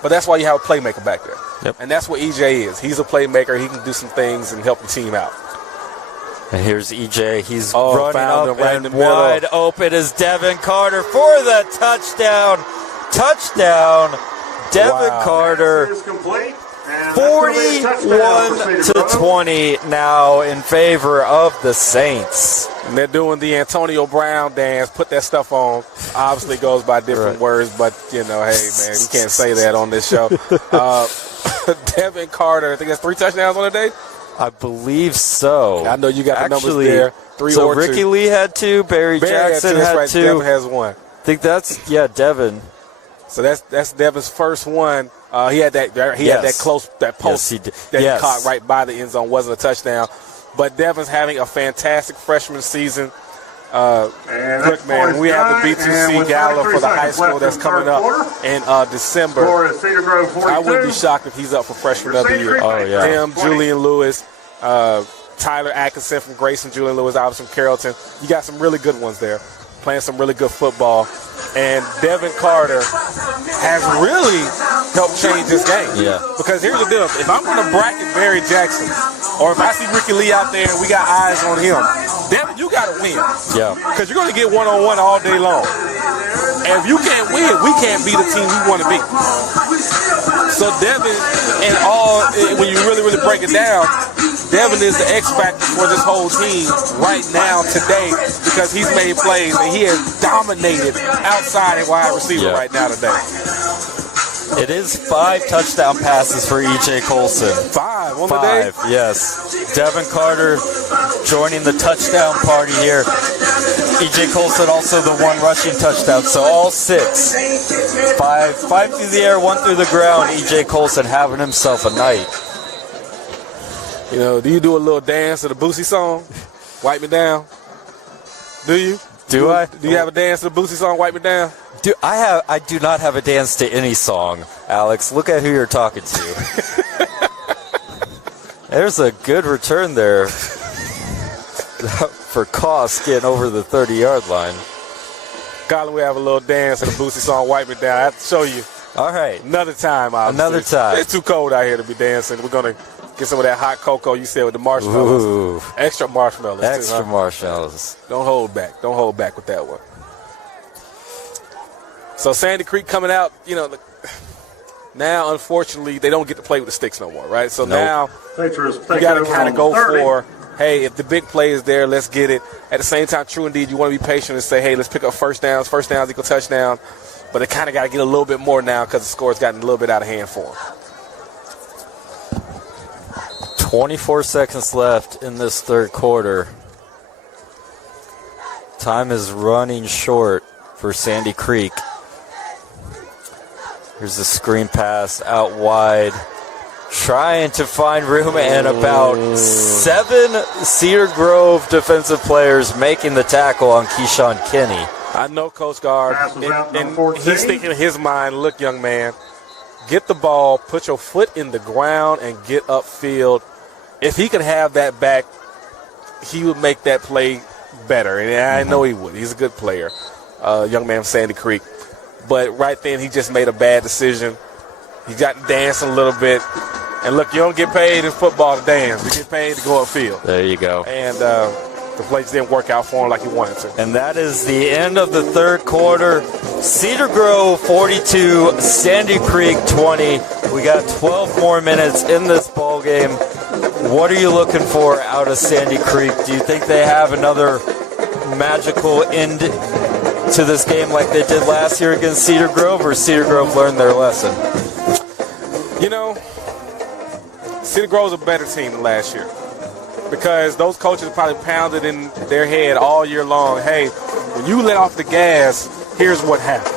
But that's why you have a playmaker back there. Yep. And that's what EJ is. He's a playmaker. He can do some things and help the team out. And here's EJ. He's running up right and wide open is Devin Carter for the touchdown. Touchdown, Devin Carter. 41-20 now in favor of the Saints. And they're doing the Antonio Brown dance. Put that stuff on. Obviously goes by different words, but, hey, man, you can't say that on this show. Devin Carter, I think that's 3 touchdowns on the day? I believe so. I know you got the numbers there. 3 so or 2. Ricky Lee had 2. Barry Jackson had 2. Devin has 1. I think that's, Devin. So that's Devin's first one. He had that post that he caught right by the end zone. Wasn't a touchdown. But Devin's having a fantastic freshman season. Look, man, we have the B2C Gala for the high school that's coming up in December. I wouldn't be shocked if he's up for freshman of the year. Oh, yeah. Him, Julian Lewis, Tyler Atkinson from Grayson, Julian Lewis, obviously from Carrollton. You got some really good ones there, playing some really good football. And Devin Carter has really helped change this game. Yeah. Because here's the deal. If I'm going to bracket Barry Jackson, or if I see Ricky Lee out there and we got eyes on him, Devin, you got to win. Yeah. Because you're going to get one-on-one all day long. And if you can't win, we can't be the team we want to be. So Devin, when you really, really break it down, Devin is the X factor for this whole team right now today because he's made plays and he has dominated outside and wide receiver right now today. It is 5 touchdown passes for E.J. Colson. 5 on the day? Yes. Devin Carter joining the touchdown party here. E.J. Colson also the 1 rushing touchdown, so all 6. 5 through the air, 1 through the ground. E.J. Colson having himself a night. Do you do a little dance to the Boosie song? Wipe Me Down? Do you? Do I? Do you have a dance to the Boosie song, Wipe Me Down? I do not have a dance to any song, Alex. Look at who you're talking to. There's a good return there for Koss getting over the 30-yard line. Colin, we have a little dance and a Boosie song, Wipe It Down. I have to show you. All right. Another time, obviously. Another time. It's too cold out here to be dancing. We're going to get some of that hot cocoa you said with the marshmallows. Ooh. Extra marshmallows. Extra too, huh? marshmallows. Don't hold back. Don't hold back with that one. So Sandy Creek coming out, now, unfortunately, they don't get to play with the sticks no more, right? So now you got to kind of go for, hey, if the big play is there, let's get it. At the same time, true indeed, you want to be patient and say, hey, let's pick up first downs. First downs equal touchdown. But they kind of got to get a little bit more now because the score's gotten a little bit out of hand for them. 24 seconds left in this third quarter. Time is running short for Sandy Creek. Here's the screen pass out wide. Trying to find room, and about 7 Cedar Grove defensive players making the tackle on Keyshawn Kinney. I know Coach Guard, and he's thinking in his mind, look, young man, get the ball, put your foot in the ground, and get upfield. If he could have that back, he would make that play better, and I know he would. He's a good player, young man from Sandy Creek. But right then, he just made a bad decision. He got dancing a little bit. And look, you don't get paid in football to dance. You get paid to go upfield. There you go. And the plays didn't work out for him like he wanted to. And that is the end of the third quarter. Cedar Grove 42, Sandy Creek 20. We got 12 more minutes in this ball game. What are you looking for out of Sandy Creek? Do you think they have another magical end to this game like they did last year against Cedar Grove, or Cedar Grove learned their lesson? Cedar Grove's a better team than last year because those coaches probably pounded in their head all year long, hey, when you let off the gas, here's what happened.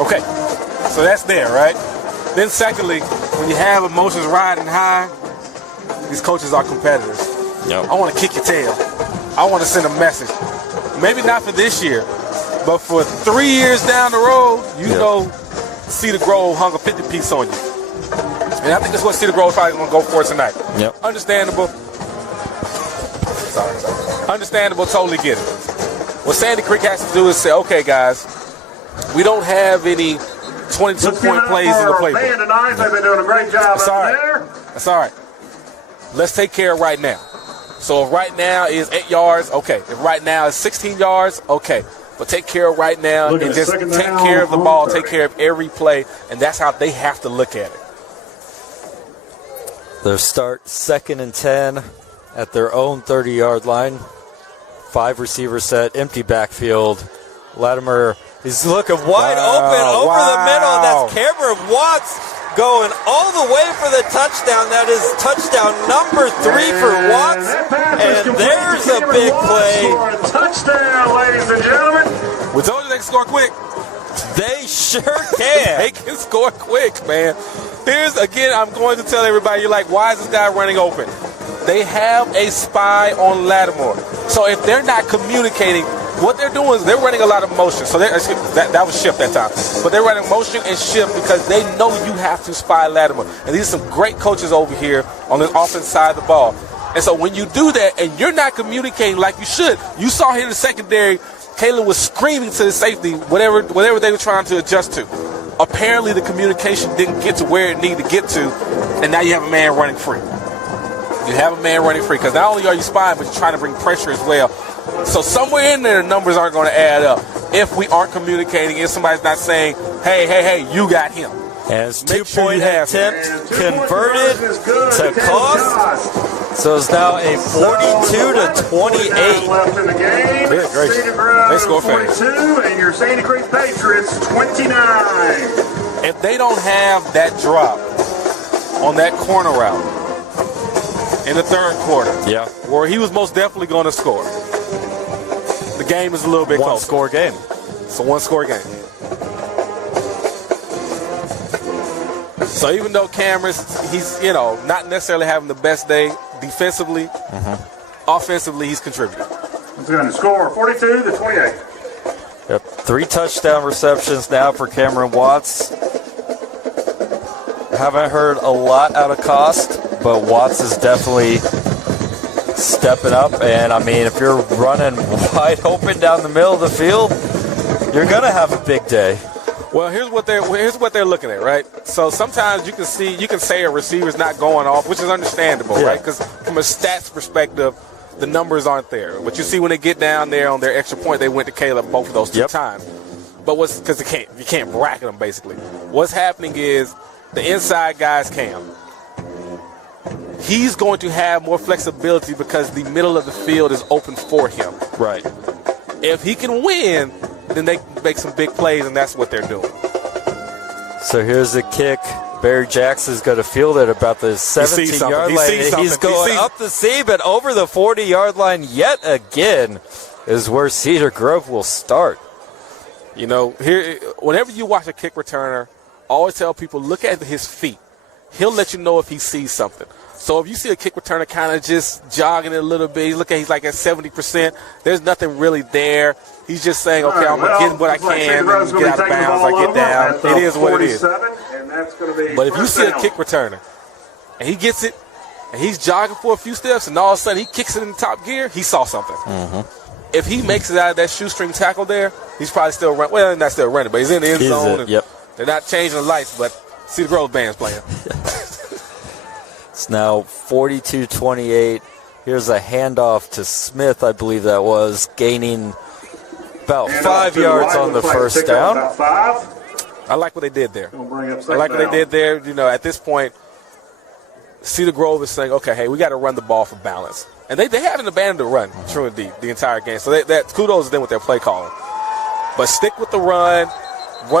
Okay, so that's there, right? Then secondly, when you have emotions riding high, these coaches are competitors. Yep. I want to kick your tail. I want to send a message. Maybe not for this year, but for 3 years down the road, you know Cedar Grove hung a 50-piece on you. And I think that's what Cedar Grove is probably going to go for tonight. Yep. Understandable. Sorry. Understandable, totally get it. What Sandy Creek has to do is say, okay, guys, we don't have any 22-point plays in the playbook. Tonight. They've been doing a great job there. That's all right. Let's take care of right now. So if right now is 8 yards, okay. If right now is 16 yards, okay. But take care of right now and just take care of the ball, take care of every play, and that's how they have to look at it. Their start 2nd and 10 at their own 30-yard line. 5 receiver set, empty backfield. Latimer is looking wide open over the middle. That's Cameron Watts going all the way for the touchdown. That is touchdown number 3 for Watts. And there's a big play. Touchdown, ladies and gentlemen. We told you they can score quick. They sure can. They can score quick, man. Here's, again, I'm going to tell everybody, you're like, why is this guy running open? They have a spy on Lattimore. So if they're not communicating, what they're doing is they're running a lot of motion. So that was shift that time. But they're running motion and shift because they know you have to spy Lattimore. And these are some great coaches over here on the offense side of the ball. And so when you do that and you're not communicating like you should, you saw here in the secondary, Kayla was screaming to the safety, whatever they were trying to adjust to. Apparently the communication didn't get to where it needed to get to, and now you have a man running free. You have a man running free because not only are you spying, but you're trying to bring pressure as well. So somewhere in there, the numbers aren't going to add up if we aren't communicating, if somebody's not saying, hey, you got him. As 2-point attempt converted to Koss. So it's now a 42-28. Left in the game. Good gracious. They score fast. 42, and your Sandy Creek Patriots 29. If they don't have that drop on that corner route in the third quarter, where he was most definitely going to score, the game is a little bit closer. One-score game. It's a one-score game. So even though Cameron, he's, not necessarily having the best day defensively, offensively, he's contributing. He's going to score 42-28. Yep. 3 touchdown receptions now for Cameron Watts. Haven't heard a lot out of Koss but Watts is definitely stepping up. And, I mean, if you're running wide open down the middle of the field, you're going to have a big day. Well, here's what they're looking at, right? So sometimes you can say a receiver's not going off, which is understandable, right? Because from a stats perspective, the numbers aren't there. But you see when they get down there on their extra point, they went to Caleb both of those two times. But because you can't bracket them basically. What's happening is the inside guy's Cam. He's going to have more flexibility because the middle of the field is open for him. Right. If he can win, then they make some big plays, and that's what they're doing. So here's the kick. Barry Jackson's going to field it about the 17-yard line. He's going up the seam, but over the 40-yard line yet again is where Cedar Grove will start. You know, here, whenever you watch a kick returner, always tell people, look at his feet. He'll let you know if he sees something. So if you see a kick returner kind of just jogging it a little bit, he's like at 70%, there's nothing really there. He's just saying, okay, I'm going to get what I can and get out of bounds. I get down. It is what it is. But if you see a kick returner and he gets it and he's jogging for a few steps and all of a sudden he kicks it in the top gear, he saw something. Mm-hmm. If he makes it out of that shoestring tackle there, he's probably still running. Well, not still running, but he's in the end zone. And they're not changing the lights, but Cedar Grove band's playing. It's now 42-28. Here's a handoff to Smith, I believe that was, gaining about 5 yards on the first down. I like what they did there. You know, at this point, Cedar Grove is saying, okay, hey, we got to run the ball for balance. And they haven't abandoned the run, true and deep, the entire game. So that kudos to them with their play calling. But stick with the run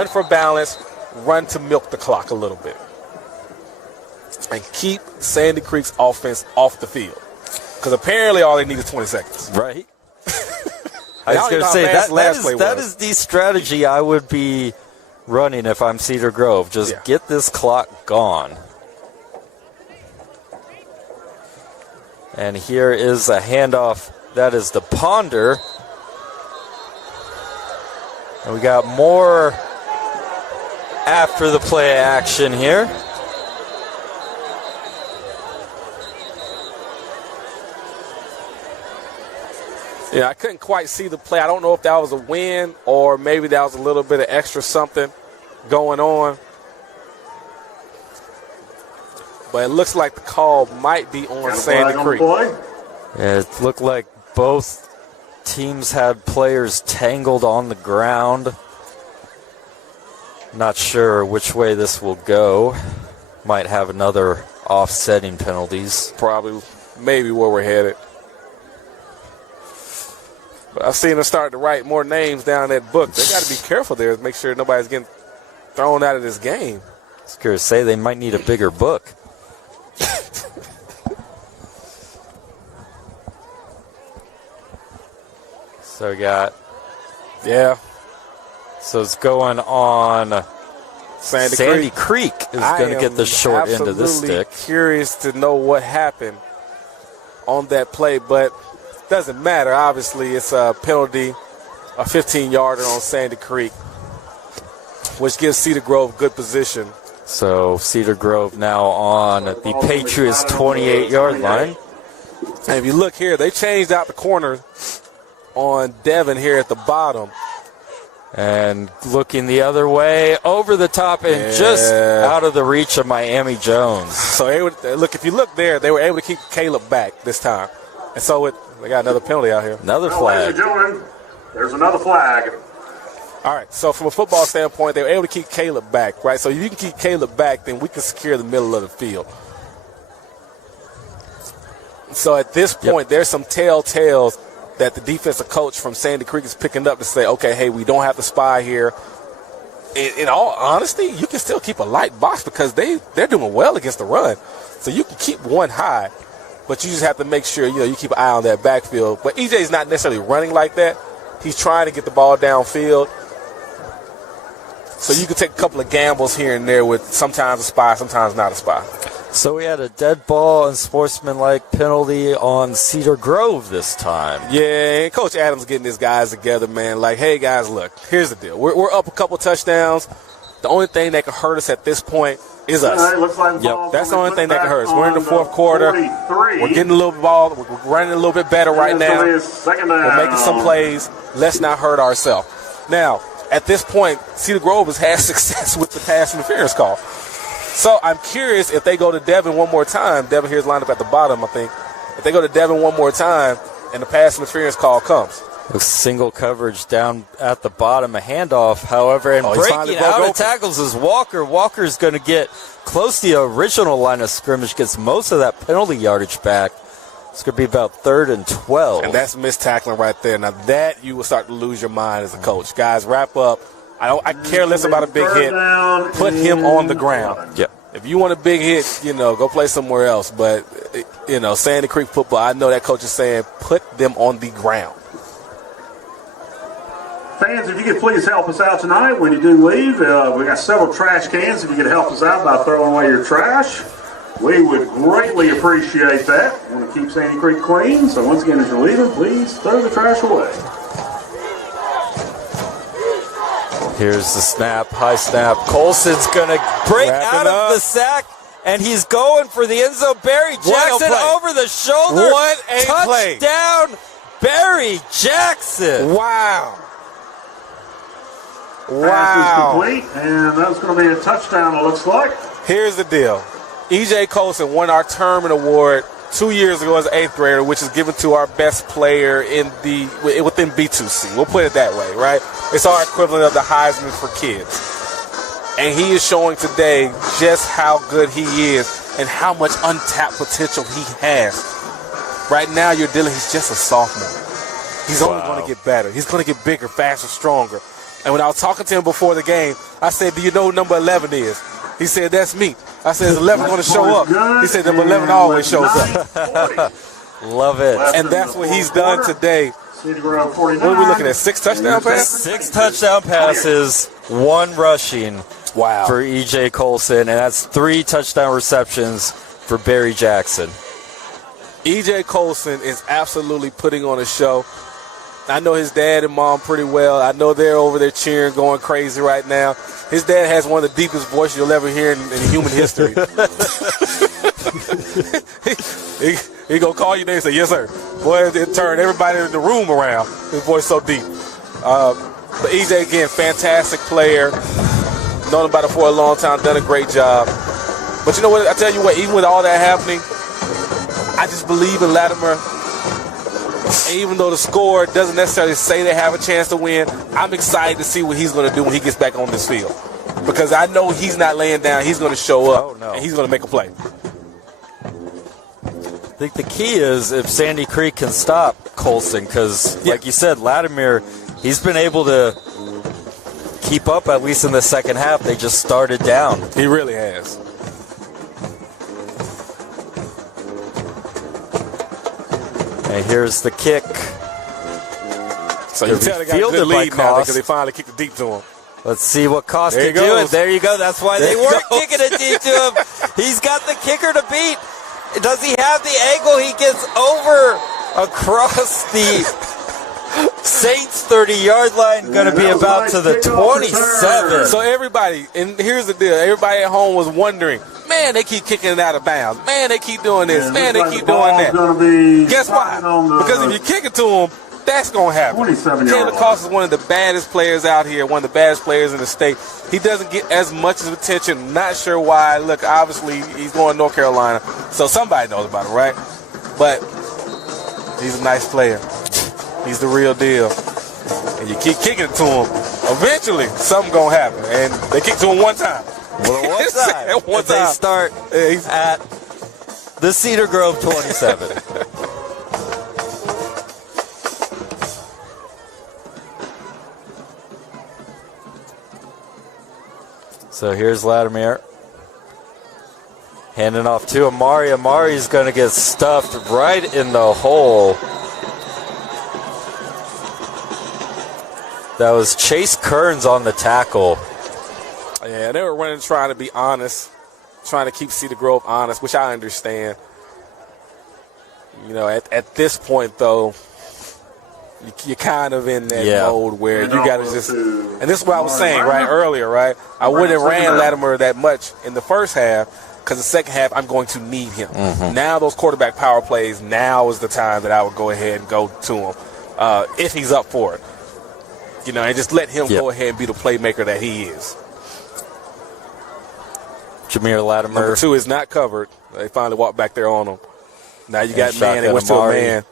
for balance, run to milk the clock a little bit. And keep Sandy Creek's offense off the field. Because apparently all they need is 20 seconds. Right. I was going to say, that is the strategy I would be running if I'm Cedar Grove. Just get this clock gone. And here is a handoff. That is the Ponder. And we got more after the play action here. Yeah, I couldn't quite see the play. I don't know if that was a win or maybe that was a little bit of extra something going on. But it looks like the call might be on Sandy Creek. Yeah, it looked like both teams had players tangled on the ground. Not sure which way this will go. Might have another offsetting penalties. Probably, maybe where we're headed. But I've seen them start to write more names down that book. They got to be careful there to make sure nobody's getting thrown out of this game. I was going to say they might need a bigger book. So we got, so it's going on. Sandy Creek is going to get the short end of the stick. I'm curious to know what happened on that play, but it doesn't matter. Obviously, it's a penalty, a 15-yarder on Sandy Creek, which gives Cedar Grove good position. So Cedar Grove now on the Patriots' 28-yard line. And if you look here, they changed out the corner on Devin here at the bottom. And looking the other way, over the top and just out of the reach of Miami Jones. So, if you look there, they were able to keep Caleb back this time. And so they got another penalty out here. Another flag. Ladies and gentlemen, there's another flag. All right, so from a football standpoint, they were able to keep Caleb back, right? So if you can keep Caleb back, then we can secure the middle of the field. So at this point, there's some telltales that the defensive coach from Sandy Creek is picking up to say, okay, hey, we don't have to spy here. In all honesty, you can still keep a light box because they're doing well against the run. So you can keep one high, but you just have to make sure, you keep an eye on that backfield. But EJ's not necessarily running like that. He's trying to get the ball downfield. So you can take a couple of gambles here and there with sometimes a spy, sometimes not a spy. So we had a dead ball and sportsmanlike penalty on Cedar Grove this time. Yeah, and Coach Adams getting his guys together, man. Like, hey, guys, look, here's the deal. We're up a couple touchdowns. The only thing that can hurt us at this point is us. Looks like That's the only thing that can hurt us. We're in the fourth quarter. 43. We're getting a little ball. We're running a little bit better right now. Second down. We're making some plays. Let's not hurt ourselves. Now, at this point, Cedar Grove has had success with the pass interference call. So I'm curious if they go to Devin one more time. Devin here's lined up at the bottom, I think. If they go to Devin one more time and the pass interference call comes. Single coverage down at the bottom, a handoff, however, and breaking out of tackles is Walker. Walker's going to get close to the original line of scrimmage, gets most of that penalty yardage back. It's going to be about 3rd and 12. And that's missed tackling right there. Now that you will start to lose your mind as a coach. Guys, wrap up. I care less about a big hit. Put him on the ground. Yep. If you want a big hit, go play somewhere else. But, Sandy Creek football, I know that coach is saying put them on the ground. Fans, if you could please help us out tonight when you do leave. We got several trash cans. If you could help us out by throwing away your trash, we would greatly appreciate that. We want to keep Sandy Creek clean. So once again, as you're leaving, please throw the trash away. Here's the snap, high snap. Colson's going to break out of the sack, and he's going for the end zone. Barry Jackson over the shoulder. What a play. Touchdown, Barry Jackson. Wow. Pass is complete, and that's going to be a touchdown, it looks like. Here's the deal. E.J. Colson won our Terman Award 2 years ago as an 8th grader, which is given to our best player within B2C. We'll put it that way, right? It's our equivalent of the Heisman for kids. And he is showing today just how good he is and how much untapped potential he has. Right now, he's just a sophomore. He's only going to get better. He's going to get bigger, faster, stronger. And when I was talking to him before the game, I said, do you know who number 11 is? He said, that's me. I said, is 11 going to show up? He said, number 11 always shows up. Love it. And that's what he's done today. What are we looking at, 6 touchdown passes? 6 touchdown passes, 1 rushing for E.J. Colson, and that's 3 touchdown receptions for Barry Jackson. E.J. Colson is absolutely putting on a show. I know his dad and mom pretty well. I know they're over there cheering, going crazy right now. His dad has one of the deepest voices you'll ever hear in human history. he gonna call you there and say, yes, sir. Boy, it turned everybody in the room around. His voice so deep. But EJ, again, fantastic player. Known about it for a long time, done a great job. But you know what? I tell you what, even with all that happening, I just believe in Latimer. Even though the score doesn't necessarily say they have a chance to win, I'm excited to see what he's going to do when he gets back on this field. Because I know he's not laying down. He's going to show up, and he's going to make a play. I think the key is if Sandy Creek can stop Colson, because, like you said, Latimer, he's been able to keep up, at least in the second half. They just started down. He really has. And here's the kick. So you tell they got a good lead now because they finally kicked it deep to him. Let's see what Cost can do it. There you go. That's why they weren't kicking it deep to him. He's got the kicker to beat. Does he have the angle? He gets over across the Saints 30-yard line. Going to be about to the 27. So everybody, and here's the deal. Everybody at home was wondering, man, they keep kicking it out of bounds. Man, they keep doing this. Man, they keep doing that. Guess why? Because if you kick it to them, that's going to happen. Taylor Cost is one of the baddest players out here, one of the baddest players in the state. He doesn't get as much attention. Not sure why. Look, obviously, he's going to North Carolina, so somebody knows about him, right? But he's a nice player. He's the real deal. And you keep kicking it to him, eventually something's going to happen. And they kick to him one time. Well, one time. They start at the Cedar Grove 27. So here's Latimer. Handing off to Amari. Amari's going to get stuffed right in the hole. That was Chase Kearns on the tackle. Yeah, they were running, trying to be honest, trying to keep Cedar Grove honest, which I understand. You know, at this point, though, you're kind of in that mode where you got to just – and this is what I was saying earlier, right? I wouldn't have ran Latimer that much in the first half because the second half I'm going to need him. Now those quarterback power plays, now is the time that I would go ahead and go to him if he's up for it. And just let him go ahead and be the playmaker that he is. Jameer Latimer. Number 2 is not covered. They finally walked back there on him. Now you got man and went to a man.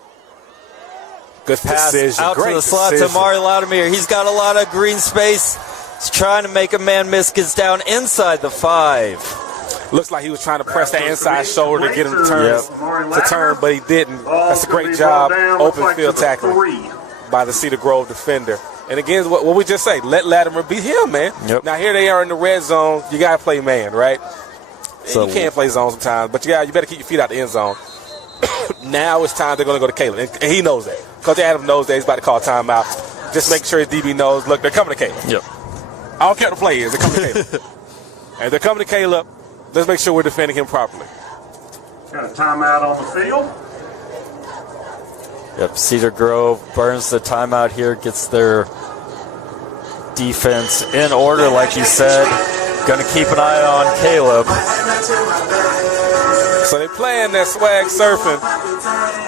Good pass decision. Out Great to the slot to Amari Latimer. He's got a lot of green space. He's trying to make a man miss. Gets down inside the 5. Looks like he was trying to press that inside shoulder to get him to turn, but he didn't. That's a great job. Open field tackling by the Cedar Grove defender. And again, what we just say, let Latimer beat him, man. Now here they are in the red zone. You got to play man, right? So you can't play zone sometimes, but you better keep your feet out the end zone. Now it's time they're going to go to Caleb, and he knows that. Coach Adams knows that he's about to call timeout. Just make sure his DB knows, look, they're coming to Caleb. I don't care what the play is. They're coming to Caleb. And they're coming to Caleb. Let's make sure we're defending him properly. Got a timeout on the field. Cedar Grove burns the timeout here, gets their defense in order, like you said. Going to keep an eye on Caleb. So they're playing that swag surfing,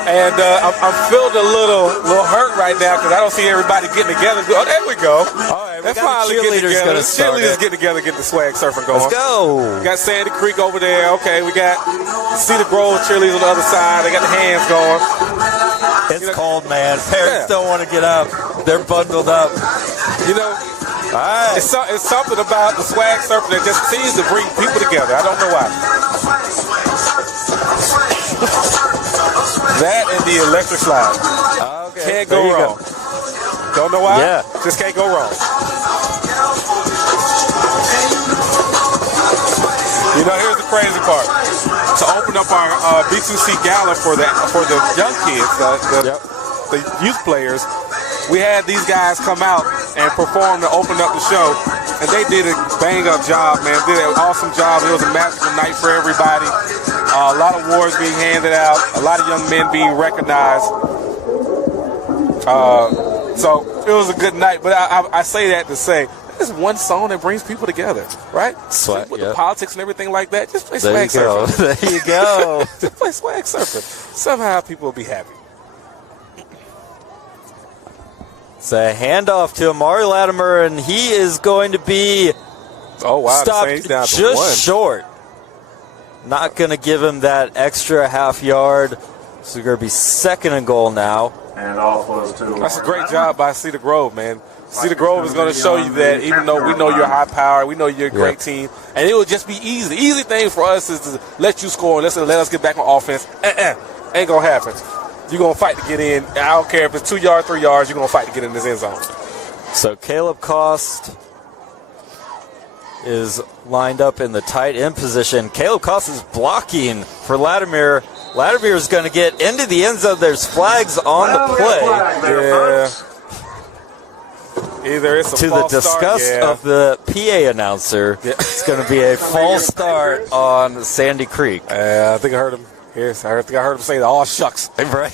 and I'm feeling a little hurt right now because I don't see everybody getting together. Oh, there we go. All right, they're finally getting together. The cheerleaders get together, get the swag surfing going. Let's go. We got Sandy Creek over there. Okay, we got Cedar Grove cheerleaders on the other side. They got the hands going. It's cold, man. Parents don't want to get up. They're bundled up. It's something about the swag surfing that just seems to bring people together. I don't know why. That and the electric slide. Can't go wrong. Don't know why? Just can't go wrong. Here's the crazy part. To open up our B2C gala for the young kids, the youth players, we had these guys come out and perform to open up the show, and they did a bang-up job, man. Did an awesome job. It was a magical night for everybody. A lot of awards being handed out, a lot of young men being recognized. So it was a good night, but I say that to say, there's one song that brings people together, right? With the politics and everything like that, just play swag surfing. There you go. Just play swag surfing. Somehow people will be happy. It's a handoff to Amari Latimer, and he is going to be stopped just short. Not going to give him that extra half yard. So we're going to be 2nd and goal now. And off was to That's a great job by Cedar Grove, man. Cedar Grove is going to show you that even though we know you're high power, we know you're a great team, and it will just be easy. The easy thing for us is to let you score and let us get back on offense. Ain't going to happen. You're going to fight to get in. I don't care if it's 2 yards, 3 yards, you're going to fight to get in this end zone. So Caleb Cost is lined up in the tight end position. Caleb Cost is blocking for Latimer. Latimer is going to get into the end zone. There's flags on the play. Either it's a to the disgust of the PA announcer, it's going to be a false start on Sandy Creek. I think I heard him. Yes, I think I heard him say, "Oh shucks." Right.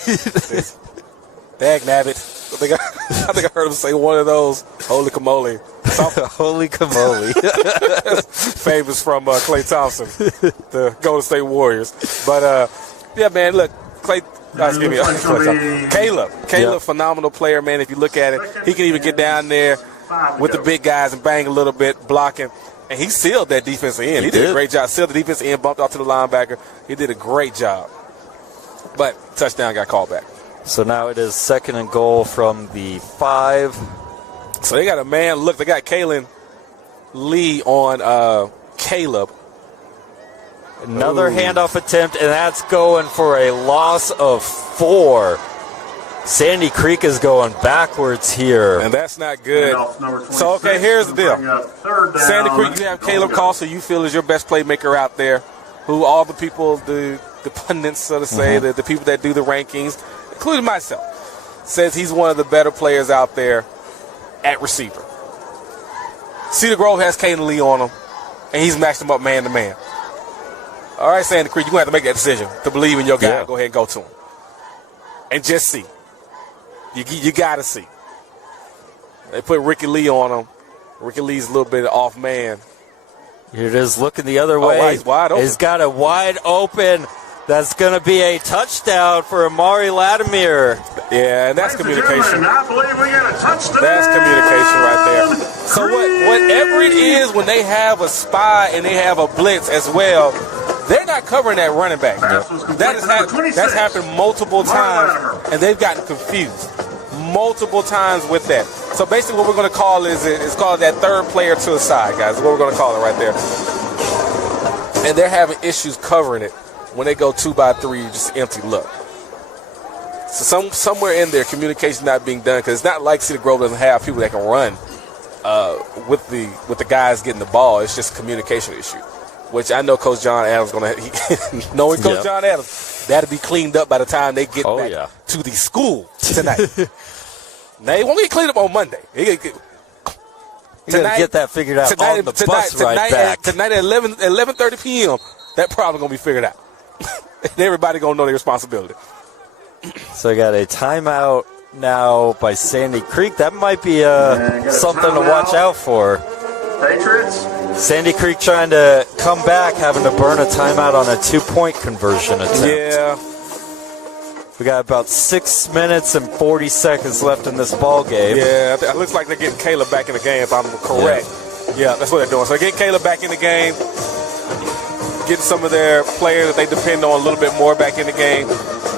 Dag nabbit. I think I heard him say one of those. Holy camole. Holy camole. Famous from Klay Thompson, the Golden State Warriors. But man, look, Caleb, phenomenal player, man. If you look at it, he can even get down there with the big guys and bang a little bit, blocking. And he sealed that defensive end. He did a great job. Sealed the defensive end, bumped off to the linebacker. He did a great job. But touchdown got called back. So now it is 2nd and goal from the 5. So they got a man. Look, they got Kalen Lee on Caleb. Another handoff attempt, and that's going for a loss of 4. Sandy Creek is going backwards here. And that's not good. So, okay, here's the deal. Sandy Creek, you have Caleb Cost, who you feel is your best playmaker out there, who all the people, the pundits, so to say, the people that do the rankings, including myself, says he's one of the better players out there at receiver. Cedar Grove has Kalen Lee on him, and he's matched him up man-to-man. All right, Sandy Creek, you're going to have to make that decision to believe in your guy. Go ahead and go to him. And just see. You got to see. They put Ricky Lee on him. Ricky Lee's a little bit off man. Here it is, looking the other way. Wow, he's wide open. He's got a wide open. That's going to be a touchdown for Amari Latimer. Yeah, and that's communication. I believe we got a touchdown. That's communication right there. So whatever it is, when they have a spy and they have a blitz as well, they're not covering that running back. That's happened multiple times, and they've gotten confused multiple times with that. So basically what we're going to call is called that third player to the side, guys. Is what we're going to call it right there. And they're having issues covering it when they go 2-by-3, just empty look. So somewhere in there, communication not being done, because it's not like Cedar Grove doesn't have people that can run with the guys getting the ball. It's just a communication issue, which I know Coach John Adams going to knowing Coach John Adams, that'll be cleaned up by the time they get back to the school tonight. Now, it won't get cleaned up on Monday. You got to get that figured out on the bus ride back. Tonight at 11:30 p.m., that probably going to be figured out. And everybody going to know their responsibility. So I got a timeout now by Sandy Creek. That might be something to watch out for. Patriots. Sandy Creek trying to come back, having to burn a timeout on a 2-point conversion attempt. Yeah. We got about 6 minutes and 40 seconds left in this ball game. Yeah, it looks like they're getting Caleb back in the game, if I'm correct. Yeah, that's what they're doing. So they're getting Caleb back in the game, getting some of their players that they depend on a little bit more back in the game,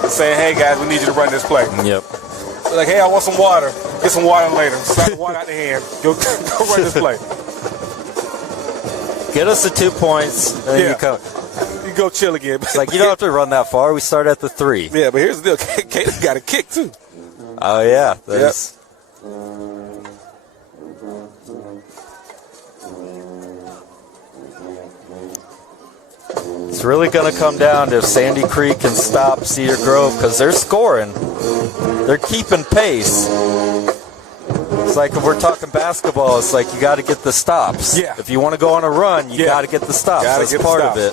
saying, hey, guys, we need you to run this play. Yep. They're like, hey, I want some water. Get some water later. Slap the water out the hand. Go run this play. Get us the 2 points, and then you come. You go chill again. It's like, you don't have to run that far. We start at the 3. Yeah, but here's the deal. Caleb got a kick, too. Oh, yeah. Yep. It's really going to come down to if Sandy Creek can stop Cedar Grove, because they're scoring. They're keeping pace. It's like if we're talking basketball, it's like you got to get the stops. Yeah. If you want to go on a run, you got to get the stops. That's part of it.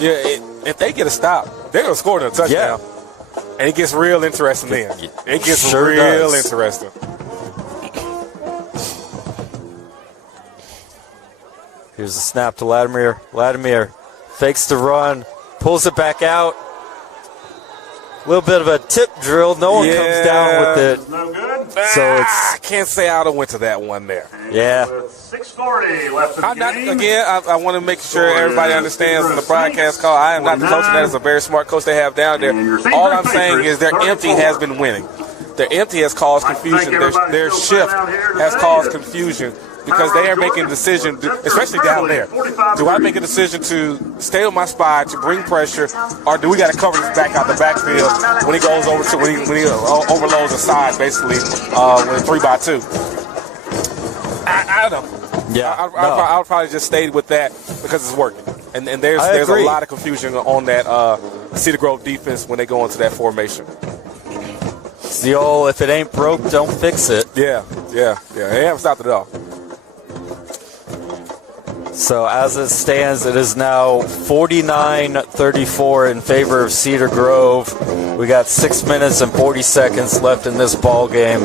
Yeah, if they get a stop, they're going to score a touchdown. Yeah. And it gets real interesting then. It gets real interesting. Here's the snap to Latimer. Latimer fakes the run, pulls it back out. A little bit of a tip drill. No one comes down with it. No good. So I can't say I would have went to that one there. Yeah. 6:40 left in the game. I want to make sure everybody understands in the broadcast call, I am not the coach, and that is a very smart coach they have down there. All I'm saying is their empty has been winning. Their empty has caused confusion. Their shift has caused confusion. Because they are making a decision, especially down there. Do I make a decision to stay on my spot, to bring pressure, or do we got to cover this back out the backfield when he goes over to when he overloads the side, basically, with 3-by-2? I don't know. Yeah, I would probably just stay with that because it's working. And there's a lot of confusion on that Cedar Grove defense when they go into that formation. It's the old, if it ain't broke, don't fix it. Yeah. They haven't stopped it at all. So as it stands, it is now 49-34 in favor of Cedar Grove. We got 6 minutes and 40 seconds left in this ball game.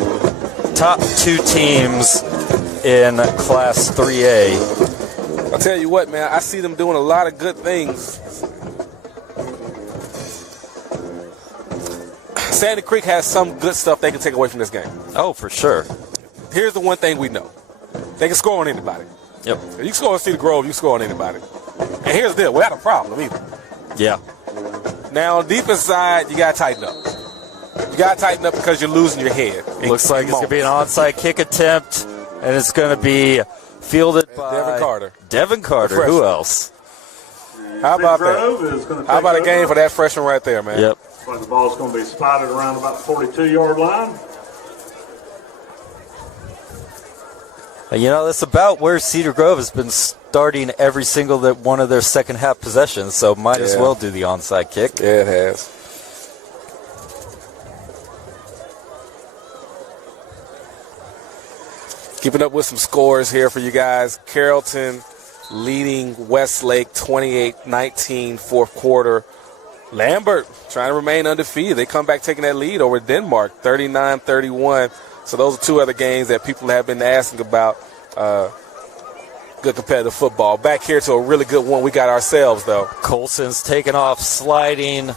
Top 2 teams in Class 3A. I'll tell you what, man, I see them doing a lot of good things. Sandy Creek has some good stuff they can take away from this game. Oh, for sure. Here's the one thing we know. They can score on anybody. Yep. If you can score on Cedar Grove, you can score on anybody. And here's the deal. We got a problem either. Yeah. Now, on the defense side, you got to tighten up. You got to tighten up because you're losing your head. Looks like it's going to be an onside kick attempt, and it's going to be fielded by Devin Carter. Who else? How about that? How about a game for that freshman right there, man? Yep. But the ball's going to be spotted around about the 42-yard line. You know, that's about where Cedar Grove has been starting every single one of their second half possessions, so might as well do the onside kick. Yeah, it has. Keeping up with some scores here for you guys. Carrollton leading Westlake 28-19 fourth quarter. Lambert trying to remain undefeated. They come back taking that lead over Denmark, 39-31. So those are two other games that people have been asking about. Good competitive football. Back here to a really good one we got ourselves, though. Colson's taking off, sliding.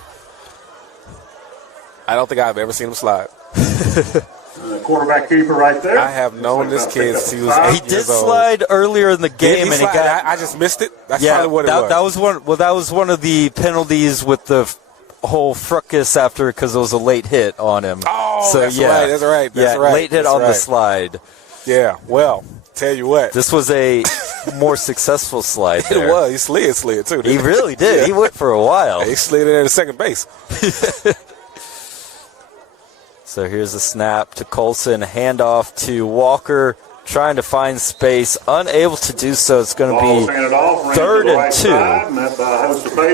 I don't think I've ever seen him slide. Quarterback keeper right there. I have known this kid since he was 8 He did years old. slide earlier in the game, and he got. I just missed it. That's probably what it was. That was one. Well, that was one of the penalties with the whole fracas after because it was a late hit on him. Oh, so, that's right. That's right. That's right. Late hit that's on right. the slide. Yeah. Well, tell you what, this was a more successful slide. There. It was. He slid too. He really did. Yeah. He went for a while. He slid in there to second base. So here's a snap to Colson, handoff to Walker, trying to find space, unable to do so. It's going to be 3rd and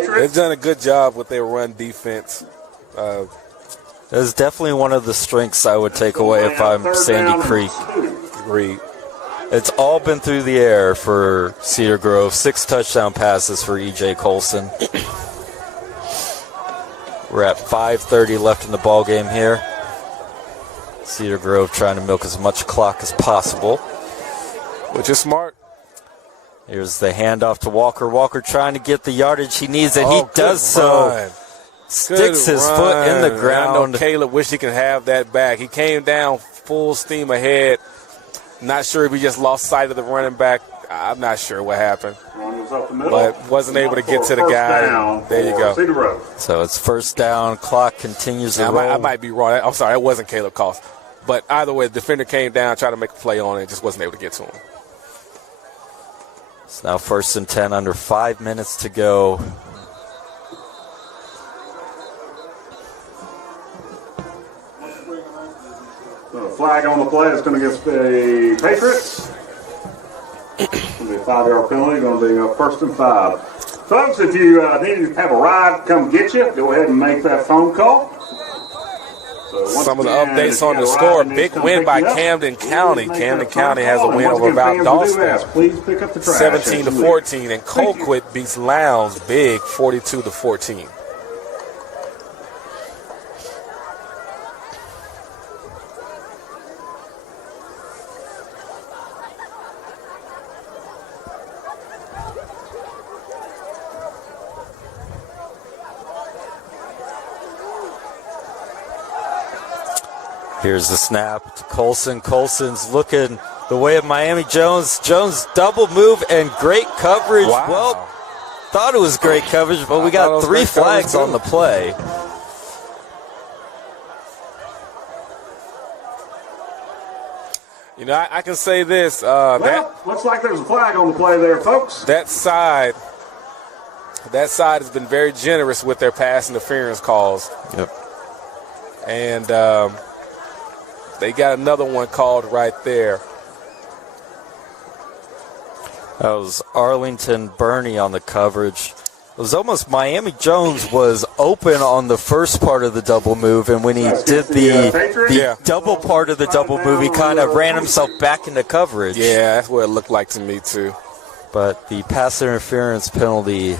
2. They've done a good job with their run defense. That's definitely one of the strengths I would take away if I'm Sandy Creek. Agreed. It's all been through the air for Cedar Grove. 6 touchdown passes for E.J. Colson. We're at 5:30 left in the ball game here. Cedar Grove trying to milk as much clock as possible. Which is smart. Here's the handoff to Walker. Walker trying to get the yardage he needs, and he does so. Sticks his foot in the ground. Caleb wish he could have that back. He came down full steam ahead. Not sure if he just lost sight of the running back. I'm not sure what happened. But wasn't able to get to the guy. There you go. So it's first down. Clock continues to roll. I might be wrong. I'm sorry. That wasn't Caleb Cost. But either way, the defender came down, tried to make a play on it, and just wasn't able to get to him. It's now 1st and 10, under 5 minutes to go. Flag on the play. It's going to get the Patriots. It's going to be a 5-yard penalty. Going to be 1st and 5. Folks, if you need to have a ride come get you, go ahead and make that phone call. Some of the updates on the score. Big win by Camden County. Camden County has a win over Valdosta, 17-14, and Colquitt beats Lowndes big, 42-14. Here's the snap to Colson. Colson's looking the way of Miami Jones. Jones double move and great coverage. Wow. Well, thought it was great coverage, but we got 3 flags on the play. You know, I can say this. Looks like there's a flag on the play there, folks. That side has been very generous with their pass interference calls. Yep. And they got another one called right there. That was Arlington Burney on the coverage. It was almost Miami Jones was open on the first part of the double move, and when he did the double part of the double move, he kind of ran himself back into coverage. Yeah, that's what it looked like to me too. But the pass interference penalty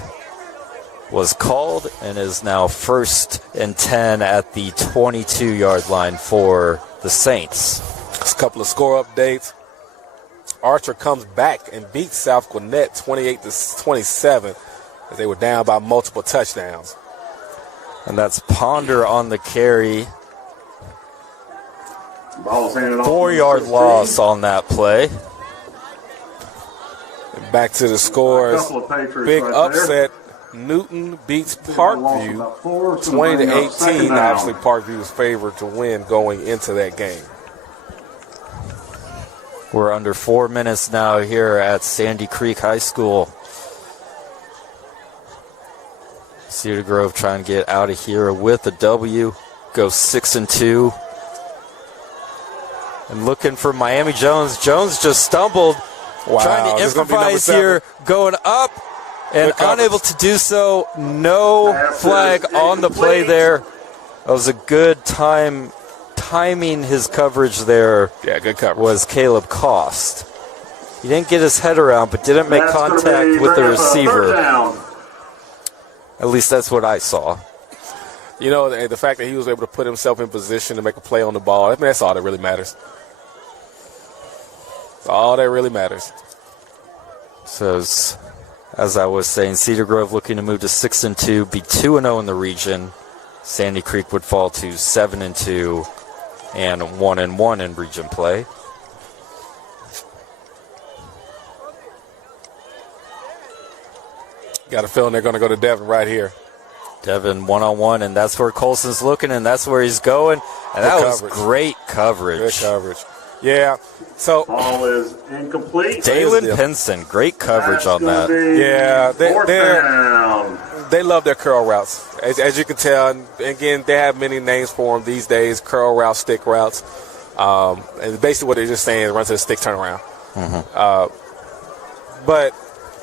was called and is now 1st and 10 at the 22-yard line for the Saints. Just a couple of score updates. Archer comes back and beats South Gwinnett 28-27 as they were down by multiple touchdowns. And that's Ponder on the carry. 4-yard loss on that play. And back to the scores. Big upset. Newton beats Parkview 20-18. Obviously, Parkview was favored to win going into that game. We're under 4 minutes now here at Sandy Creek High School. Cedar Grove trying to get out of here with a W. Go 6-2. And looking for Miami Jones. Jones just stumbled. Wow, trying to improvise here. Going up. And unable to do so. No flag on the play there. That was a good timing his coverage there. Yeah, good coverage. Was Caleb Cost. He didn't get his head around, but didn't make contact with the receiver. At least that's what I saw. You know, the fact that he was able to put himself in position to make a play on the ball, I mean, that's all that really matters. That's all that really matters. So, as I was saying, Cedar Grove looking to move to 6-2, be 2-0 in the region. Sandy Creek would fall to 7-2 and 1-1 in region play. Got a feeling they're going to go to Devin right here. Devin one-on-one, and that's where Colson's looking, and that's where he's going. And that was great coverage. Good coverage. Yeah. So ball is incomplete. Dalen Pinson, great coverage on that. Yeah, they love their curl routes, as you can tell. And again, they have many names for them these days: curl routes, stick routes, and basically what they're just saying is run to the stick, turn around.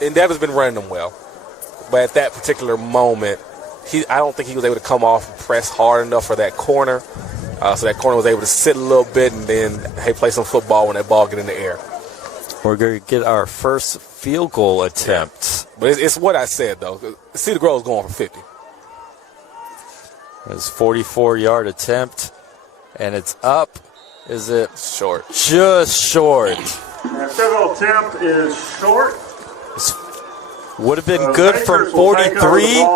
And Devin's been running them well, but at that particular moment, I don't think he was able to come off and press hard enough for that corner. So that corner was able to sit a little bit and then, play some football when that ball get in the air. We're going to get our first field goal attempt. But it's what I said, though. Cedar Grove's going for 50. It's a 44-yard attempt, and it's up. Is it short? Just short. The field goal attempt is short. Would have been good from 43,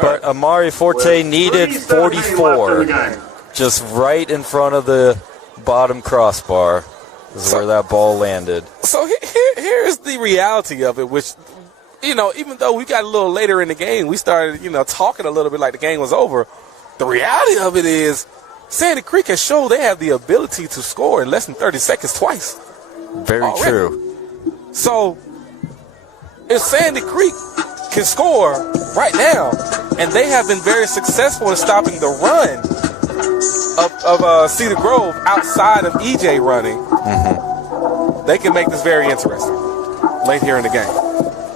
but Amari Forte needed 44. Just right in front of the bottom crossbar is where that ball landed. So here's the reality of it, which, even though we got a little later in the game, we started, talking a little bit like the game was over. The reality of it is Sandy Creek has shown they have the ability to score in less than 30 seconds twice. Very true. So if Sandy Creek can score right now, and they have been very successful in stopping the run of Cedar Grove outside of EJ running, they can make this very interesting late here in the game.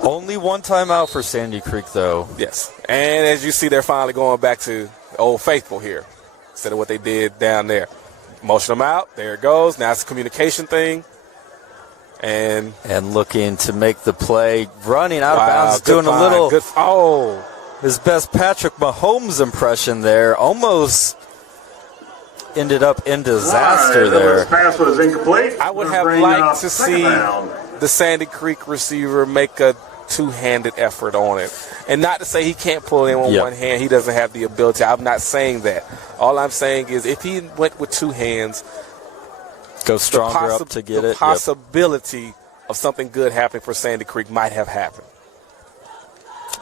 Only one timeout for Sandy Creek, though. Yes. And as you see, they're finally going back to Old Faithful here instead of what they did down there. Motion them out. There it goes. Now it's a communication thing. And looking to make the play, running out of bounds, doing a little his best Patrick Mahomes impression there. Almost ended up in disaster there. This pass was incomplete. I would have liked to see the Sandy Creek receiver make a two-handed effort on it. And not to say he can't pull in with one hand. He doesn't have the ability. I'm not saying that. All I'm saying is if he went with two hands, go stronger up to get it. The possibility of something good happening for Sandy Creek might have happened.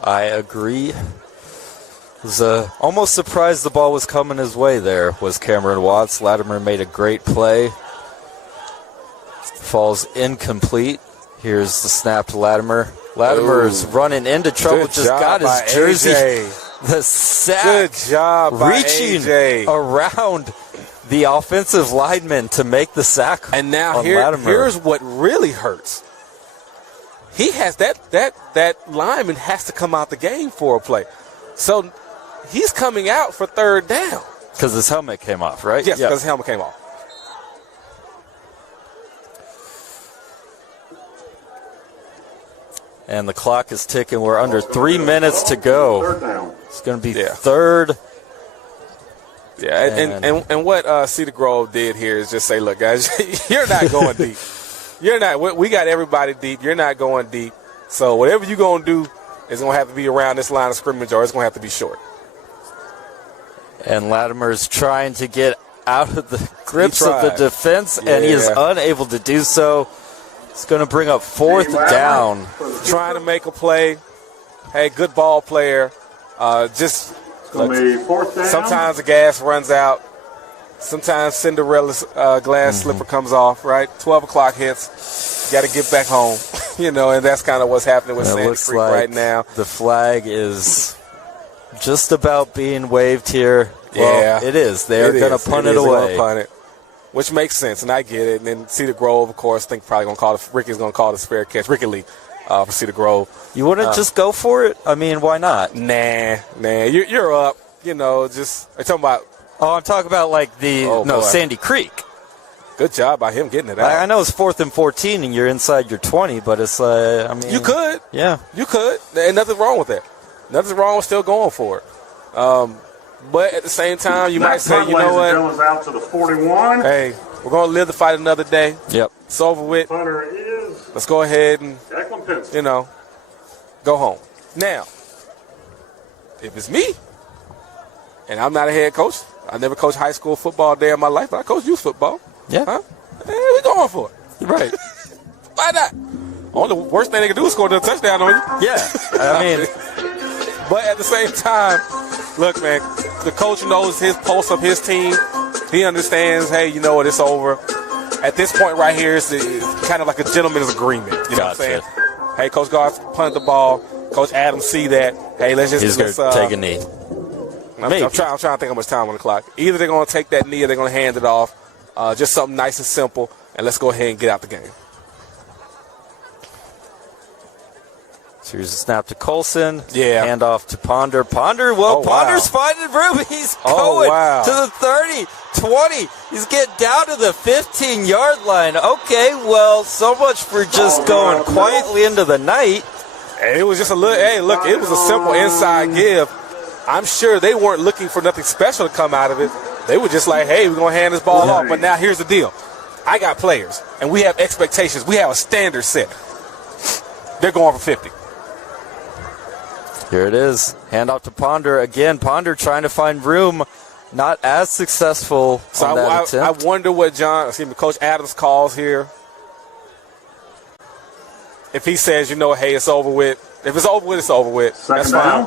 I agree. Was almost surprised the ball was coming his way there, was Cameron Watts. Latimer made a great play. Falls incomplete. Here's the snap to Latimer. Latimer's running into trouble. Just got his jersey. AJ. The sack. Good job by reaching AJ. around the offensive lineman to make the sack. And now here's what really hurts. He has that lineman has to come out the game for a play. So he's coming out for third down. Because his helmet came off, right? Yes, because his helmet came off. And the clock is ticking. We're under 3 minutes to go. It's going to be third. Yeah, and what Cedar Grove did here is just say, look, guys, you're not going deep. You're not. We got everybody deep. You're not going deep. So whatever you're going to do is going to have to be around this line of scrimmage, or it's going to have to be short. And Latimer's trying to get out of the grips of the defense, and he is unable to do so. It's going to bring up fourth down. Trying to make a play. Hey, good ball player. Just look, sometimes the gas runs out. Sometimes Cinderella's glass slipper comes off, right? 12 o'clock hits. Got to get back home. And that's kind of what's happening with Sandy Creek right now. The flag is just about being waved here. Well, it is. They're going to punt it away. Punt it, which makes sense, and I get it. And then Cedar Grove, of course, probably going to call it. Ricky's going to call it a fair catch. Ricky Lee for Cedar Grove. You wouldn't just go for it? I mean, why not? Nah. You're up. Just I'm talking about. Oh, I'm talking about like Sandy Creek. Good job by him getting it out. I know it's 4th and 14 and you're inside your 20, but it's you could. Yeah. You could. And nothing wrong with that. Nothing wrong with still going for it. But at the same time, you might say, you know what? Out to the 41. Hey, we're going to live the fight another day. Yep. It's over with. Punter is Let's go ahead and, go home. Now, if it's me, and I'm not a head coach, I never coached high school football a day in my life, but I coach youth football. Yeah. Huh? Hey, we going for it. Right. Why not? Only the worst thing they can do is score another touchdown on you. Yeah. I mean, but at the same time, look, man, the coach knows his pulse of his team. He understands, hey, you know what, it's over. At this point right here, it's kind of like a gentleman's agreement. You know what I'm saying? Hey, Coach Goff punted the ball. Coach Adams see that. Hey, let's take a knee. I'm trying to think how much time on the clock. Either they're going to take that knee or they're going to hand it off. Just something nice and simple, and let's go ahead and get out the game. So here's a snap to Colson. Yeah. Hand off to Ponder. Ponder's finding room. He's going to the 30, 20. He's getting down to the 15-yard line. Okay, well, so much for just going quietly into the night. And it was just a little, hey, look, it was a simple inside give. I'm sure they weren't looking for nothing special to come out of it. They were just like, hey, we're going to hand this ball off. But now here's the deal. I got players, and we have expectations. We have a standard set. They're going for 50. Here it is. Hand off to Ponder. Again, Ponder trying to find room. Not as successful on that attempt. I wonder what Coach Adams calls here. If he says, hey, it's over with. If it's over with, it's over with. That's fine.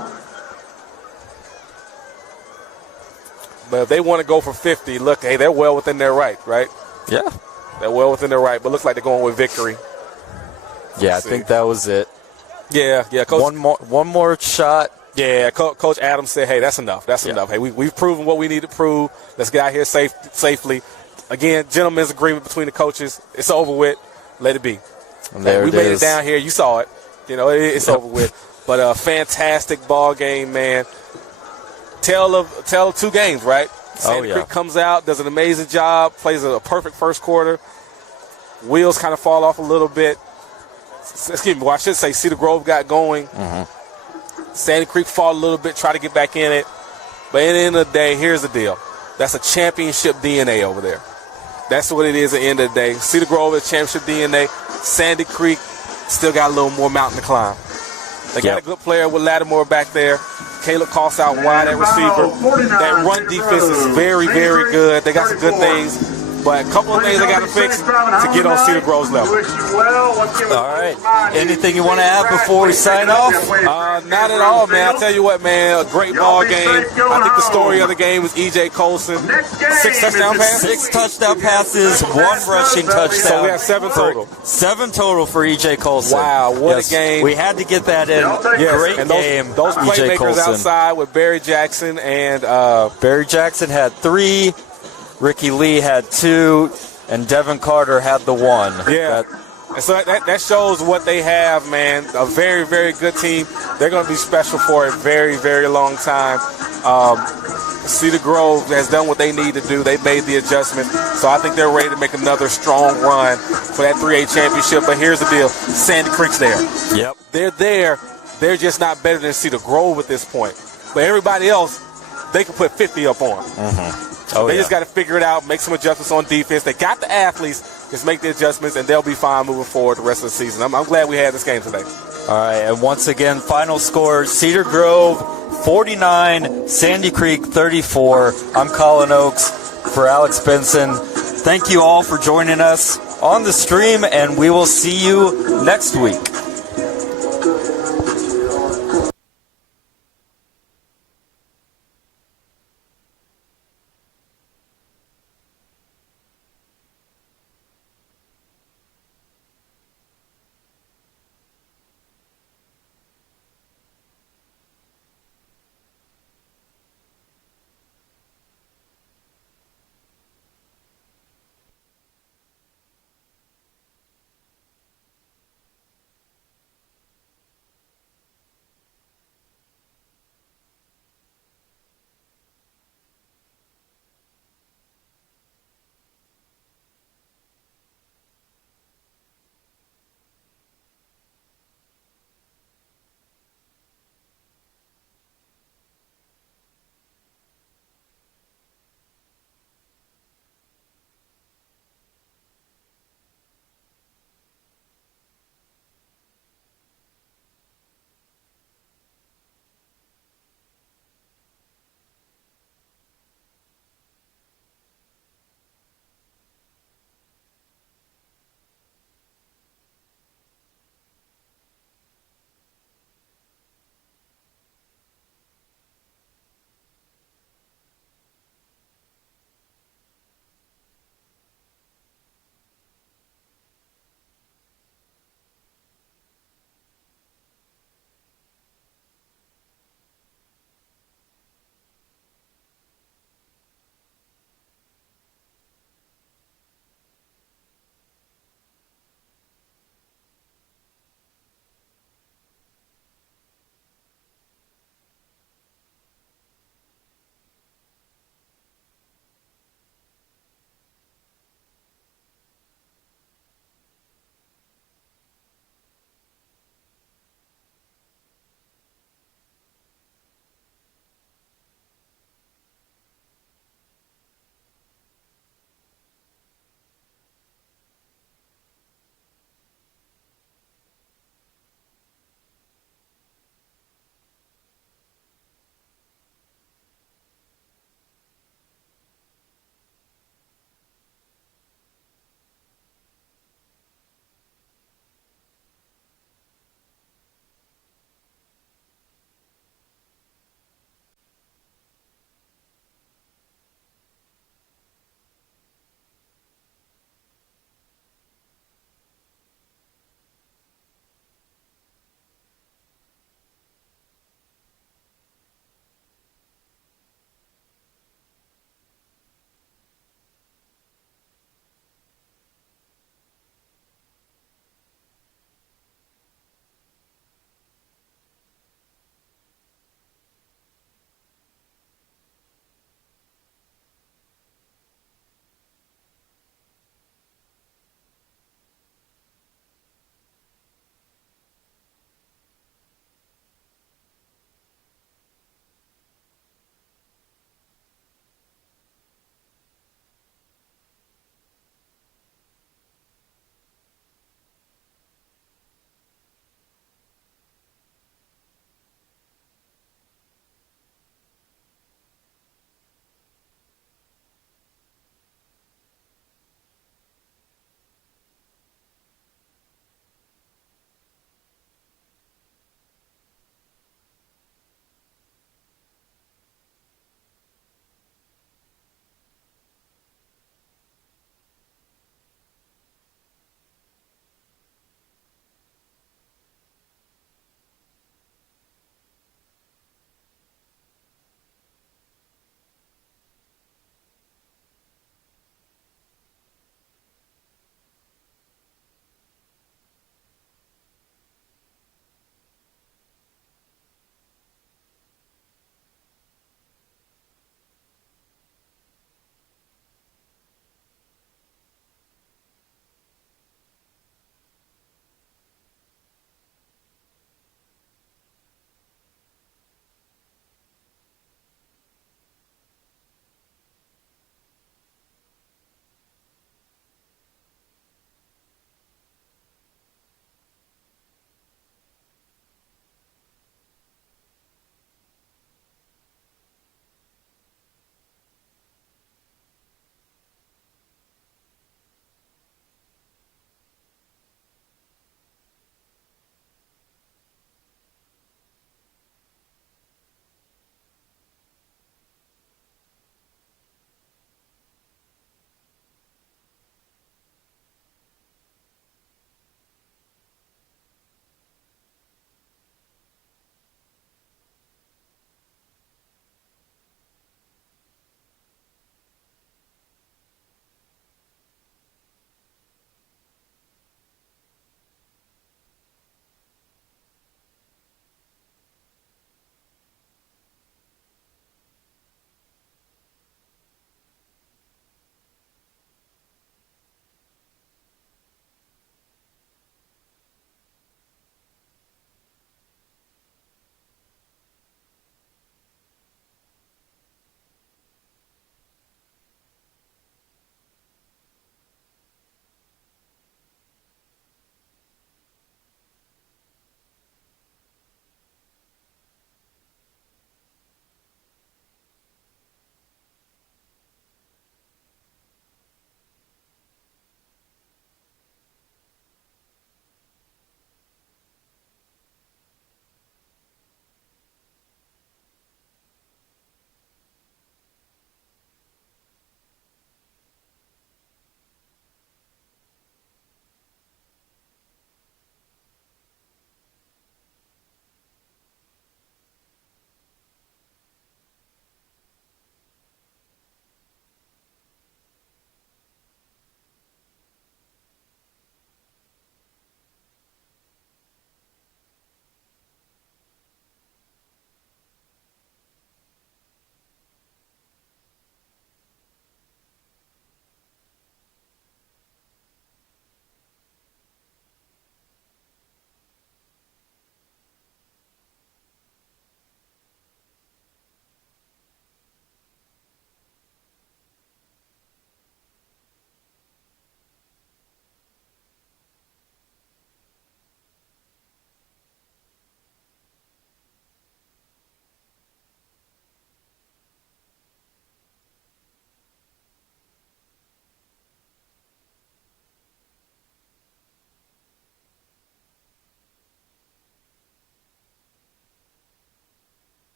But if they want to go for 50, look, hey, they're well within their right? Yeah. They're well within their right, but looks like they're going with victory. Yeah, I think that was it. Yeah. Coach, one more shot. Yeah, Coach Adams said, hey, that's enough. That's enough. Hey, we've proven what we need to prove. Let's get out here safely. Again, gentlemen's agreement between the coaches. It's over with. Let it be. And we made it down here. You saw it. It's over with. But a fantastic ball game, man. Tale of two games, right? Sandy Creek comes out, does an amazing job, plays a perfect first quarter. Wheels kind of fall off a little bit. Excuse me, well, I should say Cedar Grove got going. Mm-hmm. Sandy Creek fought a little bit, try to get back in it. But at the end of the day, here's the deal. That's a championship DNA over there. That's what it is at the end of the day. Cedar Grove is championship DNA. Sandy Creek still got a little more mountain to climb. They got a good player with Lattimore back there. Caleb Cost out wide at receiver. That run defense is very, very good. They got some good things. But a couple of things they got to fix to get on Cedar Grove's level. All right. Anything you want to add before we sign off? Not at all, man. I'll tell you what, man. A great ball game. I think the story of the game was E.J. Colson. 6 touchdown passes? 6 touchdown passes, 1 rushing touchdown. So we have 7 total. 7 total for E.J. Colson. Wow, what a game. We had to get that in. Great game. Those playmakers outside with Barry Jackson and Barry Jackson had 3. Ricky Lee had 2, and Devin Carter had the 1. Yeah. And so that shows what they have, man. A very, very good team. They're going to be special for a very, very long time. Cedar Grove has done what they need to do. They made the adjustment. So I think they're ready to make another strong run for that 3A championship. But here's the deal. Sandy Creek's there. Yep. They're there. They're just not better than Cedar Grove at this point. But everybody else, they can put 50 up on. Mm-hmm. They just got to figure it out, make some adjustments on defense. They got the athletes, just make the adjustments, and they'll be fine moving forward the rest of the season. I'm glad we had this game today. All right, and once again, final score, Cedar Grove 49, Sandy Creek 34. I'm Colin Oakes for Alex Benson. Thank you all for joining us on the stream, and we will see you next week.